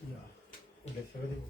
Ja, und das höre ich.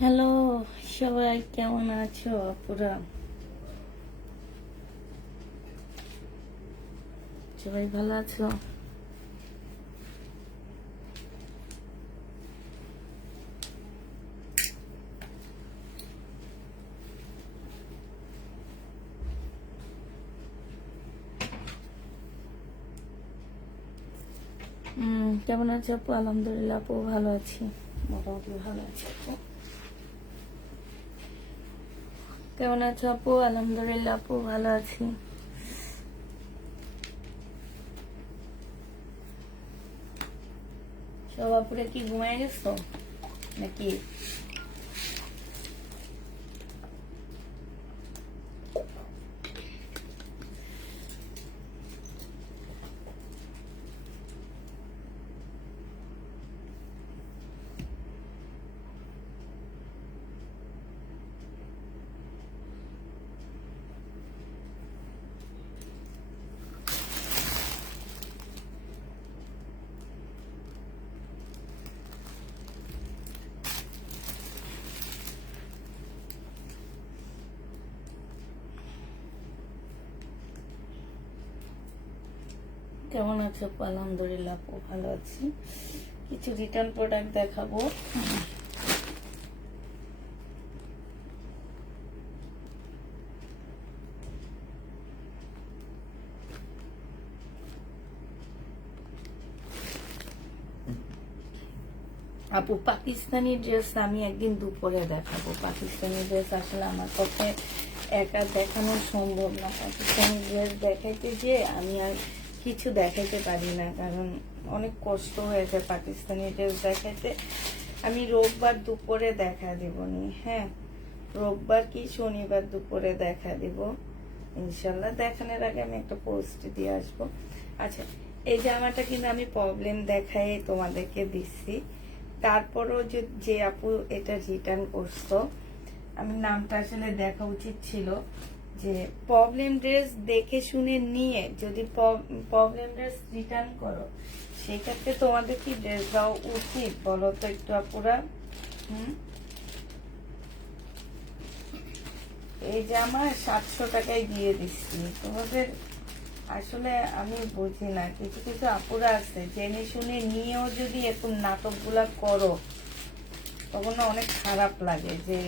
Hello, সবাই কেমন আছো? আপুরা সবাই ভালো আছো? কেমন আছো আপু? আলহামদুলিল্লাহ আপু ভালো আছি, মোটামুটি ভালো আছি আপু। কেমন আছো আপু? আলহামদুলিল্লাহ আপু ভালো আছি। সব আপুরে কি ঘুমায় গেছো নাকি? কেমন আছো আপু? আলহামদুলিল্লাহ আপু ভালো আছি। কিছু রিটার্ন প্রোডাক্ট দেখাবো। আপু পাকিস্তানি ড্রেস আমি একদিন দুপুরে দেখাবো। পাকিস্তানি ড্রেস আসলে আমার পক্ষে একা দেখানো সম্ভব না। পাকিস্তানি ড্রেস দেখাইতে গিয়ে আমি আর কিছু দেখাইতে পারি না, কারণ অনেক কষ্ট হয়েছে পাকিস্তানি ড্রেস দেখাইতে। আমি রোববার দুপুরে দেখা দেবনি। হ্যাঁ, রোববার কি শনিবার দুপুরে দেখা দিব ইনশাল্লাহ। দেখানোর আগে আমি একটা পোস্ট দিয়ে আসবো। আচ্ছা, এই জামাটা কিন্তু আমি প্রবলেম দেখাই তোমাদেরকে দিচ্ছি, তারপরও যে আপু এটা রিটার্ন করছো, আমি নামটা আসলে দেখা উচিত ছিল, যে প্রবলেম ড্রেস দেখে শুনে নিয়ে যদি প্রবলেম ড্রেস রিটার্ন করো, সেক্ষেত্রে তোমাদের কি ড্রেস দেওয়া উচিত বলো তো একটু আপুরা? এই জামা 700 টাকায় দিয়ে দিচ্ছি তোমাদের। আসলে আমি বুঝি না, কিছু কিছু আপুরা আছে জেনে শুনে নিয়েও যদি এরকম নাটকগুলা করো, তখন অনেক খারাপ লাগে যে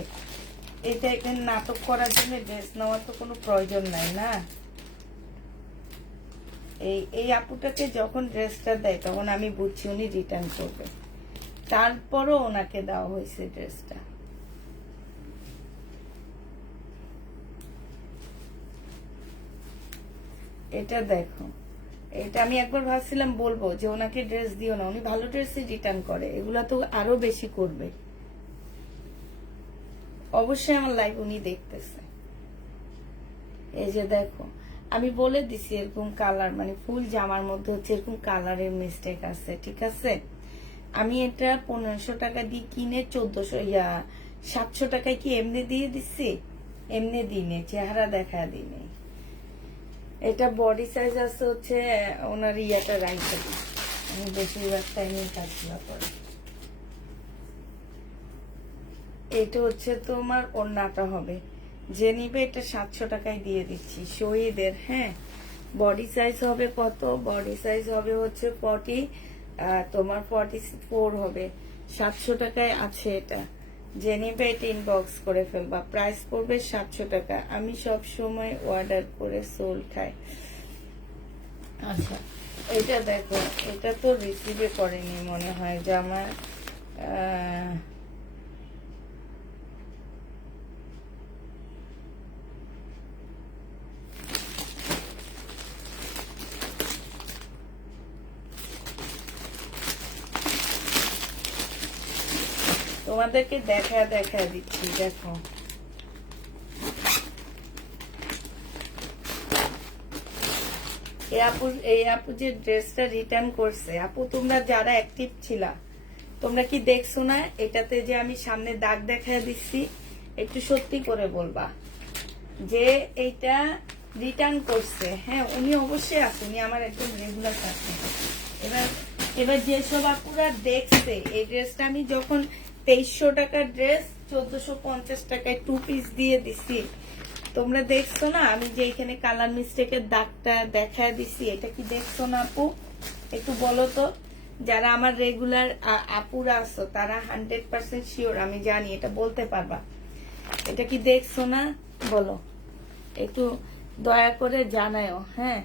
এটা এখানে নাটক করার জন্য ড্রেস নেওয়ার তো কোনো প্রয়োজন নাই না। এই আপুটাকে যখন ড্রেসটা দেয় তখন আমি বুঝছি উনি রিটার্ন করবে, তারপরও ওনাকে দেওয়া হয়েছে ড্রেসটা। এটা দেখো, এটা আমি একবার ভাবছিলাম বলবো যে ওনাকে ড্রেস দিও না, উনি ভালো ড্রেসই রিটার্ন করে, এগুলা তো আরো বেশি করবে। অবশ্যই আমার লাইভ উনি দেখতেছে। এই যে দেখো, আমি বলে দিছি এরকম কালার, মানে ফুল জামার মধ্যে হচ্ছে এরকম কালারের মিস্টেক আছে, ঠিক আছে। আমি এটা 1500 টাকা দিয়ে কিনে 700 টাকায় কি এমনি দিয়ে দিচ্ছি? এমনি দিনে চেহারা দেখা দিনে। এটা বডি সাইজ আছে হচ্ছে ওনার ইয়াটা রাইটটা, আমি বেশিরভাগ টাইমে কাজগুলো করি। এটা হচ্ছে তোমার ওড়নাটা হবে, যে নিবে এটা 700 টাকায় দিয়ে দিচ্ছি শহীদের। হ্যাঁ, বডি সাইজ হবে কত? বডি সাইজ হবে হচ্ছে 40, তোমার 44 হবে। 700 টাকায় আছে এটা, যে নিবে এটা ইনবক্স করে ফেলবা। প্রাইস পড়বে 700 টাকা। আমি সব সময় অর্ডার করে সোল খাই। আচ্ছা, এটা দেখো, এটা তো রিসিভে করেনি মনে হয় যে আমার তোমাদেরকে দেখা দিচ্ছি। দেখো, এই আপু যে ড্রেসটা রিটার্ন করছে, আপু তোমরা যারা অ্যাক্টিভ ছিলা তোমরা কি দেখছো না এটাতে যে আমি সামনে দাগ দেখা দিচ্ছি? একটু সত্যি করে বলবা যে এইটা রিটার্ন করছে। হ্যাঁ, উনি অবশ্যই আছে, উনি আমার একদম রেগুলার কাস্টমার। এবার যেসব আপুরা দেখছে এই ড্রেসটা আমি যখন 2300 টাকার ড্রেস 1450 টাকায় 2 পিস দিয়ে দিছি, তোমরা দেখছো না আমি যে এখানে কালার মিস্টেকের দাগটা দেখা দিছি? এটা কি দেখছো না আপু? একটু বলো তো, যারা আমার রেগুলার আপুরা আছো তারা 100% শিওর, আমি জানি এটা বলতে পারবা। এটা কি দেখছো না বলো, একটু দয়া করে জানাও। হ্যাঁ,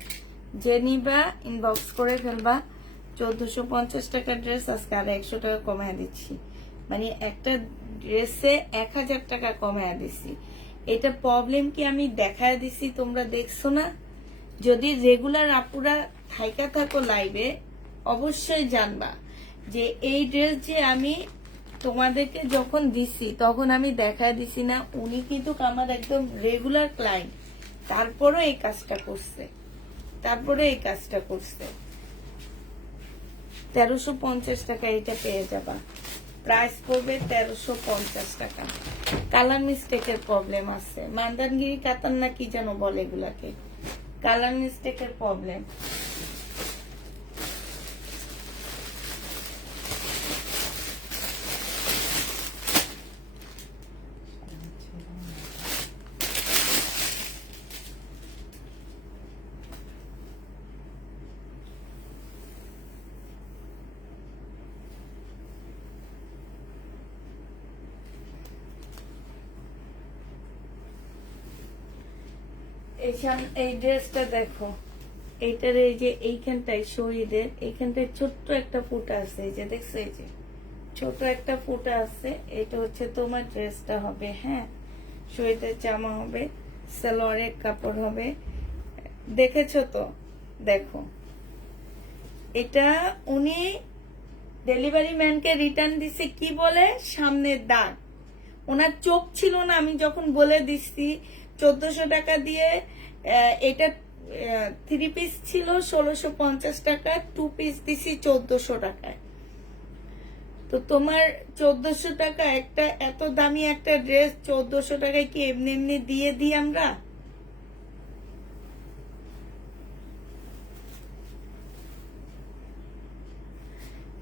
যে নিবা ইনবক্স করে ফেলবা। 1450 টাকার ড্রেস আজকে আর 100 টাকা কমায় দিচ্ছি, মানে একটা ড্রেসে 1000 টাকা কমায় দিচ্ছি। এটা প্রবলেম কি আমি দেখায় দিছি, তোমরা দেখছো না? যদি রেগুলার আপুরা থাইকা থাকো লাইভে, অবশ্যই জানবা যে এই ড্রেস যে আমি তোমাদেরকে যখন দিছি তখন আমি দেখায় দিছি না? উনি কিন্তু আমার একদম রেগুলার ক্লায়েন্ট, তারপরে এই কাজটা করছে। 1350 টাকা এটা পেয়ে যাবা। প্রাইস পড়বে 1350 টাকা। কালার মিস্টেকের প্রবলেম আছে, মান্দানগিরি কাতান না কি যেন বলে এগুলাকে, কালার মিস্টেকের প্রবলেম। এই ড্রেসটা দেখো, এইটার এই যে এইখানটায় শহীদের এইখানটায় ছোট্ট একটা ফুটা আছে, এই যে দেখছো, এই যে ছোট একটা ফুটা আছে। এটা হচ্ছে তোমার ড্রেসটা হবে। হ্যাঁ, শহীদের জামা হবে, সালোয়ারের কাপড় হবে, দেখেছো তো? দেখো, এটা উনি ডেলিভারি ম্যানকে রিটার্ন দিছে কি বলে? সামনের দাগ। ওনার চোখ ছিল না, আমি যখন বলে দিচ্ছি 1400 টাকা দিয়ে। এটা 3 পিস ছিল 1650 টাকা, 2 পিস দিছি 1400 টাকায়। তো তোমার 1400 টাকা একটা এত দামি একটা ড্রেস 1400 টাকায় কি এমনি এমনি দিয়ে দিই আমরা?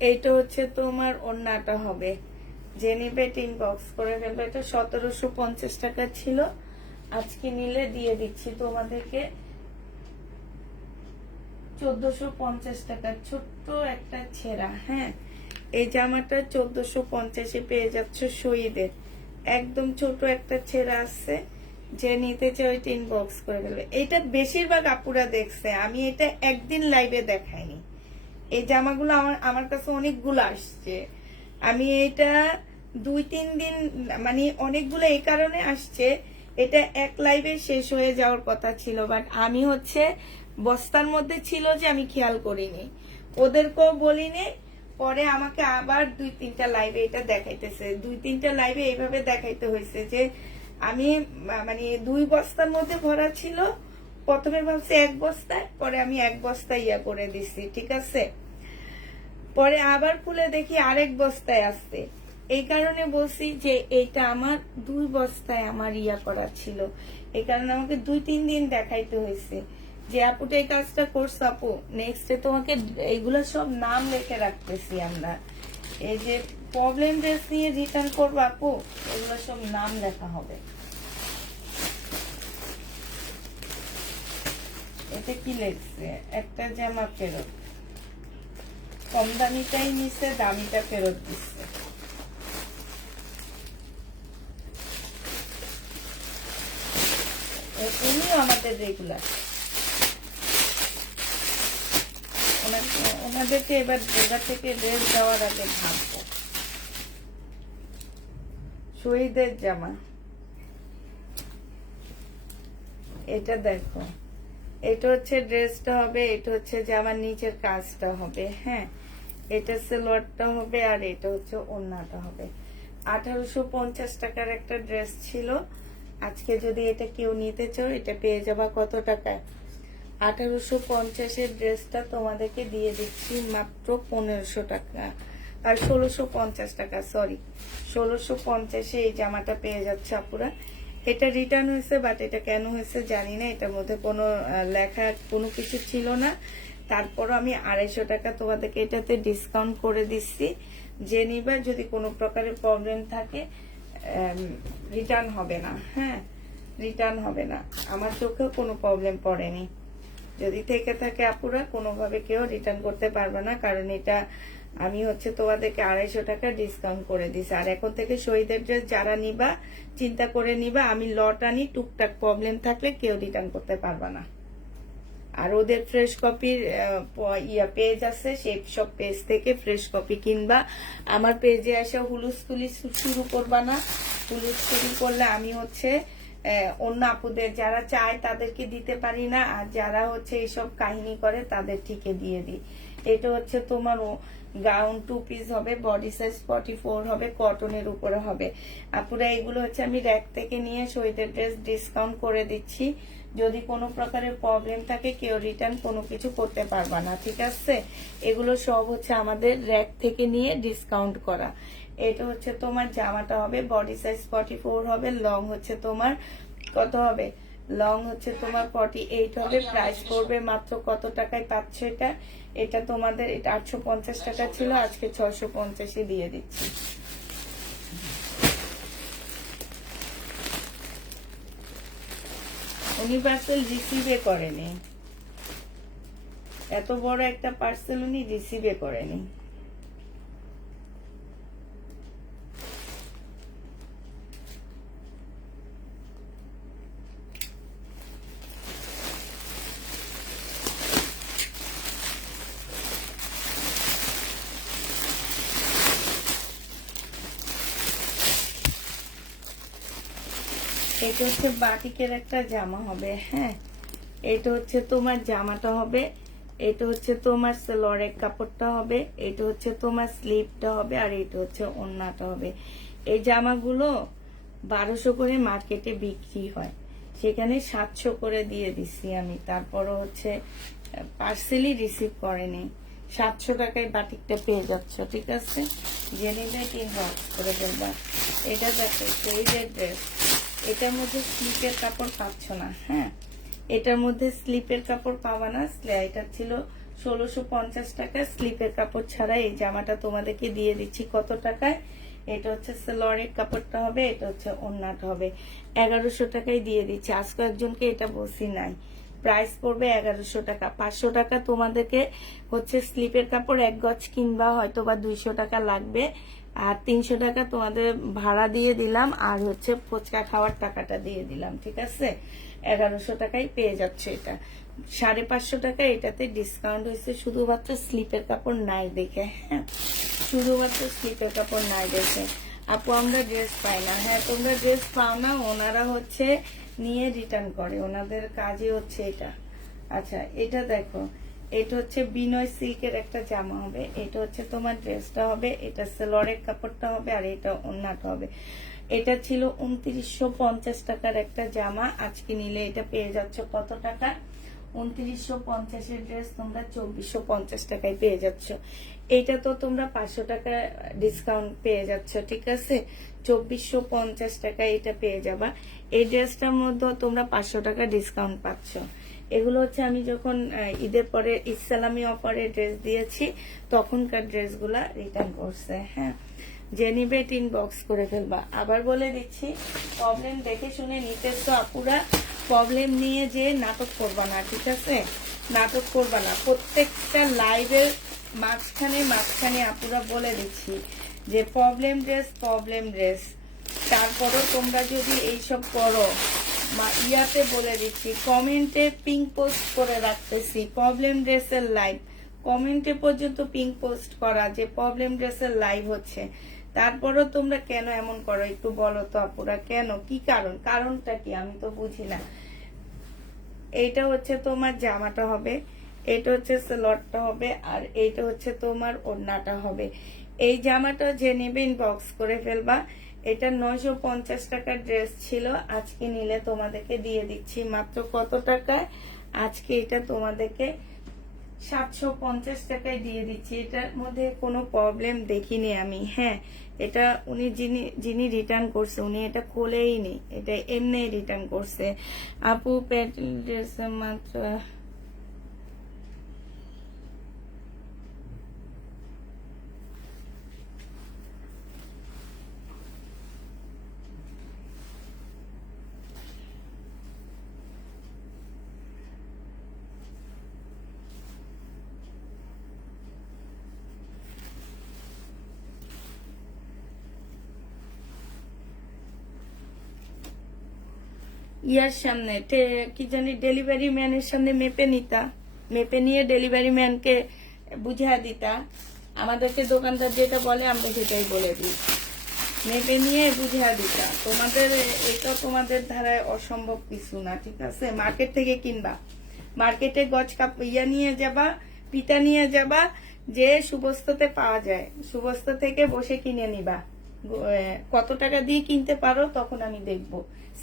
এইটা হচ্ছে তোমার ওড়নাটা হবে, যে নিবে টিন বক্স করে ফেলবে। এটা 1750 টাকা ছিল, আজকে নিলে দিয়ে দিচ্ছি তোমাদেরকে 1450 টাকা। ছোট্ট একটা ছেঁড়া, হ্যাঁ এই জামাটা 1450-এ পেয়ে যাচ্ছ শহীদের। একদম ছোট একটা ছেঁড়া আছে, যে নিতে চাই টিন বক্স করে ফেলবে। এটা বেশিরভাগ আপুরা দেখছে, আমি এটা একদিন লাইভে দেখাইনি। এই জামাগুলো আমার কাছে অনেকগুলো আসছে, আমি এটা 2-3 দিন মানে অনেকগুলো এই কারণে আসছে, এটা এক লাইভে শেষ হয়ে যাওয়ার কথা ছিল, বাট আমি হচ্ছে বস্তার মধ্যে ছিল যে আমি খেয়াল করিনি, ওদেরকেও বলিনি। পরে আমাকে আবার 2-3টা লাইভে এটা দেখাইতেছে, 2-3টা লাইভে এইভাবে দেখাইতে হয়েছে যে আমি মানে 2 বস্তার মধ্যে ভরা ছিল। প্রথমে ভাবছি 1 বস্তায়, পরে আমি 1 বস্তা ইয়া করে দিছি, ঠিক আছে। পরে আবার খুলে দেখি আরেক বস্তায় আসছে, এই কারণে বলছি যে এইটা আমার 2 বস্তায় আমার ইয়া করা ছিল। এই কারণে আমাকে 2-3 দিন দেখাইতে হয়েছে যে আপুটা এই কাজটা করছে। আপু নেক্সটে তোমাকে এইগুলো সব নাম লিখে রাখতেছি আমরা, এই যে প্রবলেম ড্রেস নিয়ে রিটার্ন করবো আপু, এগুলো সব নাম লেখা হবে। এতে কি লিখছে, একটা জামা ফেরত, কম দামিটাই নিচ্ছে, দামিটা ফেরত দিচ্ছে। উনিও আমাদের রেগুলার, ওনাদেরকে এবার জায়গা থেকে ড্রেস দেওয়ার আগে ভাববো। শহীদের জামা, এটা দেখো, এটা হচ্ছে ড্রেসটা হবে, এটা হচ্ছে জামার নিচের কাজটা হবে, হ্যাঁ এটা সালোয়ারটা হবে, আর এটা হচ্ছে ওড়নাটা হবে। 1850 টাকার একটা ড্রেস ছিল, আজকে যদি এটা কেউ নিতে চাও এটা পেয়ে যাবা কত টাকায়? 1850-এর ড্রেসটা তোমাদেরকে দিয়ে দিচ্ছি মাত্র 1500 টাকা, আর 1650 টাকা, সরি 1650-এ এই জামাটা পেয়ে যাচ্ছে আপুরা। এটা রিটার্ন হয়েছে, বাট এটা কেন হয়েছে জানি না, এটার মধ্যে কোনো লেখা কোনো কিছু ছিল না। তারপরও আমি 250 টাকা তোমাদেরকে এটাতে ডিসকাউন্ট করে দিচ্ছি, যে নিবা যদি কোনো প্রকারের প্রবলেম থাকে রিটার্ন হবে না, হ্যাঁ রিটার্ন হবে না, আমার চোখেও কোনো প্রবলেম পড়েনি। যদি থেকে থাকে আপুরা কোনোভাবে কেউ রিটার্ন করতে পারবে না, কারণ এটা আমি হচ্ছে তোমাদেরকে 250 টাকা ডিসকাউন্ট করে দিছি। আর এখন থেকে শহীদের ড্রেস যারা নিবা চিন্তা করে নিবা, আমি লট আনি, টুকটাক প্রবলেম থাকলে কেউ রিটার্ন করতে পারবে না। আর ওদের ফ্রেশ কপির পেজ আছে, সেই সব পেজ থেকে ফ্রেশ কপি কিনবা। আমার পেজে এসে হুলুস্থুলি শুরু করবা না, হুলুস্থুলি করলে আমি হচ্ছে অন্য আপুদের যারা চায় তাদেরকে দিতে পারি না, আর যারা হচ্ছে এইসব কাহিনী করে তাদের ঠিকে দিয়ে দিই। এটা হচ্ছে তোমার গাউন 2 পিস হবে, বডি সাইজ 44 হবে, কটনের উপরে হবে। আপুরা এগুলো হচ্ছে আমি র্যাক থেকে নিয়ে শহীদের ড্রেস ডিসকাউন্ট করে দিচ্ছি, যদি কোনো প্রকারের প্রবলেম থাকে কেউ রিটার্ন কোনো কিছু করতে পারবা না, ঠিক আছে। এগুলো সব হচ্ছে আমাদের র্যাক থেকে নিয়ে ডিসকাউন্ট করা। এটা হচ্ছে তোমার জামাটা হবে, বডি সাইজ 44 হবে, লং হচ্ছে তোমার কত হবে, লং হচ্ছে তোমার 48 হবে। প্রাইস পড়বে মাত্র কত টাকায় পাচ্ছ এটা? এটা তোমাদের এটা 850 টাকা ছিল, আজকে 650-এ দিয়ে দিচ্ছি। উনি পার্সেল রিসিভে করেনি, এত বড় একটা পার্সেল উনি রিসিভে করেনি। এটা হচ্ছে বাটিকের একটা জামা হবে, হ্যাঁ এটা হচ্ছে তোমার জামাটা হবে, এটা হচ্ছে তোমার সালোয়ারের কাপড়টা হবে, এটা হচ্ছে তোমার স্লিভটা হবে, আর এটা হচ্ছে ওড়নাটা হবে। এই জামাগুলো 1200 করে মার্কেটে বিক্রি হয়, সেখানে 700 করে দিয়ে দিছি আমি। তারপরও হচ্ছে পার্সেলই রিসিভ করেনি, 700 টাকায় বাটিকটা পেয়ে যাচ্ছ, ঠিক আছে? জেনে ইনবক্স করে ফেলবা। এটা দেখো সেই যে ড্রেস, এটার মধ্যে স্লিপের কাপড় পাচ্ছ না, হ্যাঁ এটার মধ্যে স্লিপের কাপড় পাবা না। এটা ছিল 1650 টাকা স্লিপের কাপড় ছাড়া। এই জামাটা তোমাদেরকে দিয়ে দিচ্ছি কত টাকায়? এটা হচ্ছে সালোয়ারের কাপড়টা হবে, এটা হচ্ছে ওড়নাটা হবে, 1100 টাকায় দিয়ে দিচ্ছি। আজকে একজনকে এটা বসি নাই, প্রাইস পড়বে 1100 টাকা। 500 টাকা তোমাদেরকে হচ্ছে স্লিপের কাপড় 1 গজ কিনবা, হয়তো বা 200 টাকা লাগবে, আর 300 টাকা তোমাদের ভাড়া দিয়ে দিলাম, আর হচ্ছে ফুচকা খাওয়ার টাকাটা দিয়ে দিলাম, ঠিক আছে? 1100 টাকায় পেয়ে যাচ্ছে এটা। 550 টাকা এটাতে ডিসকাউন্ট হয়েছে শুধুমাত্র স্লিপের কাপড় নাই দেখে, হ্যাঁ শুধুমাত্র স্লিপের কাপড় নাই দেখে। আপু আমরা ড্রেস পাই না, হ্যাঁ তোমরা ড্রেস পাও না, ওনারা হচ্ছে নিয়ে রিটার্ন করে, ওনাদের কাজই হচ্ছে এটা। আচ্ছা এটা দেখো, এটা হচ্ছে বিনয় সিল্কের একটা জামা হবে, এটা হচ্ছে তোমার ড্রেসটা হবে, এটা সালোয়ারের কাপড়টা হবে, আর এটা ওড়নাটা হবে। এটা ছিল 2950 টাকার একটা জামা, আজকে নিলে এটা পেয়ে যাচ্ছ কত টাকা? 2950 ড্রেস তোমরা 2450 টাকায় পেয়ে যাচ্ছ। এইটা তো তোমরা 500 টাকা ডিসকাউন্ট পেয়ে যাচ্ছ, ঠিক আছে? 2450 টাকায় এটা পেয়ে যাবা। এই ড্রেসটার মধ্যে তোমরা 500 টাকা ডিসকাউন্ট পাচ্ছ। এগুলো হচ্ছে আমি যখন ঈদের পরে ইসলামী অফারে ড্রেস দিয়েছি তখনকার ড্রেসগুলা রিটার্ন করছে, হ্যাঁ জেনিবেট ইনবক্স করে ফেলবা। আবার বলে দিচ্ছি, প্রবলেম দেখে শুনে নিতে তো আপুরা, প্রবলেম নিয়ে যে নাটক করবা না, ঠিক আছে? নাটক করবা না। প্রত্যেকটা লাইভের মাঝখানে আপুরা বলে দিচ্ছি যে প্রবলেম ড্রেস। তারপরও তোমরা যদি এইসব করো, ইয়াতে বলে দিচ্ছি, কমেন্টে পিঙ্ক পোস্ট করে রাখতেছি প্রবলেম ড্রেসের লাইভ, কমেন্টে পর্যন্ত পিঙ্ক পোস্ট করা যে প্রবলেম ড্রেসের লাইভ হচ্ছে। তারপরও তোমরা কেন এমন করো একটু বলো তো আপুরা, কেন? কি কারণটা কি আমি তো বুঝি না। এইটা হচ্ছে তোমার জামাটা হবে, এটা হচ্ছে সালোয়ারটা হবে, আর এইটা হচ্ছে তোমার ওড়নাটা হবে। এই জামাটা যে নেবে ইনবক্স করে ফেলবা। এটা 950 টাকার ড্রেস ছিল, আজকে নিলে তোমাদেরকে দিয়ে দিচ্ছি মাত্র কত টাকায়? আজকে এটা তোমাদেরকে 750 টাকায় দিয়ে দিচ্ছি। এটার মধ্যে কোনো প্রবলেম দেখিনি আমি, হ্যাঁ এটা উনি যিনি রিটার্ন করছে উনি এটা খোলেই নি, এটা এমনি রিটার্ন করছে। আপু প্যান্ট ড্রেস মাত্র ইয়ার সামনে কি জানি ডেলিভারি ম্যানের সামনে মেপে নিতা, মেপে নিয়ে ডেলিভারি ম্যানকে বুঝিয়ে দিতা। আমাদেরকে দোকানদার যেটা বলে আমরা সেটাই বলে দিই, মেপে নিয়ে বুঝিয়ে দিতা। তোমাদের এটা তোমাদের ধারায় অসম্ভব কিছু না, ঠিক আছে? মার্কেট থেকে কিনবা, মার্কেটে গজ কাপ ইয়া নিয়ে যাবা, পিতা নিয়ে যাবা, যে সুবস্ততে পাওয়া যায়, সুবস্ত থেকে বসে কিনে নিবা। কত টাকা দিয়ে কিনতে পারো তখন আমি দেখব।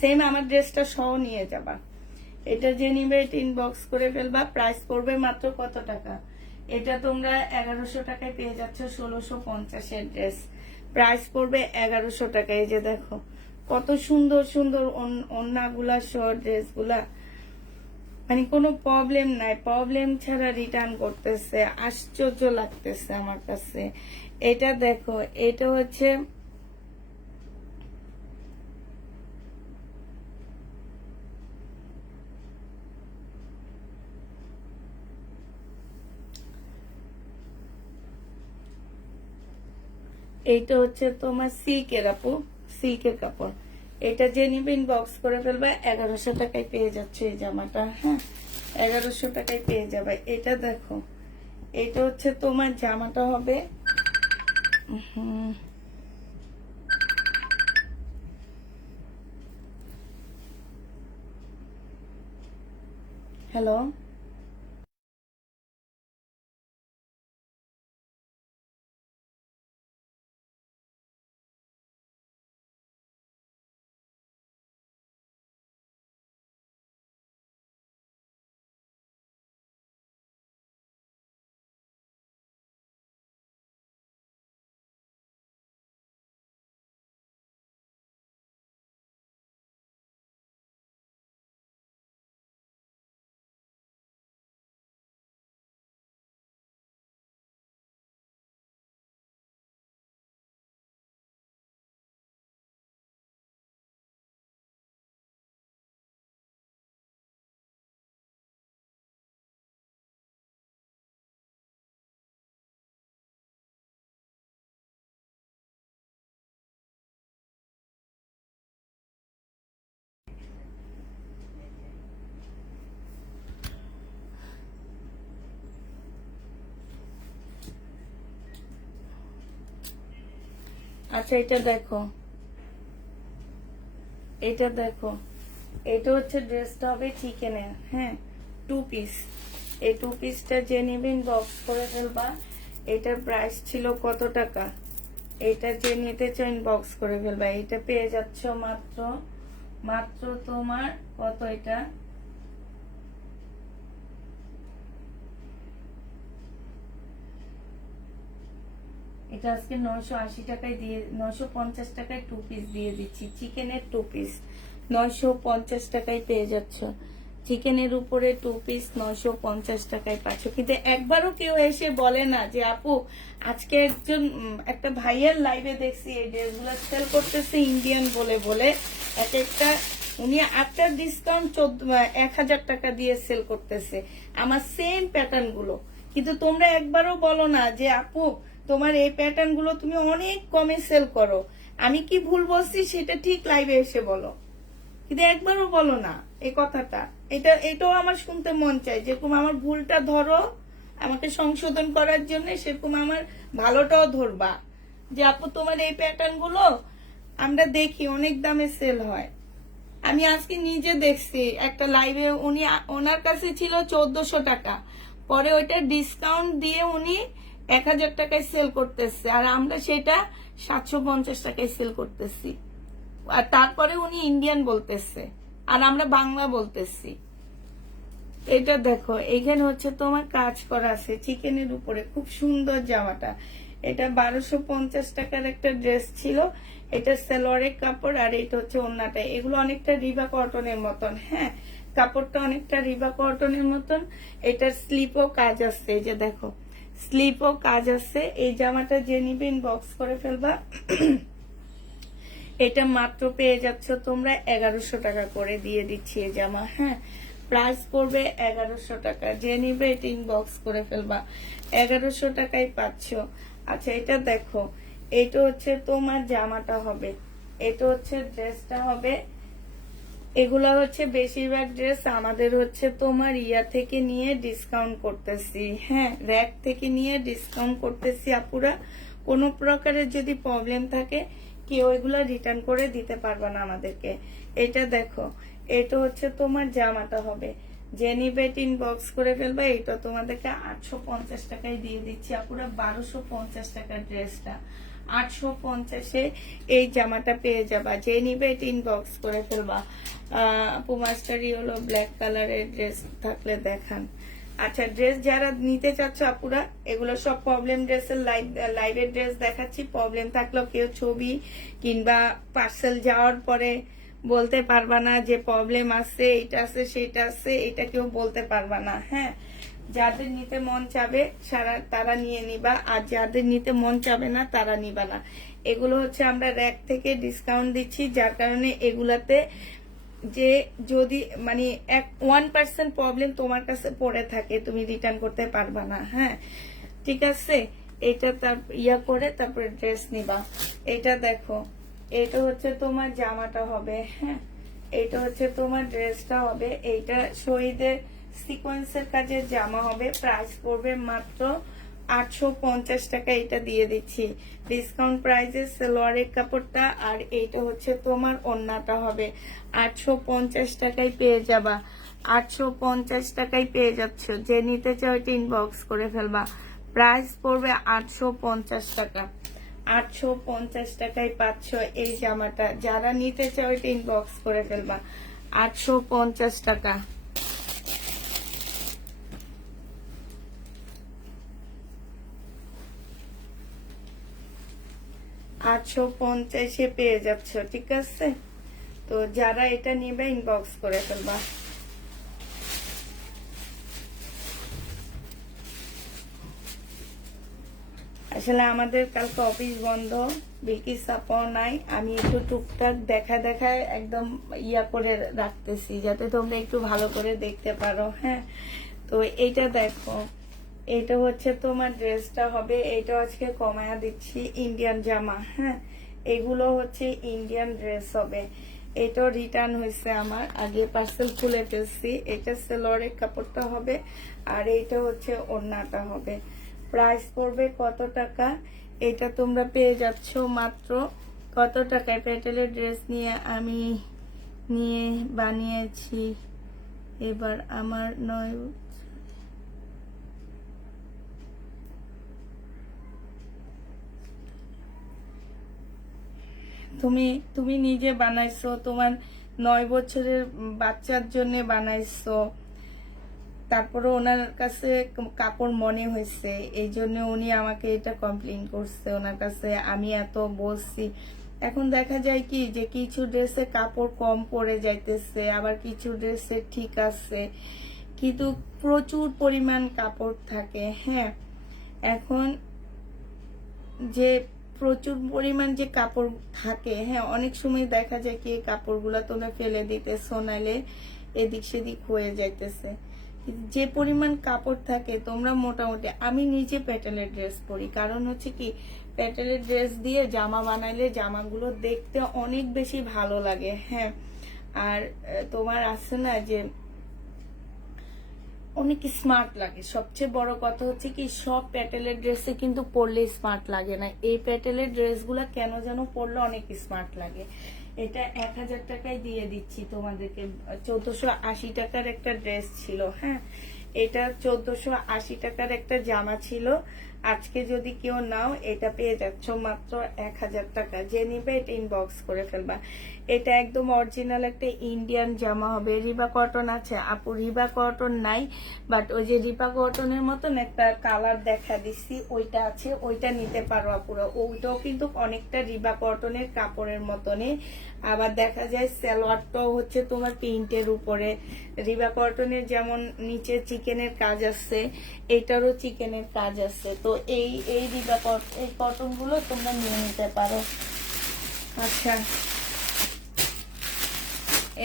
সেম আমার ড্রেসটা সহ নিয়ে যাবা। এটা যে নিবে এটা ইনবক্স করে ফেলবা। প্রাইস পড়বে মাত্র কত টাকা? এটা তোমরা 1100 টাকায় পেয়ে যাচ্ছ 1650 ড্রেস। প্রাইস পড়বে 1100 টাকা। এই যে দেখো কত সুন্দর সুন্দর ওড়নাগুলা সহ ড্রেসগুলা, মানে কোনো প্রবলেম নাই, প্রবলেম ছাড়া রিটার্ন করতেছে, আশ্চর্য লাগতেছে আমার কাছে। এটা দেখো, এটা হচ্ছে এইটা হচ্ছে তোমার সিল্কের আপু, সিল্কের কাপড়। এটা যে নিবে ইনবক্স করে ফেলবে, 1100 টাকায় পেয়ে যাচ্ছে এই জামাটা, হ্যাঁ 1100 টাকায় পেয়ে যাবে। এটা দেখো, এটা হচ্ছে তোমার জামাটা হবে, হ্যালো আচ্ছা এটা দেখো, এটা দেখো, এটা হচ্ছে ড্রেসটা হবে চিকেনের, হ্যাঁ 2 পিস। এই 2 পিসটা যে নেবেন বক্স করে ফেলবা। এটার প্রাইস ছিল কত টাকা, এটা যে নিতে চান বক্স করে ফেলবা। এটা পেয়ে যাচ্ছ মাত্র মাত্র তোমার কত, এটা এটা আজকে 980 টাকায় দিয়ে, 950 টাকায় 2 পিস দিয়ে দিচ্ছি। চিকেনের 2 পিস 950 টাকায় পেয়ে যাচ্ছ। চিকেনের উপরে 2 পিস 950 টাকায় পাচ্ছ। কিন্তু একবারও কেউ এসে বলে না যে আপু আজকে একটা ভাইয়ের লাইভে দেখছি এই ড্রেসগুলো সেল করতেছে ইন্ডিয়ান বলে বলে এক একটা উনি আফটার ডিসকাউন্ট 1000 টাকা দিয়ে সেল করতেছে আমার সেম প্যাটার্ন গুলো। কিন্তু তোমরা একবারও বলো না যে আপু তোমার এই প্যাটার্ন গুলো তুমি অনেক কমে সেল করো। আমি কি ভুল বলছি সেটা ঠিক লাইভে এসে বলো, কিন্তু একবারও বলো না এই কথাটা। এটাও আমার শুনতে মন চায়, যেরকম আমার ভুলটা ধরো আমাকে সংশোধন করার জন্য, সেরকম আমার ভালোটাও ধরবা যে আপু তোমার এই প্যাটার্ন গুলো আমরা দেখি অনেক দামে সেল হয়। আমি আজকে নিজে দেখছি একটা লাইভে, উনি ওনার কাছে ছিল 1400 টাকা, পরে ওইটা ডিসকাউন্ট দিয়ে উনি 1000 টাকায় সেল করতেছে, আর আমরা সেটা 750 টাকায় সেল করতেছি। আর তারপরে উনি ইন্ডিয়ান বলতেছে আর আমরা বাংলা বলতেছি। এটা দেখো এখানে হচ্ছে তোমার কাজ করা আছে চিকেনের উপরে, খুব সুন্দর জামাটা। এটা 1250 টাকার একটা ড্রেস ছিল। এটা সালোয়ারের কাপড় আর এটা হচ্ছে ওড়নাটা। এগুলো অনেকটা রিবা কটনের মতন, হ্যাঁ কাপড়টা অনেকটা রিবা কটনের মতন। এটার স্লিপও কাজ আছে, এই যে দেখো স্লিপও কাজ আছে। এই জামাটা যে নিবে ইনবক্স করে ফেলবা। এটা মাত্র পেয়ে যাচ্ছ তোমরা 1100 টাকা করে দিয়ে দিচ্ছি এই জামা, হ্যাঁ প্রাইস পড়বে 1100 টাকা। যে নিবে এটা ইনবক্স করে ফেলবা, 1100 টাকায় পাচ্ছ। আচ্ছা এটা দেখো, এটা হচ্ছে তোমার জামাটা হবে, এটা হচ্ছে ড্রেসটা হবে। এগুলা হচ্ছে বেশিরভাগ ড্রেস আমাদের হচ্ছে তোমার ইয়া থেকে নিয়ে ডিসকাউন্ট করতেছি, হ্যাঁ র‍্যাক থেকে নিয়ে ডিসকাউন্ট করতেছি আপুরা। কোনো প্রকারের যদি প্রবলেম থাকে কেউ এগুলো রিটার্ন করে দিতে পারবে না আমাদেরকে। এটা দেখো, এটা হচ্ছে তোমার জামাটা হবে। যে নিবে ইনবক্স করে ফেলবে। এটা তোমাদেরকে 850 টাকায় দিয়ে দিচ্ছি আপুরা। 1250 টাকার ড্রেসটা 850-এ এই জামাটা পেয়ে যাবা। যে নিবে ইনবক্স করে ফেলবা। আপু মাস্টার ইয়েলো ব্ল্যাক কালারের ড্রেস থাকলে দেখান। আচ্ছা ড্রেস যারা নিতে চাচ্ছ আপুরা, এগুলো সব প্রবলেম ড্রেসের লাইভের ড্রেস দেখাচ্ছি। প্রবলেম থাকলেও কেউ ছবি কিংবা পার্সেল যাওয়ার পরে বলতে পারবা না যে প্রবলেম আছে, এটা আছে সেটা আছে, এটা কেউ বলতে পারবা না, হ্যাঁ যাদের নিতে মন চাবে তারা নিয়ে নিবা, আর যাদের নিতে মন চাবে না তারা নিবা না। এগুলো হচ্ছে আমরা র‍্যাক থেকে ডিসকাউন্ট দিচ্ছি, যার কারণে এগুলাতে যে যদি মানে 1% প্রবলেম তোমার কাছে পড়ে থাকে তুমি রিটার্ন করতে পারবা না, হ্যাঁ ঠিক আছে। এটা তার ইয়া করে তারপরে ড্রেস নিবা। এটা দেখো, এটা হচ্ছে তোমার জামাটা হবে, হ্যাঁ এটা হচ্ছে তোমার ড্রেসটা হবে। এইটা শহীদের সিকোয়েন্সের কাজের জামা হবে। প্রাইস পড়বে মাত্র 850 টাকা। এটা দিয়ে দিচ্ছি ডিসকাউন্ট প্রাইসে সালোয়ারের কাপড়টা, আর এইটা হচ্ছে তোমার ওড়নাটা হবে। 850 টাকায় পেয়ে যাবা, 850 টাকায় পেয়ে যাচ্ছ। যে নিতে চাও এটা ইনবক্স করে ফেলবা। প্রাইস পড়বে 850 টাকা। 850 টাকায় পাচ্ছ এই জামাটা। যারা নিতে চাও এটা ইনবক্স করে ফেলবা। 850 টাকা। $850 পেয়ে যাচ্ছ, ঠিক আছে। তো যারা এটা নিবে ইনবক্স করে ফেলবা। আসলে আমাদের কালকে অফিস বন্ধ, বিলকিস আপাও নাই। আমি একটু টুকটাক দেখায় একদম ইয়া করে রাখতেছি যাতে তোমরা একটু ভালো করে দেখতে পারো, হ্যাঁ। তো এইটা দেখো, এটা হচ্ছে তোমার ড্রেসটা হবে। এটা আজকে কমায়া দিচ্ছি, ইন্ডিয়ান জামা, হ্যাঁ এগুলো হচ্ছে ইন্ডিয়ান ড্রেস হবে। এটা রিটার্ন হয়েছে আমার, আগে পার্সেল খুলে ফেলছি। এটা সালোয়ারের কাপড়টা হবে আর এইটা হচ্ছে ওড়নাটা হবে। প্রাইস পড়বে কত টাকা, এটা তোমরা পেয়ে যাচ্ছ মাত্র কত টাকায়? প্যাটেলের ড্রেস নিয়ে আমি বানিয়েছি এবার আমার 9 তুমি নিজে বানাইছো, তোমার 9 বছরের বাচ্চার জন্য বানাইছো, তারপরে ওনার কাছে কাপড় মনে হয়েছে, এই জন্য উনি আমাকে এটা কমপ্লেন করছে ওনার কাছে, আমি এত বলছি। এখন দেখা যায় কি যে কিছু ড্রেসে কাপড় কম পড়ে যাইতেছে, আবার কিছু ড্রেসে ঠিক আছে, কিন্তু প্রচুর পরিমাণ কাপড় থাকে। হ্যাঁ, এখন যে প্রচুর পরিমাণ যে কাপড় থাকে, হ্যাঁ, অনেক সময় দেখা যায় কি কাপড়গুলো তোমরা ফেলে দিতেছো, নাইলে এদিক সেদিক হয়ে যাইতেছে। যে পরিমাণ কাপড় থাকে তোমরা মোটামুটি, আমি নিজে প্যাটেলের ড্রেস পরি, কারণ হচ্ছে কি প্যাটেলের ড্রেস দিয়ে জামা বানাইলে জামাগুলো দেখতে অনেক বেশি ভালো লাগে। হ্যাঁ, আর তোমার আছে না যে অনেক স্মার্ট লাগে। সবচেয়ে বড় কথা হচ্ছে কি সব প্যাটেলের ড্রেসে কিন্তু পরলে স্মার্ট লাগে না, এই প্যাটেলের ড্রেসগুলো কেন যেন পরলে অনেক স্মার্ট লাগে। এটা 1000 টাকায় দিয়ে দিচ্ছি তোমাদেরকে। 1480 টাকার একটা ড্রেস ছিল। হ্যাঁ, এটা 1480 টাকার একটা জামা ছিল। আজকে যদি কেউ নাও এটা পেয়ে যাচ্ছ মাত্র 1000 টাকা। যে নিবে এটা ইনবক্স করে ফেলবা। এটা একদম অরিজিনাল একটা ইন্ডিয়ান জামা হবে। রিবা কটন আছে আপু? রিবা কটন নাই, বাট ওই যে রিবা কটনের মতন একটা কালার দেখা দিচ্ছি, ওইটা আছে, ওইটা নিতে পারো আপুরা। ওইটাও কিন্তু অনেকটা রিবা কটনের কাপড়ের মতনই। আবার দেখা যায় সালোয়ারটাও হচ্ছে তোমার প্রিন্টের উপরে। রিবা কটনের যেমন নিচে চিকেনের কাজ আছে, এটারও চিকেনের কাজ আছে। তো এই রিবা এই কটন গুলো তোমরা নিয়ে নিতে পারো। আচ্ছা,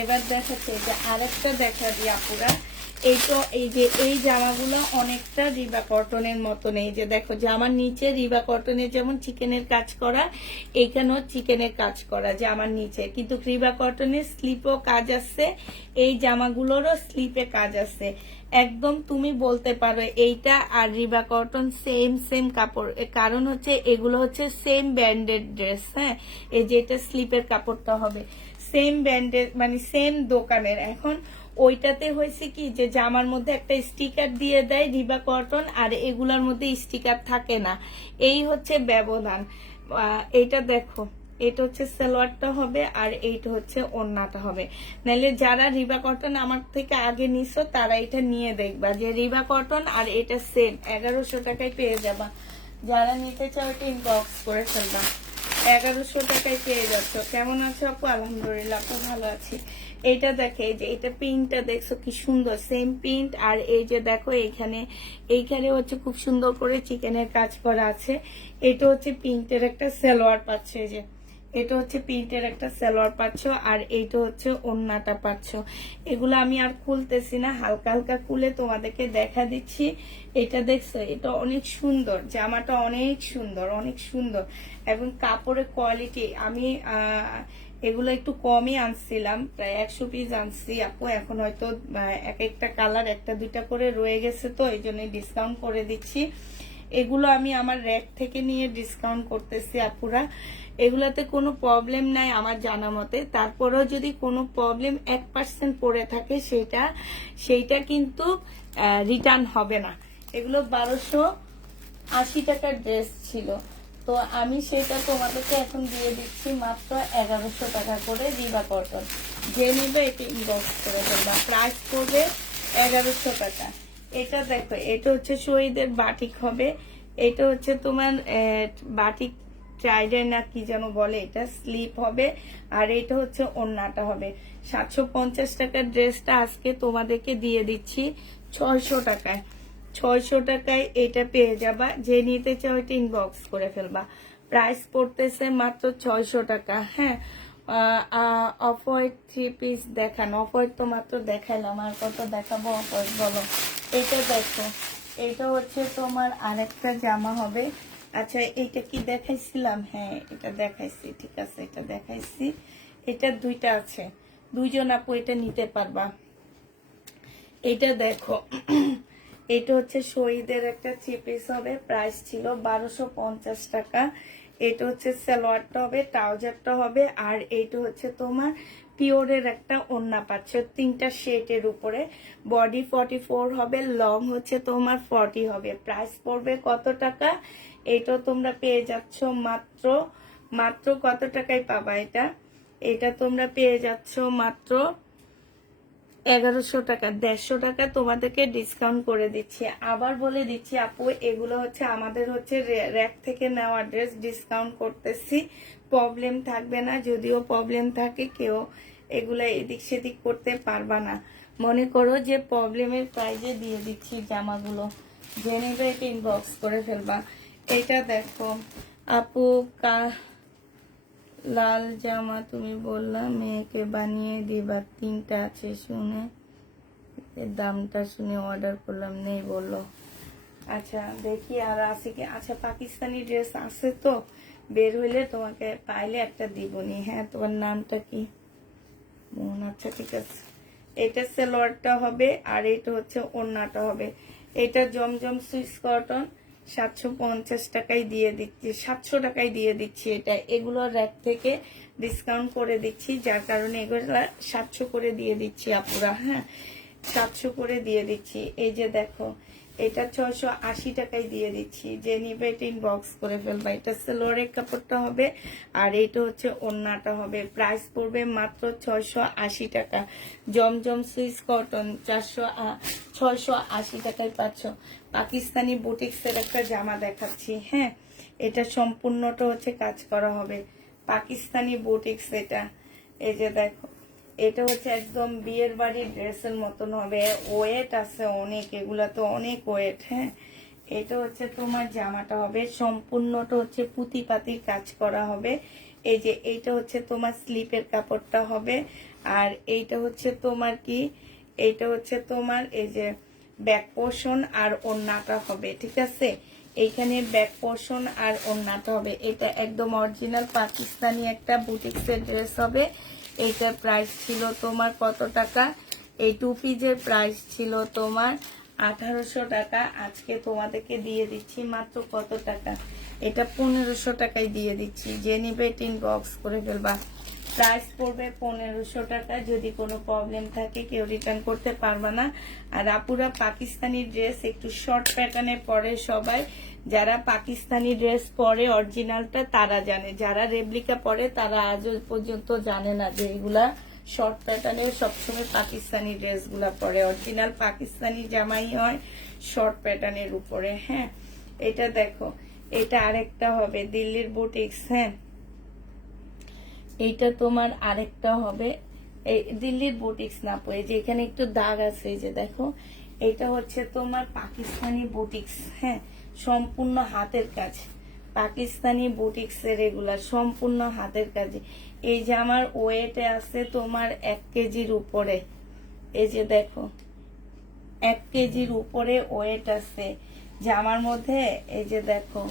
এবার দেখাচ্ছে যে আরেকটা দেখা দিই আপুরা। এই যে এই জামাগুলো অনেকটা রিবা কটনের মতন। এই যে দেখো জামার নিচে রিবা কটনের যেমন চিকেনের কাজ করা, এইখানেও চিকেনের কাজ করা জামার নিচে, কিন্তু রিবা কটনের স্লিপও কাজ আছে, এই জামাগুলোরও স্লিপে কাজ আছে। একদম তুমি বলতে পারো এইটা আর রিবা কটন সেম কাপড়, কারণ হচ্ছে এগুলো হচ্ছে সেম ব্র্যান্ডেড ড্রেস। হ্যাঁ, এই যে এটা স্লিপের কাপড়টা হবে সেম ব্র্যান্ডের, মানে সেম দোকানের। এখন ওইটাতে হয়েছে কি যে জামার মধ্যে একটা স্টিকার দিয়ে দেয় রিবা কটন, আর এগুলার মধ্যে স্টিকার থাকে না, এই হচ্ছে ব্যবধান। এইটা দেখো, এটা হচ্ছে সালোয়ারটা হবে আর এইটা হচ্ছে ওড়নাটা হবে। নাহলে যারা রিবা কটন আমার থেকে আগে নিছো তারা এটা নিয়ে দেখবা যে রিবা কটন আর এটা সেম 1100 টাকায় পেয়ে যাবা। যারা নিতে চাও এটা ইনবক্স করে ফেলবা। 1100 টাকায় পেয়ে যাচ্ছ। কেমন আছো আপু? আলহামদুলিল্লাহ আপু ভালো আছি। এইটা দেখে যে এটা প্রিন্টটা দেখছো কি সুন্দর, সেম প্রিন্ট। আর এই যে দেখো এইখানে হচ্ছে খুব সুন্দর করে চিকেনের কাজ করা আছে। এটা হচ্ছে প্রিন্টের একটা সালোয়ার পাচ্ছে, এই যে এটা হচ্ছে প্রিন্টের একটা সালোয়ার পাচ্ছ, আর এইটা হচ্ছে ওড়নাটা পাচ্ছ। এগুলো আমি আর খুলতেছি না, হালকা হালকা খুলে তোমাদেরকে দেখা দিচ্ছি। এটা দেখছো, এটা অনেক সুন্দর, জামাটা অনেক সুন্দর, অনেক সুন্দর। এবং কাপড়ের কোয়ালিটি আমি এগুলো একটু কমই আনছিলাম, প্রায় 100 পিস আনছি আপু। এখন হয়তো এক একটা কালার একটা দুইটা করে রয়ে গেছে, তো এই জন্য ডিসকাউন্ট করে দিচ্ছি। এগুলো আমি আমার র্যাক থেকে নিয়ে ডিসকাউন্ট করতেছি আপুরা। এগুলাতে কোনো প্রবলেম নাই আমার জানা মতে। তারপরেও যদি কোনো প্রবলেম 1% পড়ে থাকে সেইটা কিন্তু রিটার্ন হবে না। এগুলো 1280 টাকার ড্রেস ছিল, তো আমি সেটা তোমাদেরকে এখন দিয়ে দিচ্ছি মাত্র 1100 টাকা করে রিবা কটন। যে নিবে এটা ইনবক্স করে ফেলবা। প্রাইস পড়বে 1100 টাকা। এটা দেখো, এটা হচ্ছে শহীদের বাটিক হবে। এটা হচ্ছে তোমার বাটিক ট্রাইডের না কি যেন বলে, এটা স্লিপ হবে। আর এটা হচ্ছে ওড়নাটা হবে। 750 টাকার ড্রেসটা আজকে তোমাদেরকে দিয়ে দিচ্ছি 600 টাকায়। 600 টাকায় এটা পেয়ে যাবা। যে নিতে চাও এটা ইনবক্স করে ফেলবা। প্রাইস পড়তেছে মাত্র 600 টাকা। হ্যাঁ, অফ হোয়াইট 3 পিস দেখান। অফ হোয়াইট তো মাত্র দেখাইলাম, আর কত দেখাবো অফ হোয়াইট বলো। এটা দেখো, এটা হচ্ছে তোমার আরেকটা জামা হবে। আচ্ছা, এইটা কি দেখাইছিলাম? হ্যাঁ, এটা দেখাইছি, ঠিক আছে, এটা দেখাইছি। এটা দুইটা আছে, দুইজন আপু এটা নিতে পারবা। এটা দেখো, এটা হচ্ছে শহীদের একটা থ্রি পিস হবে, প্রাইস ছিল 1250 টাকা। এটা হচ্ছে সালোয়ারটা হবে, ট্রাউজারটা হবে, আর এইটা হচ্ছে তোমার পিওরের একটা ওড়না পাচ্ছ 3টা শেডের উপরে। বডি 44 হবে, লং হচ্ছে তোমার 40 হবে। প্রাইস পড়বে কত টাকা? এটা তোমরা পেয়ে যাচ্ছ মাত্র মাত্র কত টাকায় পাবা এটা? এটা তোমরা পেয়ে যাচ্ছ মাত্র 1100 টাকা। 150 টাকা তোমাদেরকে ডিসকাউন্ট করে দিচ্ছি। আবার বলে দিচ্ছি আপু, এগুলো হচ্ছে আমাদের হচ্ছে র্যাক থেকে নেওয়া ড্রেস, ডিসকাউন্ট করতেছি, প্রবলেম থাকবে না। যদিও প্রবলেম থাকে, কেউ এগুলো এদিক সেদিক করতে পারবা না। মনে করো যে প্রবলেমের প্রাইজে দিয়ে দিচ্ছি জামাগুলো, জেনে এটা ইনবক্স করে ফেলবা। এটা দেখো আপু, লাল জামা তুমি বললা মেয়েকে বানিয়ে দিবা, 3টা আছে, শুনে দামটা শুনে অর্ডার করলাম, নেই বললো। আচ্ছা দেখি আর আছে কি। আচ্ছা পাকিস্তানি ড্রেস আছে তো, বের হইলে তোমাকে পাইলে একটা দিবনি। হ্যাঁ, তোমার নামটা কি? মোহন। আচ্ছা ঠিক আছে। এটা সালোয়ারটা হবে, আর এটা হচ্ছে ওড়নাটা হবে। এটা জমজম সুইস কটন, 750 টাকায় দিয়ে দিচ্ছি, 700 টাকায় দিয়ে দিচ্ছি। এটা এগুলো র্যাক থেকে ডিসকাউন্ট করে দিচ্ছি, যার কারণে এগুলো 700 করে দিয়ে দিচ্ছি আপুরা। হ্যাঁ, 700 করে দিয়ে দিচ্ছি। এই যে দেখো, এটা 680 টাকায় দিয়ে দিচ্ছি। যে নিবে এটা ইনবক্স করে ফেলবা। এটা সালোয়ারের কাপড়টা হবে, আর এটা হচ্ছে ওড়নাটা হবে। প্রাইস পড়বে মাত্র 680 টাকা। জমজম সুইস কটন 680 টাকায় পাচ্ছ। পাকিস্তানি বুটিক্সের একটা জামা দেখাচ্ছি। হ্যাঁ, এটা সম্পূর্ণটা হচ্ছে কাজ করা হবে, পাকিস্তানি বুটিক্স। এটা এই যে দেখো, এটা হচ্ছে একদম বিয়ের বাড়ির ড্রেসের মতন হবে। ওয়েট আছে অনেক, এগুলা তো অনেক ওয়েট। হ্যাঁ, এটা হচ্ছে তোমার জামাটা হবে, সম্পূর্ণটা হচ্ছে পুঁতি পাতির কাজ করা হবে। এই যে এইটা হচ্ছে তোমার স্লিপের কাপড়টা হবে, আর এইটা হচ্ছে তোমার কি, এইটা হচ্ছে তোমার এই যে ব্যাক পোর্শন আর ওড়নাটা হবে। ঠিক আছে, এইখানে ব্যাক পোর্শন আর ওড়নাটা হবে। এটা একদম অরিজিনাল পাকিস্তানি একটা বুটিক্সের ড্রেস হবে। এইটার প্রাইস ছিল তোমার কত টাকা? এই 2 পিসের প্রাইস ছিল তোমার 1800 টাকা। আজকে তোমাদেরকে দিয়ে দিচ্ছি মাত্র কত টাকা? এটা 1500 টাকায় দিয়ে দিচ্ছি। যে নিবে ইনবক্স করে ফেলবা। প্রাইস পড়বে 1500 টাকা। যদি কোনো প্রবলেম থাকে কেউ রিটার্ন করতে পারবে না। আর আপুরা পাকিস্তানি ড্রেস একটু শর্ট প্যাটার্নে পরে সবাই। যারা পাকিস্তানি ড্রেস পরে অরিজিনালটা তারা জানে, যারা রেপ্লিকা পরে তারা আজও পর্যন্ত জানে না যে এগুলা শর্ট প্যাটার্নে সবসময় পাকিস্তানি ড্রেসগুলা পরে। অরিজিনাল পাকিস্তানি জামাই হয় শর্ট প্যাটার্নের উপরে। হ্যাঁ, এটা দেখো, এটা আরেকটা হবে দিল্লির বুটিক্স। হ্যাঁ, এইটা তোমার আরেকটা হবে এই দিল্লির বুটিক্স না পরে, যে এখানে একটু দাগ আছে, এই যে দেখো, এটা হচ্ছে তোমার পাকিস্তানি বুটিক্স। হ্যাঁ, সম্পূর্ণ হাতের কাজ, পাকিস্তানি বুটিক্সের এগুলা সম্পূর্ণ হাতের কাজ। এই যে আমার ওয়েটে আছে তোমার 1 কেজির উপরে। এই যে দেখো, 1 কেজির উপরে ওয়েট আছে জামার মধ্যে। এই যে দেখো,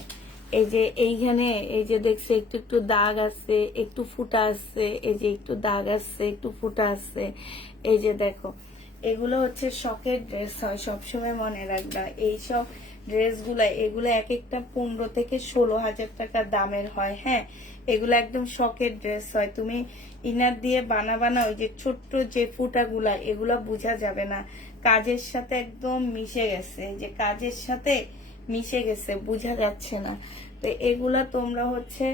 এই যে এইখানে এই যে দেখছে একটু একটু দাগ আছে, একটু ফুটা আছে, এই যে একটু দাগ আছে, একটু ফুটা আছে। এই যে দেখো, এগুলো হচ্ছে শখের ড্রেস হয়, সবসময় মনে রাখবা। এইসব ড্রেসগুলা এগুলো এক একটা 15 থেকে 16,000 টাকা দামের হয়। হ্যাঁ, এগুলো একদম শখের ড্রেস হয়। তুমি ইনার দিয়ে বানাবা না, ওই যে ছোট্ট যে ফুটাগুলা, এগুলা বোঝা যাবে না, কাজের সাথে একদম মিশে গেছে, যে কাজের সাথে মিশে গেছে, বোঝা যাচ্ছে না। তো এগুলা তোমরা হচ্ছে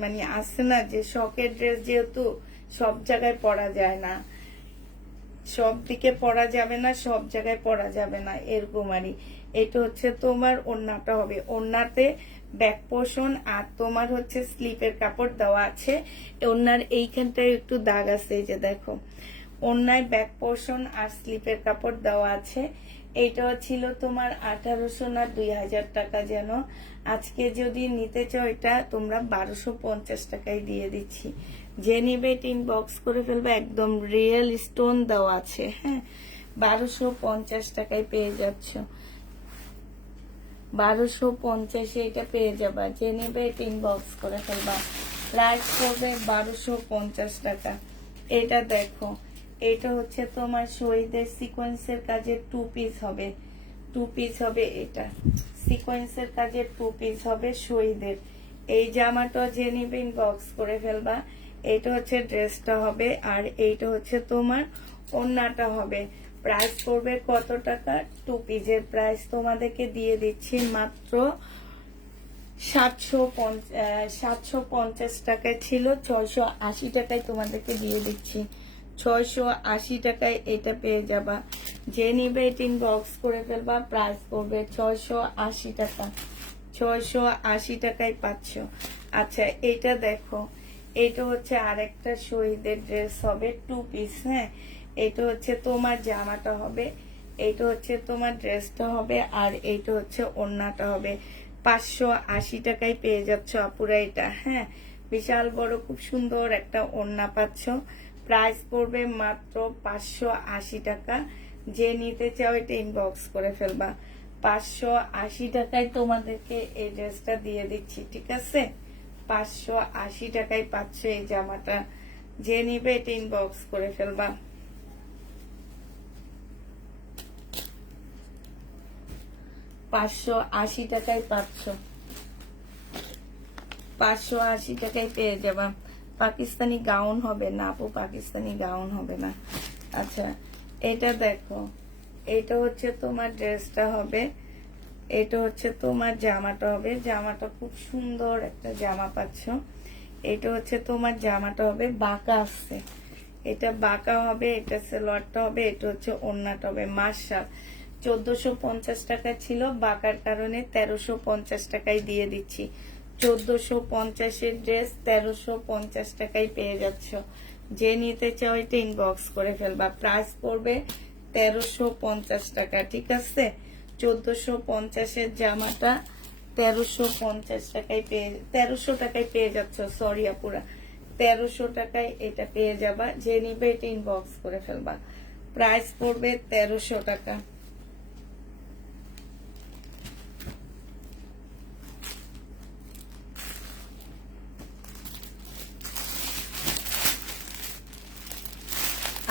মানে আসছে না যে শখের ড্রেস, যেহেতু সব জায়গায় পরা যায় না, সব দিকে পরা যাবে না, সব জায়গায় পরা যাবে না, এরকম আরই। এটা হচ্ছে তোমার ওড়নাটা হবে, ওড়নাতে ব্যাক পোর্শন আর তোমার হচ্ছে স্লিপের কাপড় দেওয়া আছে। ওড়নার এইখানটায় একটু দাগ আছে, এই যে দেখো, ওড়নায় ব্যাক পোর্শন আর স্লিপের কাপড় দেওয়া আছে। এইটাও ছিল তোমার 1800 না 2000 টাকা যেন। আজকে যদি নিতে চাও এটা তোমরা 1250 টাকায় দিয়ে দিচ্ছি। যে নিবে ইনবক্স করে ফেলবে, একদম রিয়েল স্টোন দেওয়া আছে। হ্যাঁ, 1250 টাকায় পেয়ে যাচ্ছ, 1250 এটা পেয়ে যাবা। যে নেবে ইনবক্স করে ফেলবা। প্রাইস পড়বে 1250 টাকা। এটা দেখো, এটা হচ্ছে তোমার শহীদের সিকোয়েন্সের কাজের 2 পিস হবে, 2 পিস হবে। এটা সিকোয়েন্সের কাজের 2 পিস হবে শহীদের। এই জামাটা যে নিবে ইনবক্স করে ফেলবা। এইটা হচ্ছে ড্রেসটা হবে, আর এইটা হচ্ছে তোমার ওড়নাটা হবে। প্রাইস পড়বে কত টাকা? 2 পিসের প্রাইস তোমাদেরকে দিয়ে দিচ্ছি মাত্র 750 টাকায় ছিল, 680 টাকায় তোমাদেরকে দিয়ে দিচ্ছি। 680 টাকায় এটা পেয়ে যাবা। যে নিবে এটা ইনবক্স করে ফেলবা। প্রাইস পড়বে 680 টাকা, 680 টাকায় পাচ্ছ। আচ্ছা এটা দেখো, এটা হচ্ছে আরেকটা শহীদের ড্রেস হবে 2 পিস। হ্যাঁ, এটা হচ্ছে তোমার জামাটা হবে, এইটা হচ্ছে তোমার ড্রেসটা হবে, আর এইটা হচ্ছে ওড়নাটা হবে। 580 টাকায় পেয়ে যাচ্ছ আপুরা এটা। হ্যাঁ, বিশাল বড় খুব সুন্দর একটা ওড়না পাচ্ছ। প্রাইস পড়বে মাত্র 580 টাকা। যে নিতে চাও এটা ইনবক্স করে ফেলবা। 580 টাকায় তোমাদেরকে এই ড্রেসটা দিয়ে দিচ্ছি, ঠিক আছে? 580 টাকায় পাচ্ছ এই জামাটা। যে নিবে এটা ইনবক্স করে ফেলবা। 580 টাকায় পাচ্ছ, 580 টাকায় পেয়ে যাবা। পাকিস্তানি গাউন হবে না আপু, পাকিস্তানি গাউন হবে না। আচ্ছা এটা দেখো, এটা হচ্ছে তোমার ড্রেসটা হবে, এটা হচ্ছে তোমার জামাটা হবে। জামাটা খুব সুন্দর একটা জামা পাচ্ছ। এটা হচ্ছে তোমার জামাটা হবে, বাঁকা আসছে, এটা বাঁকা হবে। এটা সালোয়ারটা হবে, এটা হচ্ছে ওড়নাটা হবে। মার্শাল 1450 টাকা ছিল, বাঁকার কারণে 1350 টাকায় দিয়ে দিচ্ছি। 1450-এর ড্রেস 1350 টাকায় পেয়ে যাচ্ছ। যে নিতে চাও এটা ইনবক্স করে ফেলবা। প্রাইস পড়বে 1350 টাকা, ঠিক আছে? 1450-এর জামাটা 1350 টাকায় 1300 টাকায় পেয়ে যাচ্ছ। সরি আপুরা, 1300 টাকায় এটা পেয়ে যাবা। যে নিবে এটা ইনবক্স করে ফেলবা। প্রাইস পড়বে 1300 টাকা।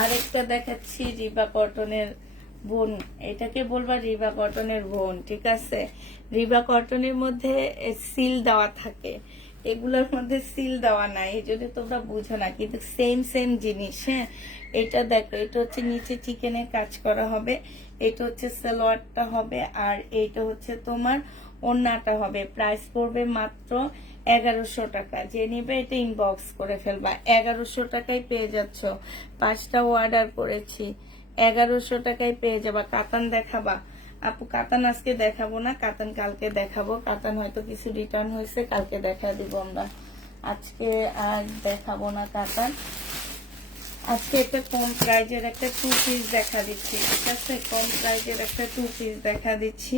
আরেকটা দেখাচ্ছি রিবা কটনের বোন, এটাকে বলবা রিবা কটনের বোন, ঠিক আছে? রিবা কটনের মধ্যে সিল দেওয়া থাকে, এগুলোর মধ্যে সিল দেওয়া নাই, এই জন্য তোমরা বুঝো না, কিন্তু সেম সেম জিনিস। হ্যাঁ, এটা দেখো, এটা হচ্ছে নিচে চিকেনের কাজ করা হবে, এটা হচ্ছে সালোয়ারটা হবে, আর এইটা হচ্ছে তোমার ওড়নাটা হবে। প্রাইস পড়বে মাত্র 1100 টাকা। যে নিবে এটা ইনবক্স করে ফেলবা। 1100 টাকায় পেয়ে যাচ্ছ। 5টা অর্ডার করেছি, 1100 টাকায় পেয়ে যাবা। কাতান দেখাবা আপু? কাতান আজকে দেখাবো না, কাতান কালকে দেখাবো। কাতান হয়তো কিছু রিটার্ন হয়েছে, কালকে দেখা দিব আমরা, আজকে আর দেখাবো না কাতান। আজকে একটা কম প্রাইজের একটা 2 পিস দেখা দিচ্ছি, ঠিক আছে? কম প্রাইজের একটা 2 পিস দেখা দিচ্ছি।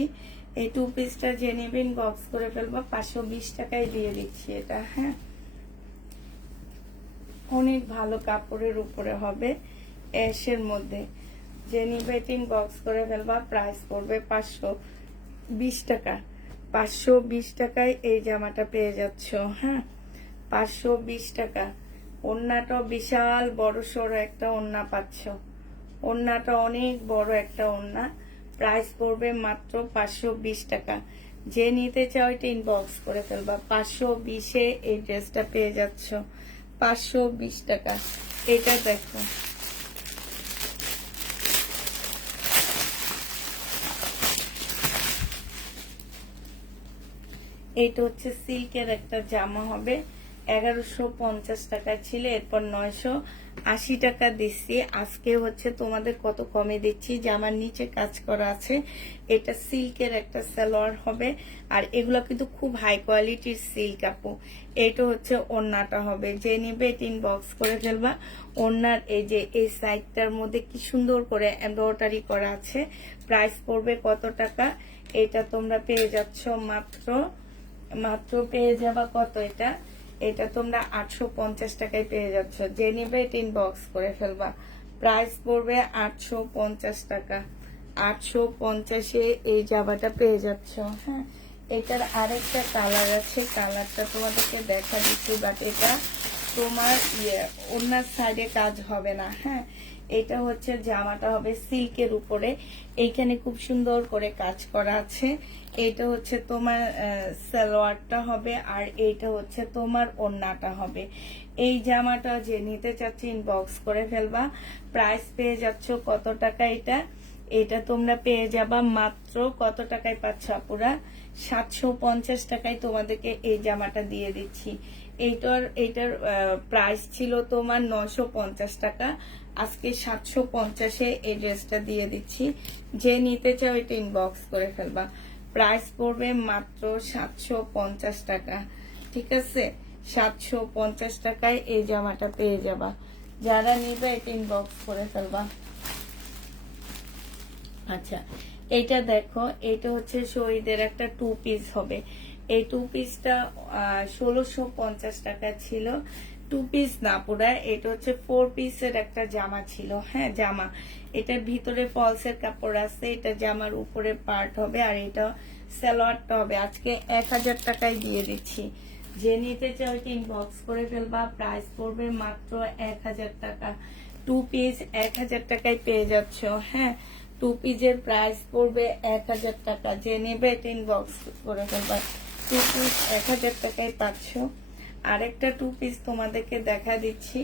এই 2 পিসটা যে নেবেন বক্স করে ফেলবা। 520 টাকায় দিয়ে দিচ্ছি এটা। হ্যাঁ, অনেক ভালো কাপড়ের উপরে হবে, অ্যাশের মধ্যে। যে নিবে বক্স করে ফেলবা। প্রাইস পড়বে 520 টাকা। 520 টাকায় এই জামাটা পেয়ে যাচ্ছ। হ্যাঁ, 520 টাকা। ওড়নাটা বিশাল বড় সড়ো একটা ওড়না পাচ্ছ, ওড়নাটা অনেক বড় একটা ওড়না। প্রাইস পড়বে মাত্র 520 টাকা। যে নিতে চাও এটা ইনবক্স করে ফেলবা। 520-এ এই ড্রেসটা পেয়ে যাচ্ছ, 520 টাকা। এটা দেখো, এইটা হচ্ছে সিল্কের একটা জামা হবে। 1150 টাকা ছিল, এরপর 980 টাকা দিচ্ছি। আজকে হচ্ছে তোমাদের কত কমে দিচ্ছি। জামার নিচে কাজ করা আছে, এটা সিল্কের একটা সালোয়ার হবে, আর এগুলো কিন্তু খুব হাই কোয়ালিটির সিল্ক আপু। এটা হচ্ছে ওড়নাটা হবে। যে নিবে এটা ইনবক্স করে ফেলবা। ওড়নার এই যে এই সাইডটার মধ্যে কি সুন্দর করে এমব্রয়ডারি করা আছে। প্রাইস পড়বে কত টাকা? এটা তোমরা পেয়ে যাচ্ছ মাত্র পেয়ে যাবা কত? এটা তোমরা 850 টাকায় পেয়ে যাচ্ছ। যে নিবে এটা ইনবক্স করে ফেলবা। প্রাইস পড়বে 850 টাকা। 850-এ এই জামাটা পেয়ে যাচ্ছ। হ্যাঁ, এটার আরেকটা কালার আছে, কালারটা তোমাদেরকে দেখা দিচ্ছি, বাট এটা তোমার ওনার সাইডে কাজ হবে না। হ্যাঁ, এটা হচ্ছে জামাটা হবে সিল্কের উপরে, এইখানে খুব সুন্দর করে কাজ করা আছে। এটা হচ্ছে তোমার সালোয়ারটা হবে, আর এইটা হচ্ছে তোমার ওড়নাটা হবে। এই জামাটা যে নিতে চাচ্ছি ইনবক্স করে ফেলবা। প্রাইস পেয়ে যাচ্ছ কত টাকা? এটা তোমরা পেয়ে যাবা মাত্র কত টাকায় পাচ্ছ আপুরা? 750 টাকায় তোমাদেরকে এই জামাটা দিয়ে দিচ্ছি। এইটার প্রাইস ছিল তোমার 950 টাকা, আজকে 750-এ এই ড্রেসটা দিয়ে দিচ্ছি। যে নিতে চাও এটা ইনবক্স করে ফেলবা। প্রাইস পড়বে মাত্র 750 টাকা, ঠিক আছে? 750 টাকায় এই জামাটা পেয়ে যাবা। যারা নিবে এটা ইনবক্স করে ফেলবা। আচ্ছা, এইটা দেখো, এটা হচ্ছে শহীদের একটা 2 পিস হবে। এই 2 পিসটা 1650 টাকা ছিল। 2 পিস না পুরা, এটা হচ্ছে 4 পিসের একটা জামা ছিল। হ্যাঁ, জামা, এটার ভিতরে ফলসের কাপড় আছে, এটা জামার উপরে পার্ট হবে, আর এটা সালোয়ারটা হবে। আজকে 1000 টাকায় দিয়ে দিচ্ছি। যে নিতে চাও এটা ইনবক্স করে ফেলবা। প্রাইস পড়বে মাত্র 1000 টাকা। 2 পিস 1000 টাকায় পেয়ে যাচ্ছ। হ্যাঁ, 2 পিসের প্রাইস পড়বে 1000 টাকা। যে নেবে এটা ইনবক্স করে ফেলবা। 2 পিস 1000 টাকায় পাচ্ছ। আরেকটা 2 পিস তোমাদেরকে দেখা দিচ্ছি।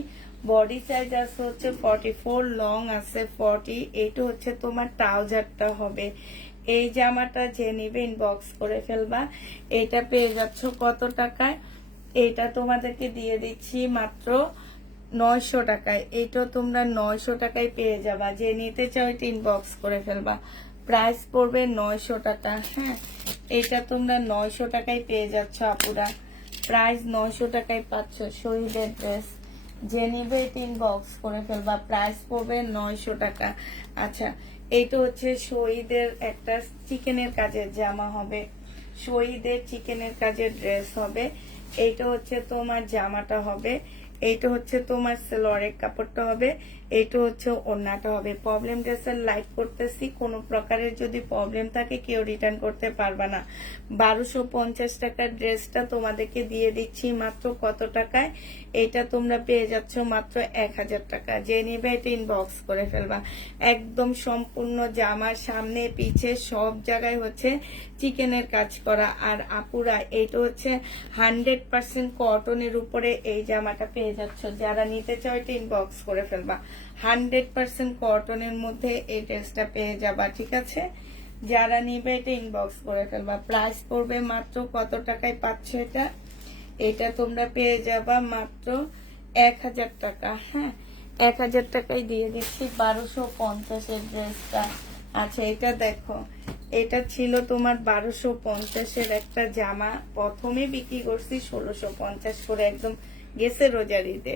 বডি সাইজ আছে হচ্ছে 44, লং আছে 40। এটা হচ্ছে তোমার ট্রাউজারটা হবে। এই জামাটা যে নিবে ইনবক্স করে ফেলবা। এটা পেয়ে যাচ্ছ কত টাকায়? এটা তোমাদেরকে দিয়ে দিচ্ছি মাত্র 900 টাকায়। এইটা তোমরা 900 টাকায় পেয়ে যাবা। যে নিতে চাও এটা ইনবক্স করে ফেলবা। প্রাইস পড়বে 900 টাকা। হ্যাঁ, এটা তোমরা 900 টাকায় পেয়ে যাচ্ছ আপুরা। প্রাইস 900 টাকায় পাচ্ছ শহীদের ড্রেস। যে নিবে এটা ইনবক্স করে ফেলবা। প্রাইস পড়বে 900 টাকা। আচ্ছা, এইটা হচ্ছে শহীদের একটা চিকেনের কাজের জামা হবে। শহীদের চিকেনের কাজের ড্রেস হবে। এইটা হচ্ছে তোমার জামাটা হবে, এইটা হচ্ছে তোমার সালোয়ারের কাপড়টা হবে, এইটা হচ্ছে ওড়নাটা হবে। প্রবলেম ড্রেসের লাইক করতেছি, কোনো প্রকারের যদি প্রবলেম থাকে কেউ রিটার্ন করতে পারবা না। 1250 টাকার ড্রেসটা তোমাদেরকে দিয়ে দিচ্ছি মাত্র কত টাকায়? এটা তোমরা পেয়ে যাচ্ছ মাত্র 1000 টাকা। যে নিবে এটা ইনবক্স করে ফেলবা। একদম সম্পূর্ণ জামার সামনে পিছে সব জায়গায় হচ্ছে চিকেনের কাজ করা। আর আপুরা, এটা হচ্ছে 100% কটনের উপরে এই জামাটা পেয়ে যাচ্ছ। যারা নিতে চাও এটা ইনবক্স করে ফেলবা। 100% কটনের মধ্যে এই ড্রেসটা পেয়ে যাবা, ঠিক আছে? যারা নিবে এটা ইনবক্স করে ফেলবা। প্রাইস পড়বে মাত্র কত টাকায় পাচ্ছ এটা? এটা তোমরা পেয়ে যাবা মাত্র 1000 টাকা। হ্যাঁ, 1000 টাকায় দিয়ে দিচ্ছি 1250-এর ড্রেসটা। আচ্ছা, এটা দেখো, এটা ছিল তোমার 1250-এর একটা জামা। প্রথমে বিক্রি করছি 1650 করে, একদম গেছে রোজার ঈদে।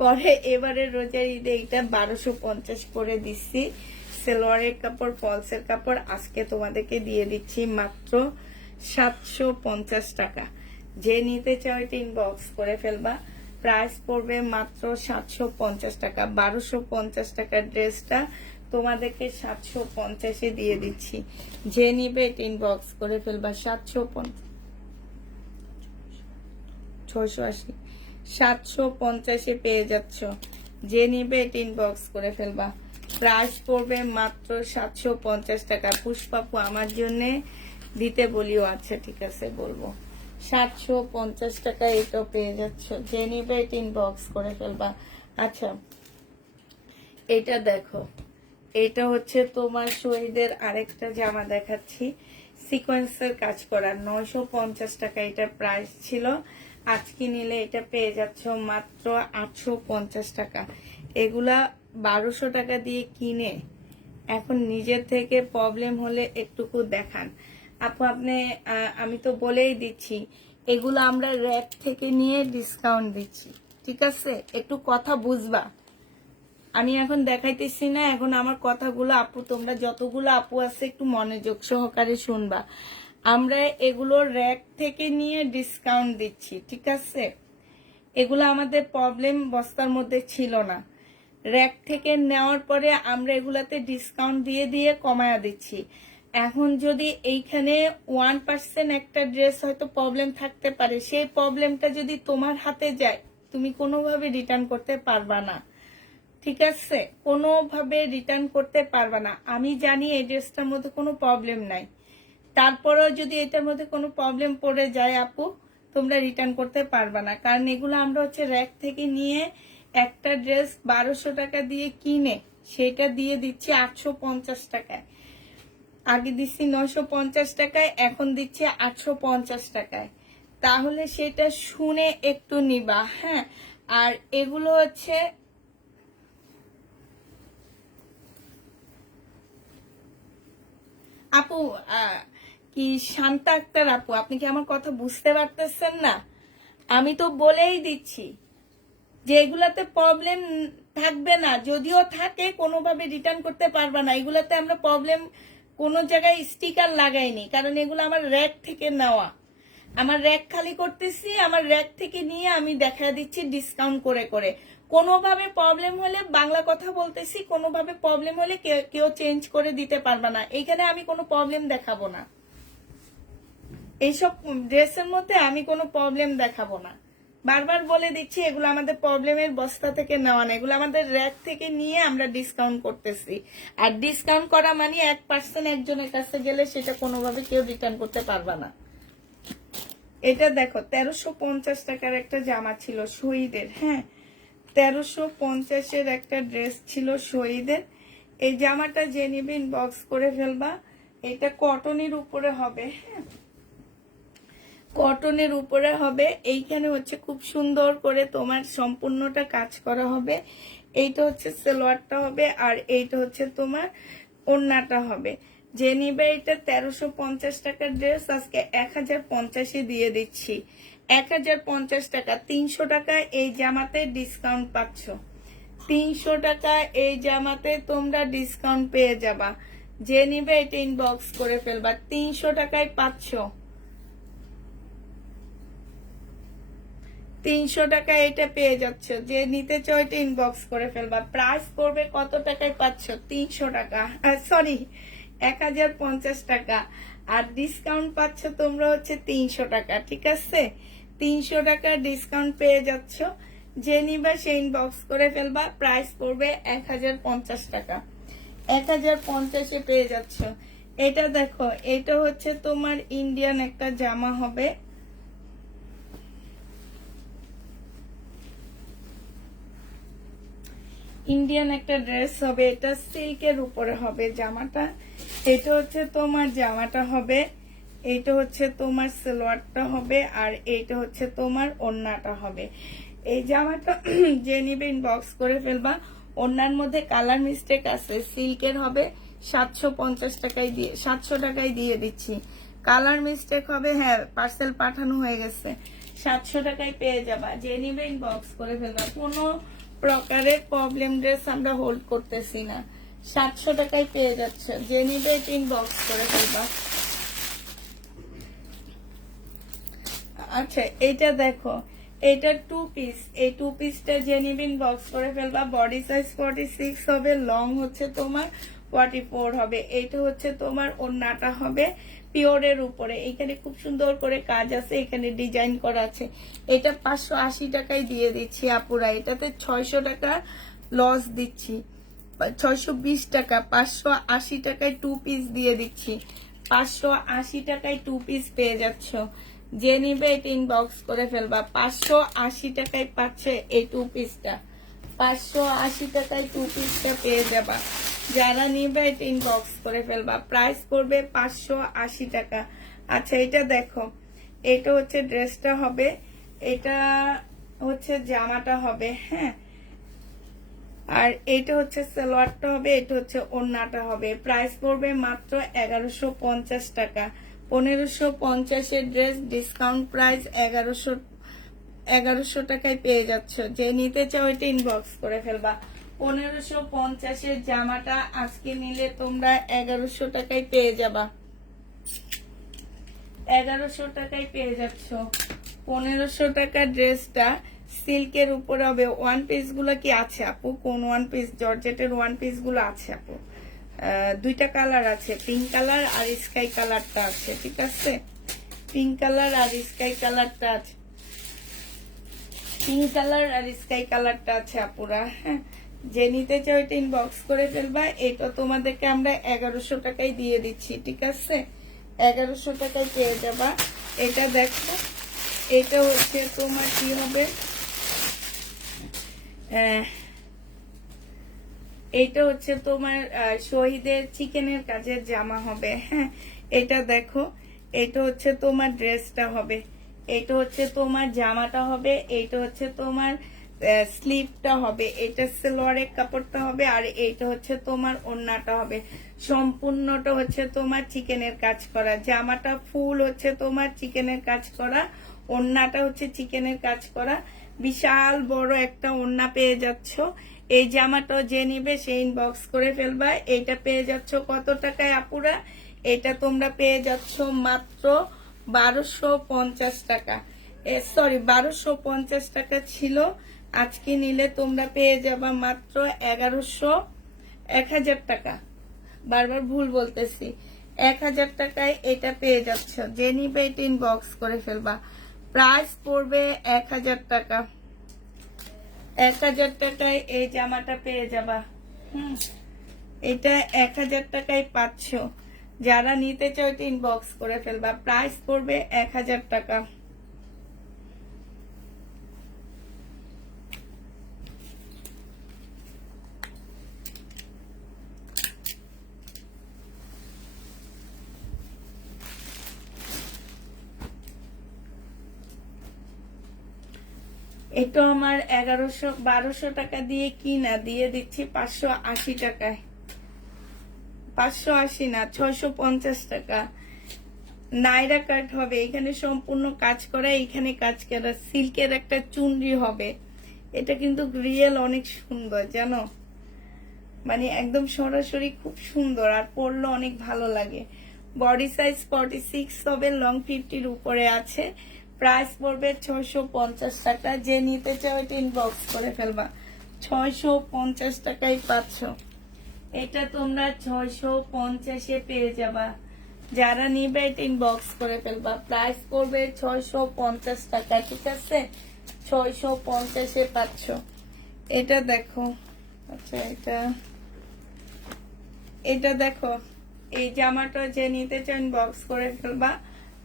পরে এবারে রোজার ঈদে এটা 1250 করে দিচ্ছি। সালোয়ারের কাপড়, ফলসের কাপড়। আজকে তোমাদেরকে দিয়ে দিচ্ছি মাত্র 750 টাকা। যে নিতে চাও এটা ইনবক্স করে ফেলবা। প্রাইস পড়বে মাত্র 750 টাকা। 1250 টাকার ড্রেসটা তোমাদেরকে 750-এ দিয়ে দিচ্ছি। যে নিবে এটা ইনবক্স করে ফেলবা। 750-এ পেয়ে যাচ্ছ। যে নিবে এটা ইনবক্স করে ফেলবা। প্রাইস পড়বে মাত্র 750 টাকা। পুষ্পাপু আমার জন্য দিতে বলিও। আচ্ছা, ঠিক আছে, বলবো। 750 টাকা এটা পেয়ে যাচ্ছ। যে নিবে এটা ইনবক্স করে ফেলবা। আচ্ছা, এটা দেখো, এটা হচ্ছে তোমার শহীদের আরেকটা জামা দেখাচ্ছি। সিকোয়েন্সের কাজ করা, 950 টাকা এটা প্রাইস ছিল। আজকে নিলে এটা পেয়ে যাচ্ছ মাত্র 850 টাকা। এগুলা 1200 টাকা দিয়ে কিনে এখন নিজের থেকে প্রবলেম হলে একটুকু দেখান আপু। আপনি, আমি তো বলেই দিচ্ছি, এগুলো আমরা র্যাক থেকে নিয়ে ডিসকাউন্ট দিচ্ছি, ঠিক আছে? একটু কথা বুঝবা। আমি এখন দেখাইতেছি না, এখন আমার কথাগুলো আপু, তোমরা যতগুলো আপু আছে একটু মনোযোগ সহকারে শুনবা। আমরা এগুলো র্যাক থেকে নিয়ে ডিসকাউন্ট দিচ্ছি, ঠিক আছে? এগুলো আমাদের প্রবলেম বস্তার মধ্যে ছিল না। র্যাক থেকে নেওয়ার পরে আমরা এগুলাতে ডিসকাউন্ট দিয়ে দিয়ে কমায়া দিচ্ছি। এখন যদি এইখানে 1% একটা ড্রেস হয়তো প্রবলেম থাকতে পারে, সেই প্রবলেমটা যদি তোমার হাতে যায় তুমি কোনোভাবে রিটার্ন করতে পারবা না, ঠিক আছে? কোনোভাবে রিটার্ন করতে পারবা না। আমি জানি এই ড্রেসটার মধ্যে কোনো প্রবলেম নাই, তারপরেও যদি এটার মধ্যে কোনো প্রবলেম পড়ে যায় আপু, তোমরা রিটার্ন করতে পারবা না। কারণ এগুলো আমরা হচ্ছে র্যাক থেকে নিয়ে একটা ড্রেস 1200 টাকা দিয়ে কিনে সেটা দিয়ে দিচ্ছি 850 টাকায়। আগে দিচ্ছি 950 টাকায়, এখন দিচ্ছি 850 টাকায়। তাহলে সেটা শুনে একটু নিবা, হ্যাঁ। আর এগুলো হচ্ছে আপু কি শান্তা আক্তার আপু, আপনি কি আমার কথা বুঝতে পারতেছেন না? আমি তো বলেই দিচ্ছি যে এগুলাতে প্রবলেম থাকবে না, যদিও থাকে কোনোভাবে রিটার্ন করতে পারবা না। এগুলাতে আমরা প্রবলেম কোনো জায়গায় স্টিকার লাগাইনি, কারণ এগুলো আমার র্যাক থেকে নেওয়া। আমার র্যাক খালি করতেছি, আমার র্যাক থেকে নিয়ে আমি দেখা দিচ্ছি ডিসকাউন্ট করে করে। কোনোভাবে প্রবলেম হলে, বাংলা কথা বলতেছি, কোনোভাবে প্রবলেম হলে কেউ চেঞ্জ করে দিতে পারবে না। এইখানে আমি কোনো প্রবলেম দেখাবো না, এইসব ড্রেসের মধ্যে আমি কোনো প্রবলেম দেখাবো না। বারবার বলে দিচ্ছি, এগুলো আমাদের প্রবলেমের বস্তা থেকে নেওয়া না, এগুলো আমাদের র্যাক থেকে নিয়ে আমরা ডিসকাউন্ট করতেছি। আর ডিসকাউন্ট করা মানে 1% একজনের কাছে গেলে সেটা কোনোভাবে কেউ রিটার্ন করতে পারবে না। এটা দেখো 1350 টাকার একটা জামা ছিল শহীদের, হ্যাঁ 1350-এর একটা ড্রেস ছিল শহীদের। এই জামাটা যে নিবে ইনবক্স করে ফেলবা। এটা কটনের উপরে হবে, হ্যাঁ কটনের উপরে হবে। এইখানে হচ্ছে খুব সুন্দর করে তোমার সম্পূর্ণটা কাজ করা হবে। এইটা হচ্ছে সালোয়ারটা হবে, আর এইটা হচ্ছে তোমার ওড়নাটা হবে। যে নিবে এটা 1350 টাকার ড্রেস আজকে 1050-এ দিয়ে দিচ্ছি। 1050 টাকা, 300 টাকা এই জামাতে ডিসকাউন্ট পাচ্ছ। 300 টাকা এই জামাতে তোমরা ডিসকাউন্ট পেয়ে যাবা। যে নিবে এটা ইনবক্স করে ফেলবা, 300 টাকায় পাচ্ছ। 300 টাকা এটা পেয়ে যাচ্ছ। যে নিতে চাও এটা ইনবক্স করে ফেলবা। প্রাইস করবে কত টাকায় পাচ্ছ? 300 টাকা, সরি 1050 টাকা। আর ডিসকাউন্ট পাচ্ছ তোমরা হচ্ছে 300 টাকা, ঠিক আছে? 300 টাকা ডিসকাউন্ট পেয়ে যাচ্ছ। যে নিবা সে ইনবক্স করে ফেলবা। প্রাইস পড়বে 1050 টাকা। 1050-এ পেয়ে যাচ্ছ। এটা দেখো, এটা হচ্ছে তোমার ইন্ডিয়ান একটা জামা হবে। ইন্ডিয়ান একটা ড্রেস হবে, এটা সিল্কের উপরে হবে জামাটা। এটা হচ্ছে তোমার জামাটা হবে, এইটা হচ্ছে তোমার সালোয়ারটা হবে, আর এইটা হচ্ছে তোমার ওড়নাটা হবে। এই জামাটা যে নিবে ইনবক্স করে ফেলবা। ওড়নার মধ্যে কালার মিস্টেক আছে, সিল্কের হবে 750 টাকায় দিয়ে 700 টাকায় দিয়ে দিচ্ছি। কালার মিস্টেক হবে, হ্যাঁ পার্সেল পাঠানো হয়ে গেছে। 700 টাকায় পেয়ে যাবা। যে নিবে ইনবক্স করে ফেলবা। কোনো প্রকারের প্রবলেম ড্রেস আমরা হোল্ড করতেছি না। 700 টাকায় পেয়ে যাচ্ছে। যে নিবে ইনবক্স করে ফেলবা। আচ্ছা এটা দেখো, এটা 2 পিস। এই 2 পিসটা যে নিবে ইনবক্স করে ফেলবা। বডি সাইজ 46 হবে, লং হচ্ছে তোমার 44 হবে। এইটা হচ্ছে তোমার ওড়নাটা হবে পিওরের উপরে। এখানে খুব সুন্দর করে কাজ আছে, এখানে ডিজাইন করা আছে। এটা 580 টাকায় দিয়ে দিচ্ছি আপুরা। এটাতে 600 টাকা লস দিচ্ছি, 620 টাকা। 580 টাকায় 2 পিস দিয়ে দিচ্ছি। 580 টাকায় 2 পিস পেয়ে যাচ্ছ। যে নিবে এটা ইনবক্স করে ফেলবা। 580 টাকায় পাচ্ছে এই 2 পিসটা। 580 টাকায় 2 পিসটা পেয়ে যাবা। যারা নিবে এটা ইনবক্স করে ফেলবা। প্রাইস করবে 580 টাকা। আচ্ছা এটা দেখো, এটা হচ্ছে ড্রেসটা হবে, এটা হচ্ছে জামাটা হবে, হ্যাঁ আর এইটা হচ্ছে সালোয়ারটা হবে, এটা হচ্ছে ওড়নাটা হবে। প্রাইস পড়বে মাত্র 1150 টাকা। 1550-এর ড্রেস ডিসকাউন্ট প্রাইস 1100 টাকায় পেয়ে যাচ্ছ। যে নিতে চাও এটা ইনবক্স করে ফেলবা। 1550-এর জামাটা আজকে নিলে তোমরা 1100 টাকায় পেয়ে যাবা। 1100 টাকায় পেয়ে যাচ্ছ। 1500 টাকার ড্রেসটা সিল্কের উপরে হবে। ওয়ান পিস গুলো কি আছে আপু? কোন ওয়ান পিস? জর্জেটের ওয়ান পিস গুলো আছে আপু। দুইটা কালার আছে, পিঙ্ক কালার আর স্কাই কালারটা আছে, ঠিক আছে? পিঙ্ক কালার আর স্কাই কালারটা আছে। পিঙ্ক কালার আর স্কাই কালারটা আছে আপুরা। হ্যাঁ, যে নিতে চাও এটা ইনবক্স করে ফেলবা। এটা তোমাদেরকে আমরা 1100 টাকায় দিয়ে দিচ্ছি, ঠিক আছে? 1100 টাকায় পেয়ে যাবা। এটা দেখো, এটা হচ্ছে তোমার কি হবে, এইটা হচ্ছে তোমার শহীদের চিকেনের কাজের জামা হবে। হ্যাঁ, এটা দেখো, এটা হচ্ছে তোমার ড্রেসটা হবে, এটা হচ্ছে তোমার জামাটা হবে, এইটা হচ্ছে তোমার স্লিভটা হবে, এটা সালোয়ারের কাপড়টা হবে, আর এইটা হচ্ছে তোমার ওড়নাটা হবে। সম্পূর্ণটা হচ্ছে তোমার চিকেনের কাজ করা, জামাটা ফুল হচ্ছে তোমার চিকেনের কাজ করা, ওড়নাটা হচ্ছে চিকেনের কাজ করা। বিশাল বড় একটা ওড়না পেয়ে যাচ্ছ। এই জামাটা যে নিবে সে ইনবক্স করে ফেলবা। এইটা পেয়ে যাচ্ছ কত টাকায় আপুরা? এটা তোমরা পেয়ে যাচ্ছ মাত্র 1250 টাকা। সরি, 1250 টাকা ছিল, আজকে নিলে তোমরা পেয়ে যাবা মাত্র 1000 টাকা। বারবার ভুল বলতেছি, 1000 টাকায় এটা পেয়ে যাচ্ছ। যে নিবে এটা ইনবক্স করে ফেলবা। প্রাইস পড়বে 1000 টাকা। 1000 টাকায় এই জামাটা পেয়ে যাবা। এটা 1000 টাকায় পাচ্ছ। যারা নিতে চাও এটা ইনবক্স করে ফেলবা। প্রাইস পড়বে 1000 টাকা। এটা আমার 1200 টাকা দিয়ে কিনা, দিয়ে দিচ্ছি 580 টাকায়। 580 না, 650 টাকা। নাইরা কাট হবে, এখানে সম্পূর্ণ কাজ করা, এখানে কাজ করা, সিল্কের একটা চুনরি হবে। এটা কিন্তু রিয়েল অনেক সুন্দর জানো, মানে একদম সরাসরি খুব সুন্দর, আর পরলে অনেক ভালো লাগে। বডি সাইজ 46 হবে, লং 50-র উপরে আছে। প্রাইস পড়বে 650 টাকা। যে নিতে চাও এটা ইনবক্স করে ফেলবা। 650 টাকায় পাচ্ছ। এটা তোমরা 650-এ পেয়ে যাবা। যারা নিবে এটা ইনবক্স করে ফেলবা। প্রাইস পড়বে 650 টাকা, ঠিক আছে? 650-এ পাচ্ছ। এটা দেখো, আচ্ছা এটা দেখো, এই জামাটা যে নিতে চাও ইনবক্স করে ফেলবা।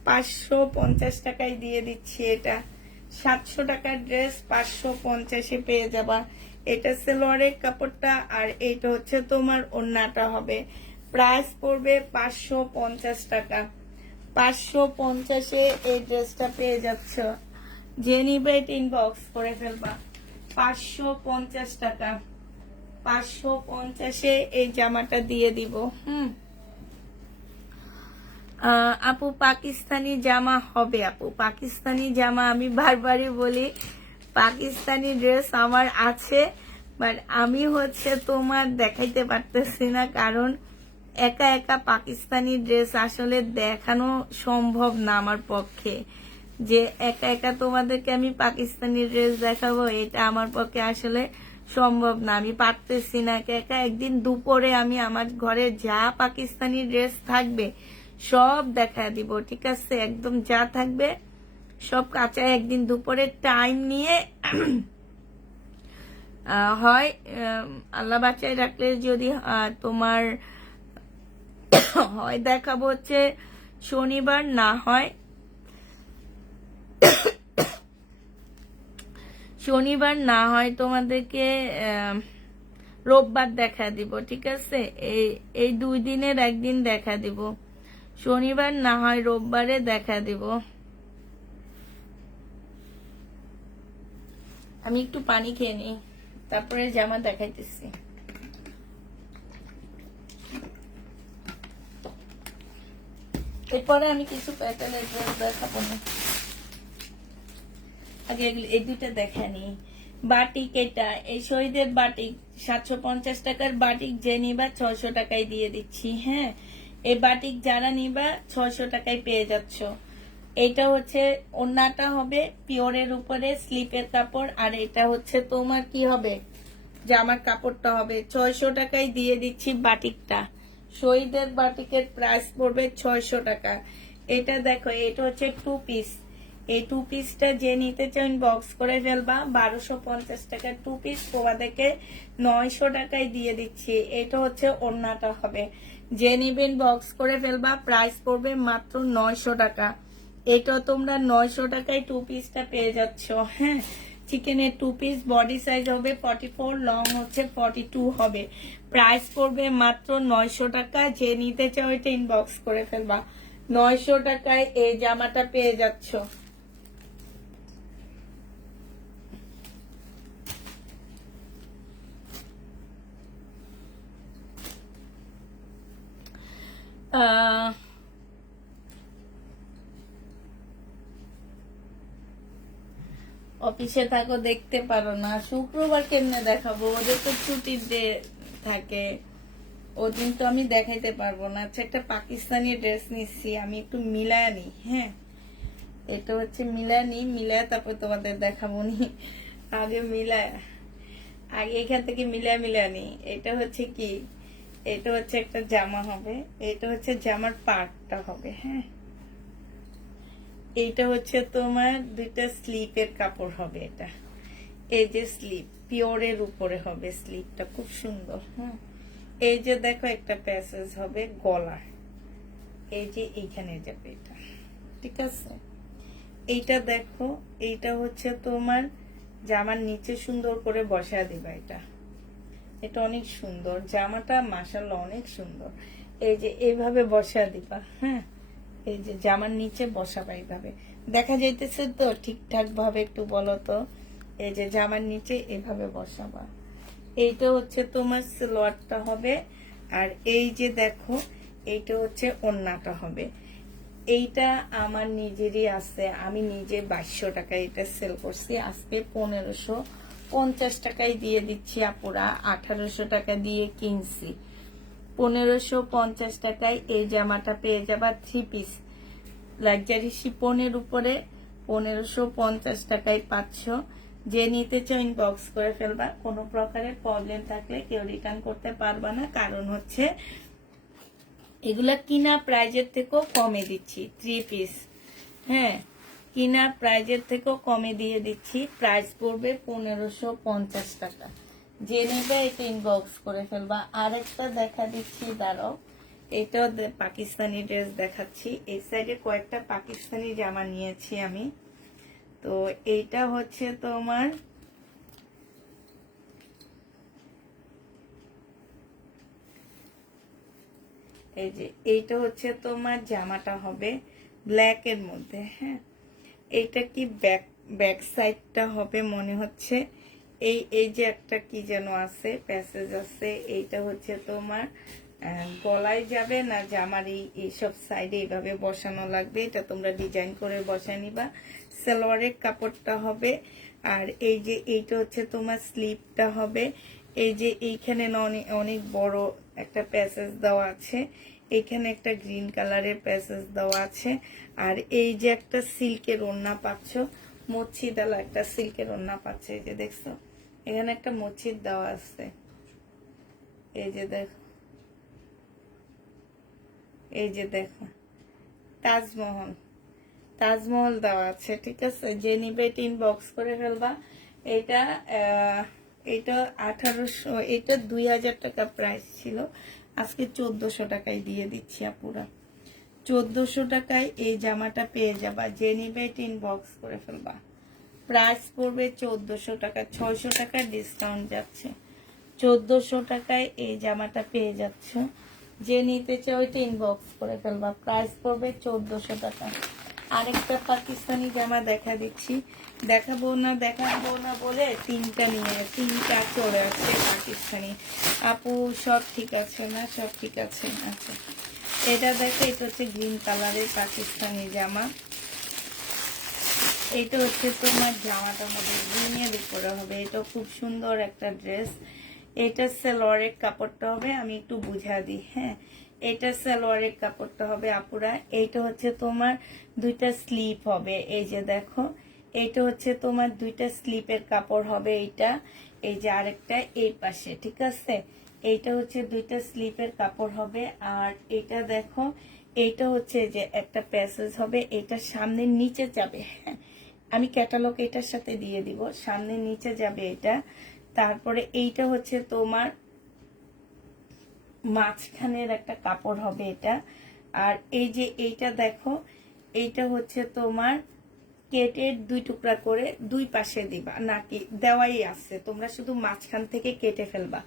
550 টাকায় দিয়ে দিচ্ছি। এটা 700 টাকার ড্রেস 550-এ পেয়ে যাবা। এটা সালোয়ারের কাপড়টা, আর এইটা হচ্ছে তোমার ওড়নাটা হবে। প্রাইস পড়বে 550 টাকা। 550-এ এই ড্রেসটা পেয়ে যাচ্ছ। যে নিবে এটা ইনবক্স করে ফেলবা। 550 টাকা। 550-এ এই জামাটা দিয়ে দিব। আপু পাকিস্তানি জামা হবে? আপু পাকিস্তানি জামা আমি বারবারই বলি, পাকিস্তানি ড্রেস আমার আছে, বাট আমি হচ্ছে তোমার দেখাইতে পারতেছি না, কারণ একা একা পাকিস্তানি ড্রেস আসলে দেখানো সম্ভব না আমার পক্ষে। যে একা একা তোমাদেরকে আমি পাকিস্তানি ড্রেস দেখাবো, এটা আমার পক্ষে আসলে সম্ভব না, আমি পারতেছি না একা একা। একদিন দুপুরে আমি আমার ঘরে যা পাকিস্তানি ড্রেস থাকবে সব দেখা দিব, ঠিক আছে? একদম যা থাকবে সব কাঁচা একদিন দুপুরে টাইম নিয়ে হয় আল্লাহ বাঁচায় রাখলে যদি তোমার হয় দেখাবো হচ্ছে শনিবার, না হয় শনিবার, না হয় তোমাদেরকে রোববার দেখা দিব, ঠিক আছে? এই 2 দিনের একদিন দেখা দিব, শনিবার না হয় রোববারে দেখা দিব। আমি একটু পানি খেয়ে নিই, তারপরে জামা দেখাইতেছি। এরপরে আমি কিছু প্যাটার্নের ড্রেস দেখাবো না, আগে এই দুইটা দেখা নিই। বাটিক, এটা এই শহীদের বাটিক 750 টাকার বাটিক, যে নিবা 600 টাকায় দিয়ে দিচ্ছি। হ্যাঁ, এই বাটিক যারা নিবা 600 টাকায় পেয়ে যাচ্ছ। এটা হচ্ছে ওড়নাটা হবে পিওরের উপরে, স্লিপের কাপড়, আর এটা হচ্ছে তোমার কি হবে, জামার কাপড়টা হবে। 600 টাকায় দিয়ে দিচ্ছি বাটিকটা। শহীদের বাটিকের প্রাইস পড়বে 600 টাকা। এটা দেখো, এটা হচ্ছে 2 পিস। এই 2 পিসটা যে নিতে চাও ইনবক্স করে ফেলবা। 1250 টাকার 2 পিস তোমাদেরকে 900 টাকায় দিয়ে দিচ্ছি। এটা হচ্ছে ওড়নাটা হবে, যে নিবেন বক্স করে ফেলবা। প্রাইস পড়বে মাত্র 900 টাকা। এটা তোমরা 900 টাকায় 2 পিসটা পেয়ে যাচ্ছ। হ্যাঁ, চিকেনের 2 পিস, বডি সাইজ হবে 44, লং হচ্ছে 42 হবে। প্রাইস পড়বে মাত্র 900 টাকা। যে নিতে চাও এটা ইনবক্স করে ফেলবা। 900 টাকায় এই জামাটা পেয়ে যাচ্ছ। অফিসে থাকো, দেখতে পারো না। শুক্রবার কেমনে দেখাবো, ওদের তো ছুটির ডে থাকে, ওদিন তো আমি দেখাইতে পারবো না। আচ্ছা, একটা পাকিস্তানি ড্রেস নিচ্ছি আমি, একটু মিলায় নি। হ্যাঁ, এটা হচ্ছে মিলায় নি, মিলায় তারপর তোমাদের দেখাবো নি। আগে মিলায়, আগে এখান থেকে মিলায় মিলায় নি। এটা হচ্ছে কি, এটা হচ্ছে একটা জামা হবে, এটা হচ্ছে জামার পার্টটা হবে। হ্যাঁ, এইটা হচ্ছে তোমার দুইটা স্লিপের কাপড় হবে। এটা এই যে স্লিপ, পিওরের উপরে হবে স্লিপটা, খুব সুন্দর। হ্যাঁ, এই যে দেখো একটা প্যাসেজ হবে গলার, এই যে এইখানে যাবে এটা, ঠিক আছে। এইটা দেখো, এইটা হচ্ছে তোমার জামার নিচে সুন্দর করে বসা দিবা। এটা অনেক সুন্দর জামাটা, মাশাআল্লাহ অনেক সুন্দর। এই যে এইভাবে বসা দিবা। হ্যাঁ, এই যে জামার নিচে বসাবা, এইভাবে দেখা যাইতেছে তো ঠিকঠাক ভাবে, একটু বলো তো। এই যে জামার নিচে এভাবে বসাবা। এইটা হচ্ছে তোমার সালোয়ারটা হবে, আর এই যে দেখো এইটা হচ্ছে ওড়নাটা হবে। এইটা আমার নিজেরই আছে, আমি নিজে 2200 টাকায় এটা সেল করছি। আজকে 1550 টাকায় দিয়ে দিচ্ছি আপুরা, 1800 টাকা দিয়ে কিনছি। 1550 টাকায় এই জামাটা পেয়ে যাবা 3 পিস লাক্সারি শিপনের উপরে। 1550 টাকায় পাচ্ছ। যে নিতে চাও ইনবক্স করে ফেলবা। কোনো প্রকারের প্রবলেম থাকলে কেউ রিটার্ন করতে পারবা না, কারণ হচ্ছে এগুলা কিনা প্রাইজের থেকেও কমে দিচ্ছি 3 পিস। হ্যাঁ, কিনা প্রাইজের থেকেও কমে দিয়ে দিচ্ছি। প্রাইস পড়বে 1550 টাকা। যে নেবে এটা ইনবক্স করে ফেলবা। আরেকটা দেখা দিচ্ছি, দাঁড়াও, এটাও পাকিস্তানি ড্রেস দেখাচ্ছি। এই সাইডে কয়েকটা পাকিস্তানি জামা নিয়েছি আমি। তো এইটা হচ্ছে তোমার এই যে এইটা হচ্ছে তোমার জামাটা হবে ব্ল্যাক এর মধ্যে। হ্যাঁ, এইটা কি ব্যাক সাইডটা হবে মনে হচ্ছে। এই যে একটা কি যেন আছে, প্যাসেজ আছে। এইটা হচ্ছে তোমার গলায় যাবে না, জামার এইসব সাইডে এইভাবে বসানো লাগবে। এটা তোমরা ডিজাইন করে বসায় নিবা। সালোয়ারের কাপড়টা হবে, আর এই যে এইটা হচ্ছে তোমার স্লিপটা হবে। এই যে এইখানে অনেক বড় একটা প্যাসেজ দেওয়া আছে, এখানে একটা গ্রিন কালারের প্যাসেজ দেওয়া আছে। আর এই যে একটা সিল্কের ওড়না পাচ্ছ, মচ্ছিদালা একটা সিল্কের ওড়না পাচ্ছে। এই যে দেখছো, এখানে একটা মচ্ছিদ দেওয়া আছে। এই যে দেখো, এই যে দেখো তাজমহল দেওয়া আছে, ঠিক আছে। যে নিবে ইনবক্স করে ফেলবা। এটা এটা 1800, এটা 2000 টাকা প্রাইস ছিল, আজকে 1400 টাকায় দিয়ে দিচ্ছি আপুরা। 1400 টাকায় এই জামাটা পেয়ে যাবা। যে নিবে ইনবক্স করে ফেলবা। প্রাইস পড়বে 1400 টাকা, 600 টাকা ডিসকাউন্ট যাচ্ছে। 1400 টাকায় এই জামাটা পেয়ে যাচ্ছ। যে নিতে চাও ওইটা ইনবক্স করে ফেলবা। প্রাইস পড়বে 1400 টাকা। আরেকটা পাকিস্তানি জামা দেখা দিচ্ছি, দেখাবো না বলে তিনটা চলে আসছে পাকিস্তানি। আপু সব ঠিক আছে না? সব ঠিক আছে। আচ্ছা, এটা দেখো, এটা হচ্ছে গ্রিন কালারের পাকিস্তানি জামা। এটা হচ্ছে তোমার জামাটা হবে গ্রিনের উপরে হবে। এটা খুব সুন্দর একটা ড্রেস। এটা সালোয়ারের কাপড়টা হবে, আমি একটু বুঝা দিই। হ্যাঁ, এটা সালোয়ারের কাপড়টা হবে আপুরা। এইটা হচ্ছে তোমার দুইটা স্লিপ হবে। এই যে দেখো, এইটা হচ্ছে তোমার দুইটা স্লিপের কাপড় হবে। এইটা, এই যে আরেকটা এই পাশে, ঠিক আছে। এইটা হচ্ছে দুইটা স্লিপের কাপড় হবে। আর এটা দেখো, এইটা হচ্ছে যে একটা প্যাসেজ হবে, এটা সামনে নিচে যাবে। হ্যাঁ, আমি ক্যাটালগ এটার সাথে দিয়ে দিব, সামনে নিচে যাবে এটা। তারপরে এইটা হচ্ছে তোমার মাঝখানের একটা কাপড় হবে এটা। আর এই যে এইটা দেখো, এইটা হচ্ছে তোমার কেটে 2 টুকরা করে 2 পাশে দিবা, নাকি দেওয়াই আছে, তোমরা শুধু মাঝখান থেকে কেটে ফেলবা।